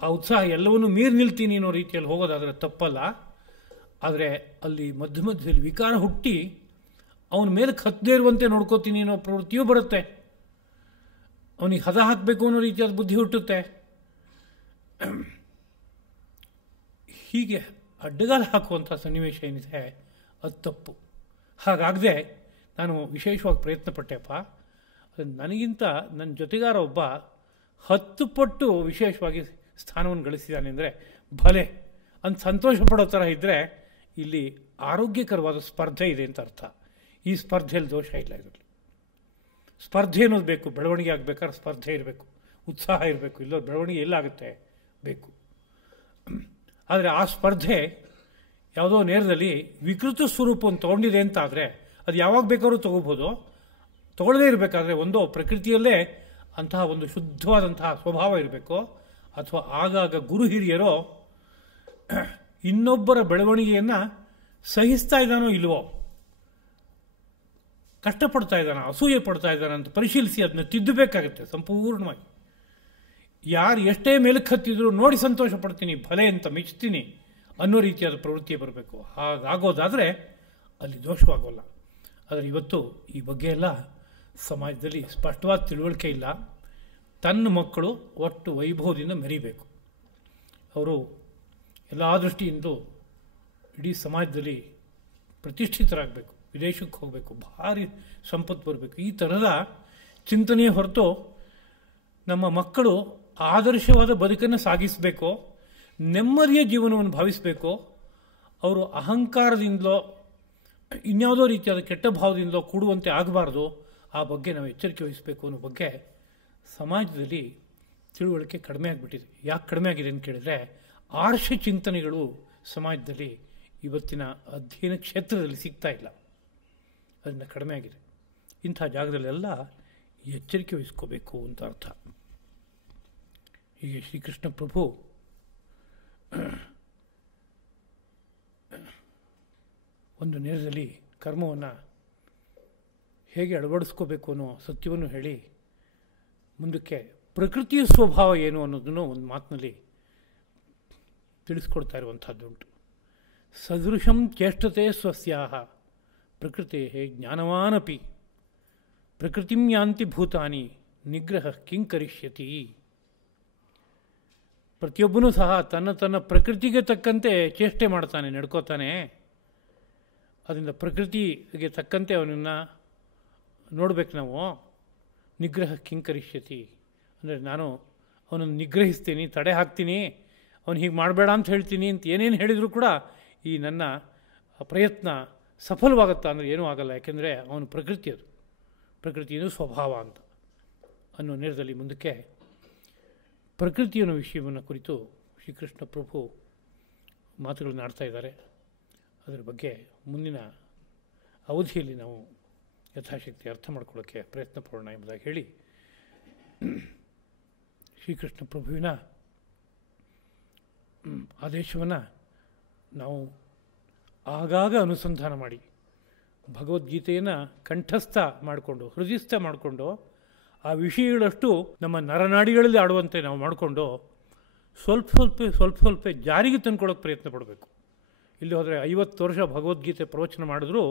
ಆ ಉತ್ಸಾಹ ಎಲ್ಲವನ್ನೂ ಮೀರಿ ನಿಲ್ತೀನಿ ಅನ್ನೋ ರೀತಿಯಲ್ಲಿ ಹೋಗೋದಾದರೆ ತಪ್ಪಲ್ಲ. ಆದರೆ ಅಲ್ಲಿ ಮಧ್ಯದಲ್ಲಿ ವಿಕಾರ ಹುಟ್ಟಿ ಅವನ ಮೇಲೆ ಹತ್ತದೇ ಇರುವಂತೆ ನೋಡ್ಕೋತೀನಿ ಅನ್ನೋ ಪ್ರವೃತ್ತಿಯೂ ಬರುತ್ತೆ. ಅವನಿಗೆ ಹದ ಹಾಕಬೇಕು ಅನ್ನೋ ರೀತಿಯಾದ ಬುದ್ಧಿ ಹುಟ್ಟುತ್ತೆ. ಹೀಗೆ ಅಡ್ಡಗಾಲ ಹಾಕುವಂಥ ಸನ್ನಿವೇಶ ಏನಿದೆ ಅದು ತಪ್ಪು. ಹಾಗಾಗದೆ ನಾನು ವಿಶೇಷವಾಗಿ ಪ್ರಯತ್ನ ಪಟ್ಟೆಪ್ಪ, ನನಗಿಂತ ನನ್ನ ಜೊತೆಗಾರ ಒಬ್ಬ 10 ಪಟ್ಟು ವಿಶೇಷವಾಗಿ ಸ್ಥಾನವನ್ನು ಗಳಿಸಿದ್ದಾನೆ ಅಂದರೆ ಭಲೆ ಅಂತ ಸಂತೋಷ ಪಡೋ ಥರ ಇದ್ದರೆ ಇಲ್ಲಿ ಆರೋಗ್ಯಕರವಾದ ಸ್ಪರ್ಧೆ ಇದೆ ಅಂತ ಅರ್ಥ. ಈ ಸ್ಪರ್ಧೆಯಲ್ಲಿ ದೋಷ ಇಲ್ಲ. ಇದರಲ್ಲಿ ಸ್ಪರ್ಧೆ ಅನ್ನೋದು ಬೇಕು. ಬೆಳವಣಿಗೆ ಆಗಬೇಕಾದ್ರೆ ಸ್ಪರ್ಧೆ ಇರಬೇಕು, ಉತ್ಸಾಹ ಇರಬೇಕು. ಇಲ್ಲೋ ಬೆಳವಣಿಗೆ ಎಲ್ಲಾಗುತ್ತೆ ಬೇಕು. ಆದರೆ ಆ ಸ್ಪರ್ಧೆ ಯಾವುದೋ ನೇರದಲ್ಲಿ ವಿಕೃತ ಸ್ವರೂಪವನ್ನು ತೊಗೊಂಡಿದೆ ಅಂತ ಆದರೆ ಅದು ಯಾವಾಗ ಬೇಕಾದ್ರೂ ತೊಗೋಬೋದು. ತೊಗೊಳ್ಳದೇ ಇರಬೇಕಾದ್ರೆ ಒಂದೋ ಪ್ರಕೃತಿಯಲ್ಲೇ ಅಂತಹ ಒಂದು ಶುದ್ಧವಾದಂತಹ ಸ್ವಭಾವ ಇರಬೇಕು, ಅಥವಾ ಆಗಾಗ ಗುರು ಹಿರಿಯರೋ ಇನ್ನೊಬ್ಬರ ಬೆಳವಣಿಗೆಯನ್ನು ಸಹಿಸ್ತಾ ಇದ್ದಾನೋ ಇಲ್ವೋ, ಕಷ್ಟಪಡ್ತಾ ಇದ್ದಾನೆ, ಅಸೂಯೆ ಪಡ್ತಾ ಇದ್ದಾನೆ ಅಂತ ಪರಿಶೀಲಿಸಿ ಅದನ್ನ ತಿದ್ದಬೇಕಾಗತ್ತೆ ಸಂಪೂರ್ಣವಾಗಿ. ಯಾರು ಎಷ್ಟೇ ಮೇಲಕ್ಕೆ ಹತ್ತಿದ್ರು ನೋಡಿ ಸಂತೋಷ ಪಡ್ತೀನಿ, ಭಲೆ ಅಂತ ಮೆಚ್ತೀನಿ ಅನ್ನೋ ರೀತಿಯಾದ ಪ್ರವೃತ್ತಿ ಬರಬೇಕು. ಹಾಗಾಗೋದಾದರೆ ಅಲ್ಲಿ ದೋಷವಾಗೋಲ್ಲ. ಆದರೆ ಇವತ್ತು ಈ ಬಗ್ಗೆ ಎಲ್ಲ ಸಮಾಜದಲ್ಲಿ ಸ್ಪಷ್ಟವಾದ ತಿಳುವಳಿಕೆ ಇಲ್ಲ. ತನ್ನ ಮಕ್ಕಳು ಒಟ್ಟು ವೈಭವದಿಂದ ಮೆರೀಬೇಕು, ಅವರು ಎಲ್ಲ ದೃಷ್ಟಿಯಿಂದ ಇಡೀ ಸಮಾಜದಲ್ಲಿ ಪ್ರತಿಷ್ಠಿತರಾಗಬೇಕು, ವಿದೇಶಕ್ಕೆ ಹೋಗಬೇಕು, ಭಾರಿ ಸಂಪತ್ತು ಬರಬೇಕು, ಈ ಥರದ ಚಿಂತನೆಯ ಹೊರತು ನಮ್ಮ ಮಕ್ಕಳು ಆದರ್ಶವಾದ ಬದುಕನ್ನು ಸಾಗಿಸಬೇಕು, ನೆಮ್ಮದಿಯ ಜೀವನವನ್ನು ಭಾವಿಸಬೇಕು. ಅವರು ಅಹಂಕಾರದಿಂದಲೋ ಇನ್ಯಾವುದೋ ರೀತಿಯಾದ ಕೆಟ್ಟ ಭಾವದಿಂದಲೋ ಕೂಡುವಂತೆ ಆಗಬಾರ್ದು. ಆ ಬಗ್ಗೆ ನಾವು ಎಚ್ಚರಿಕೆ ವಹಿಸಬೇಕು ಅನ್ನೋ ಬಗ್ಗೆ ಸಮಾಜದಲ್ಲಿ ತಿಳುವಳಿಕೆ ಕಡಿಮೆ ಆಗಿಬಿಟ್ಟಿದೆ. ಯಾಕೆ ಕಡಿಮೆ ಆಗಿದೆ ಅಂತ ಕೇಳಿದರೆ, ಆರ್ಷ ಚಿಂತನೆಗಳು ಸಮಾಜದಲ್ಲಿ ಇವತ್ತಿನ ಅಧ್ಯಯನ ಕ್ಷೇತ್ರದಲ್ಲಿ ಸಿಗ್ತಾ ಇಲ್ಲ, ಅದರಿಂದ ಕಡಿಮೆ ಆಗಿದೆ. ಇಂಥ ಜಾಗದಲ್ಲೆಲ್ಲ ಎಚ್ಚರಿಕೆ ವಹಿಸ್ಕೋಬೇಕು ಅಂತ ಅರ್ಥ. ಹೀಗೆ ಶ್ರೀಕೃಷ್ಣ ಪ್ರಭು ಒಂದು ನೇರದಲ್ಲಿ ಕರ್ಮವನ್ನು ಹೇಗೆ ಅಳವಡಿಸ್ಕೋಬೇಕು ಅನ್ನೋ ಸತ್ಯವನ್ನು ಹೇಳಿ ಮುಂದಕ್ಕೆ ಪ್ರಕೃತಿಯ ಸ್ವಭಾವ ಏನು ಅನ್ನೋದನ್ನು ಒಂದು ಮಾತಿನಲ್ಲಿ ತಿಳಿಸ್ಕೊಡ್ತಾ ಇರುವಂಥದ್ದುಂಟು. ಸದೃಶಂ ಚೇಷ್ಟತೆ ಸ್ವಸ್ಯಾಹ ಪ್ರಕೃತೆ ಜ್ಞಾನವಾನಪಿ ಪ್ರಕೃತಿಂ ಯಾಂತಿ ಭೂತಾನಿ ನಿಗ್ರಹ ಕಿಂಕರಿಷ್ಯತಿ. ಪ್ರತಿಯೊಬ್ಬನೂ ಸಹ ತನ್ನ ಪ್ರಕೃತಿಗೆ ತಕ್ಕಂತೆ ಚೇಷ್ಟೆ ಮಾಡ್ತಾನೆ, ನಡ್ಕೋತಾನೆ. ಅದರಿಂದ ಪ್ರಕೃತಿಗೆ ತಕ್ಕಂತೆ ಅವನನ್ನು ನೋಡ್ಬೇಕು ನಾವು. ನಿಗ್ರಹ ಕಿಂಕರಿಷ್ಯತಿ ಅಂದರೆ ನಾನು ಅವನನ್ನು ನಿಗ್ರಹಿಸ್ತೀನಿ, ತಡೆ ಹಾಕ್ತೀನಿ, ಅವನು ಹೀಗೆ ಮಾಡಬೇಡ ಅಂತ ಹೇಳ್ತೀನಿ ಅಂತ ಏನೇನು ಹೇಳಿದರೂ ಕೂಡ ಈ ನನ್ನ ಪ್ರಯತ್ನ ಸಫಲವಾಗುತ್ತಾ ಅಂದರೆ ಏನೂ ಆಗಲ್ಲ. ಯಾಕೆಂದರೆ ಅವನು ಪ್ರಕೃತಿ, ಅದು ಪ್ರಕೃತಿಯೂ ಸ್ವಭಾವ ಅಂತ ಅನ್ನೋ ನೇರದಲ್ಲಿ ಮುಂದಕ್ಕೆ ಪ್ರಕೃತಿಯನ್ನೋ ವಿಷಯವನ್ನು ಕುರಿತು ಶ್ರೀಕೃಷ್ಣ ಪ್ರಭು ಮಾತುಗಳನ್ನು ಆಡ್ತಾ ಇದ್ದಾರೆ. ಅದರ ಬಗ್ಗೆ ಮುಂದಿನ ಅವಧಿಯಲ್ಲಿ ನಾವು ಯಥಾಶಕ್ತಿ ಅರ್ಥ ಮಾಡ್ಕೊಳ್ಳೋಕ್ಕೆ ಪ್ರಯತ್ನ ಪಡೋಣ ಎಂಬುದಾಗಿ ಹೇಳಿ, ಶ್ರೀಕೃಷ್ಣ ಪ್ರಭುವಿನ ಆದೇಶವನ್ನು ನಾವು ಆಗಾಗ ಅನುಸಂಧಾನ ಮಾಡಿ ಭಗವದ್ಗೀತೆಯನ್ನು ಕಂಠಸ್ಥ ಮಾಡಿಕೊಂಡು ಹೃದಯಸ್ಥ ಮಾಡಿಕೊಂಡು ಆ ವಿಷಯಗಳಷ್ಟು ನಮ್ಮ ನರನಾಡಿಗಳಲ್ಲಿ ಆಡುವಂತೆ ನಾವು ಮಾಡಿಕೊಂಡು ಸ್ವಲ್ಪ ಜಾರಿಗೆ ತಂದ್ಕೊಳ್ಳೋಕೆ ಪ್ರಯತ್ನ ಪಡಬೇಕು. ಇಲ್ಲಿ ಹೋದರೆ 50 ವರ್ಷ ಭಗವದ್ಗೀತೆ ಪ್ರವಚನ ಮಾಡಿದ್ರೂ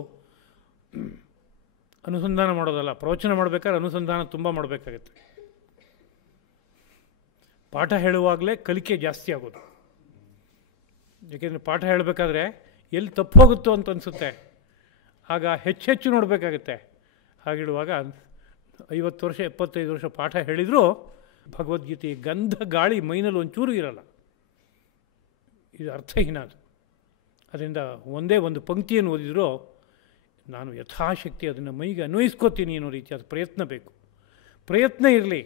ಅನುಸಂಧಾನ ಮಾಡೋದಲ್ಲ. ಪ್ರವಚನ ಮಾಡಬೇಕಾದ್ರೆ ಅನುಸಂಧಾನ ತುಂಬ ಮಾಡಬೇಕಾಗತ್ತೆ. ಪಾಠ ಹೇಳುವಾಗಲೇ ಕಲಿಕೆ ಜಾಸ್ತಿ ಆಗೋದು. ಏಕೆಂದರೆ ಪಾಠ ಹೇಳಬೇಕಾದ್ರೆ ಎಲ್ಲಿ ತಪ್ಪು ಹೋಗುತ್ತೋ ಅಂತ ಅನಿಸುತ್ತೆ, ಆಗ ಹೆಚ್ಚು ನೋಡಬೇಕಾಗತ್ತೆ. ಹಾಗಿಡುವಾಗ 50 ವರ್ಷ 75 ವರ್ಷ ಪಾಠ ಹೇಳಿದರೂ ಭಗವದ್ಗೀತೆ ಗಂಧ ಗಾಳಿ ಮೈನಲ್ಲಿ ಒಂಚೂರು ಇರಲ್ಲ. ಇದು ಅರ್ಥಹೀನ. ಅದು ಅದರಿಂದ ಒಂದೇ ಒಂದು ಪಂಕ್ತಿಯನ್ನು ಓದಿದರೂ ನಾನು ಯಥಾಶಕ್ತಿ ಅದನ್ನು ಮೈಗೆ ಅನ್ವಯಿಸ್ಕೋತೀನಿ ಅನ್ನೋ ರೀತಿಯಾದ ಪ್ರಯತ್ನ ಬೇಕು. ಪ್ರಯತ್ನ ಇರಲಿ,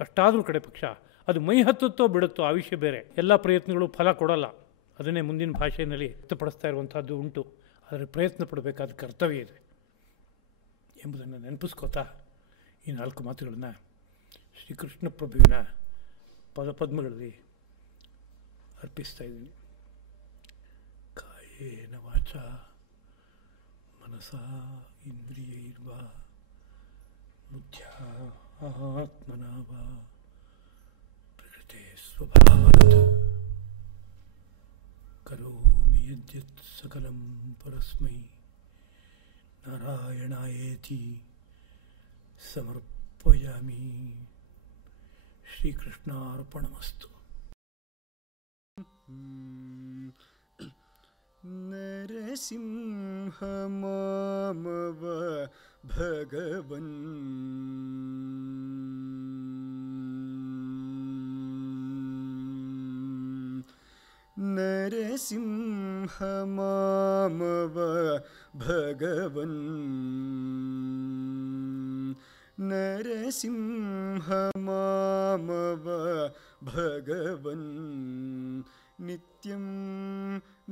ಅಷ್ಟಾದರೂ ಕಡೆ ಪಕ್ಷ ಅದು ಮೈ ಹತ್ತುತ್ತೋ ಬಿಡುತ್ತೋ ಆ ವಿಷಯ ಬೇರೆ. ಎಲ್ಲ ಪ್ರಯತ್ನಗಳು ಫಲ ಕೊಡಲ್ಲ. ಅದನ್ನೇ ಮುಂದಿನ ಭಾಷೆಯಲ್ಲಿ ವ್ಯಕ್ತಪಡಿಸ್ತಾ ಇರುವಂಥದ್ದು ಉಂಟು. ಆದರೆ ಪ್ರಯತ್ನ ಪಡಬೇಕಾದ ಕರ್ತವ್ಯ ಇದೆ ಎಂಬುದನ್ನು ನೆನಪಿಸ್ಕೋತಾ ಈ 4 ಮಾತುಗಳನ್ನು ಶ್ರೀಕೃಷ್ಣ ಪ್ರಭುವಿನ ಪದಪದ್ಮಗಳಲ್ಲಿ ಅರ್ಪಿಸ್ತಾ ಇದ್ದೀನಿ. ಕಾಯೇನ ವಾಚ ಮನಸಾ ಇಂದ್ರಿಯೈರ್ವಾ ಬುದ್ಧ್ಯಾತ್ಮನಾ ವಾ ಪ್ರಕೃತೆ ಸ್ವಭಾವತಃ ಕರೋಮಿ ಯದ್ಯತ್ ಸಕಲಂ ಪರಸ್ಮೈ ನಾರಾಯಣಾಯೇತಿ ಸಮರ್ಪಯಾಮಿ. ಶ್ರೀಕೃಷ್ಣಾರ್ಪಣಮಸ್ತು. ನರಸಿಂಹ ಮಾಮವ ಭಗವನ್ ನರಸಿಂಹ ಮಾಮವ ಭಗವನ್ ನರಸಿಂಹ ಮಾಮವ ಭಗವನ್ ನಿತ್ಯಂ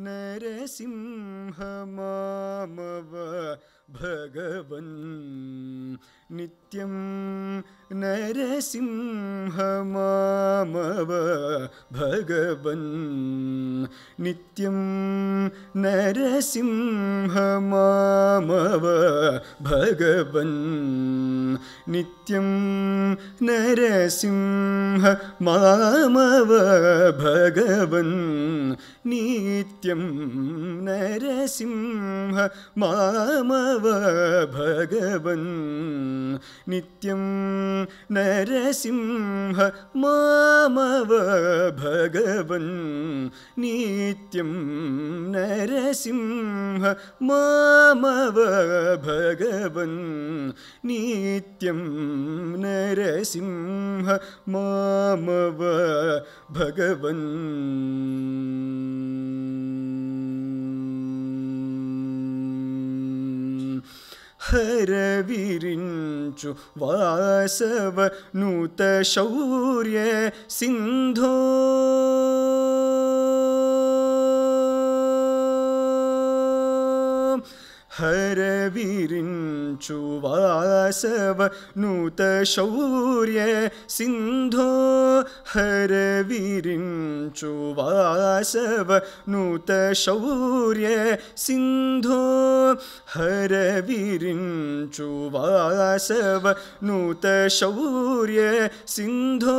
ನರಸಿಂಹ ಮಾಮವ ಭಗವನ್ ನಿತ್ಯಂ ನರಸಿಂಹ ಮಾಮವ ಭಗವನ್ ನಿತ್ಯಂ ನರಸಿಂಹ ಮಾಮವ ಭಗವನ್ ನಿತ್ಯಂ ನರಸಿಂಹ ಮಾಮವ ಭಗವನ್ ನಿತ್ಯಂ ನರಸಿಂಹ ಮಾಮವ ಭಗವನ್ ನಿತ್ಯಂ ನರಸಿಂಹ ಮಾಮವ ಭಗವನ್ ನಿತ್ಯಂ ನರಸಿಂಹ ಮಾಮವ ಭಗವನ್ ನಿತ್ಯಂ ನರಸಿಂಹ ಮಾಮವ ಭಗವನ್ ಹರವಿರಿಂಚು ವಾಸವ ನೂತ ಶೌರ್ಯ ಸಿಂಧೋ ಹರವಿರಿಂಚು ವಾಸವ ನೂತ ಶೌರ್ಯ ಸಿಂಧೋ ಹರವಿರಿಂಚು ವಾಸವ ನೂತ ಶೌರ್ಯ ಸಿಂಧೋ ಹರವಿರಿಂಚು ವಾಸವ ನೂತ ಶೌರ್ಯ ಸಿಂಧೋ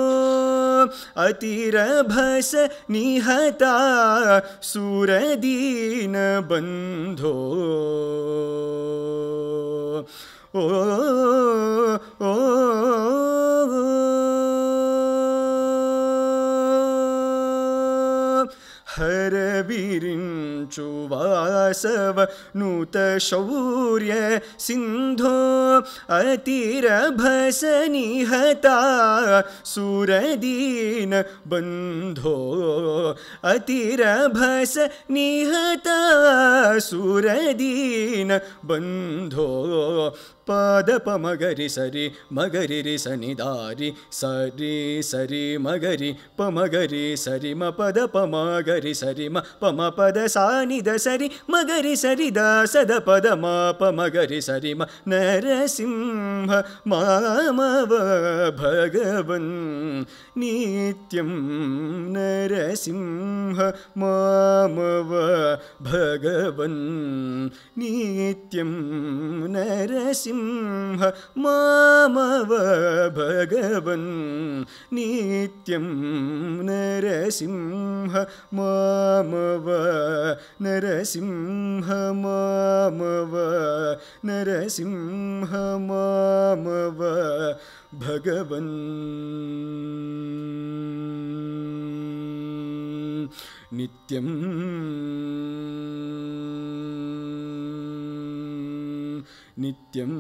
ಅತಿರಭಸ ನಿಹತ ಸುರದೀನ ಬಂಧೋ ಓ ಓ ಹರವಿರಿಂಚು ವಾಸವ ನೂತ ಶೌರ್ಯ ಸಿಂಧೋ ಅತಿರಭಸ ನಿಹತ ಸುರದೀನ ಬಂಧೋ ಅತಿರಭಸ ನಿಹತ ಸುರದೀನ ಬಂಧೋ ಪಾದ ಪಮಗರಿ ಸರಿ ಮಗರಿ ರಿ ಸನಿ ದಾರಿ ಸರಿ ಸರಿ ಮಗರಿ ಪಮಗರಿ ಸರಿ ಮ ಪದ ಪಮಗರಿ ಸರಿ ಮ ಪಮ ಪದ ಸಾನಿದ ಸರಿ ಮಗರಿ ಸರಿ ದ ಸದ ಪದ ಮ ಪಮಗರಿ ಸರಿ ಮ ನರಸಿಂಹ ಮಾಮವ ಭಗವನ್ ನಿತ್ಯಂ ನರಸಿಂಹ ಮಾಮವ ಭಗವನ್ ನಿತ್ಯಂ ನರಸಿಂಹ ಮಾಮವ ಭಗವನ್ ನಿತ್ಯಂ ನರಸಿಂಹ ಮಾಮವ ನರಸಿಂಹ ಮಾಮವ ನರಸಿಂಹ ಮಾಮವ ಭಗವನ್ ನಿತ್ಯಂ ನಿತ್ಯಂ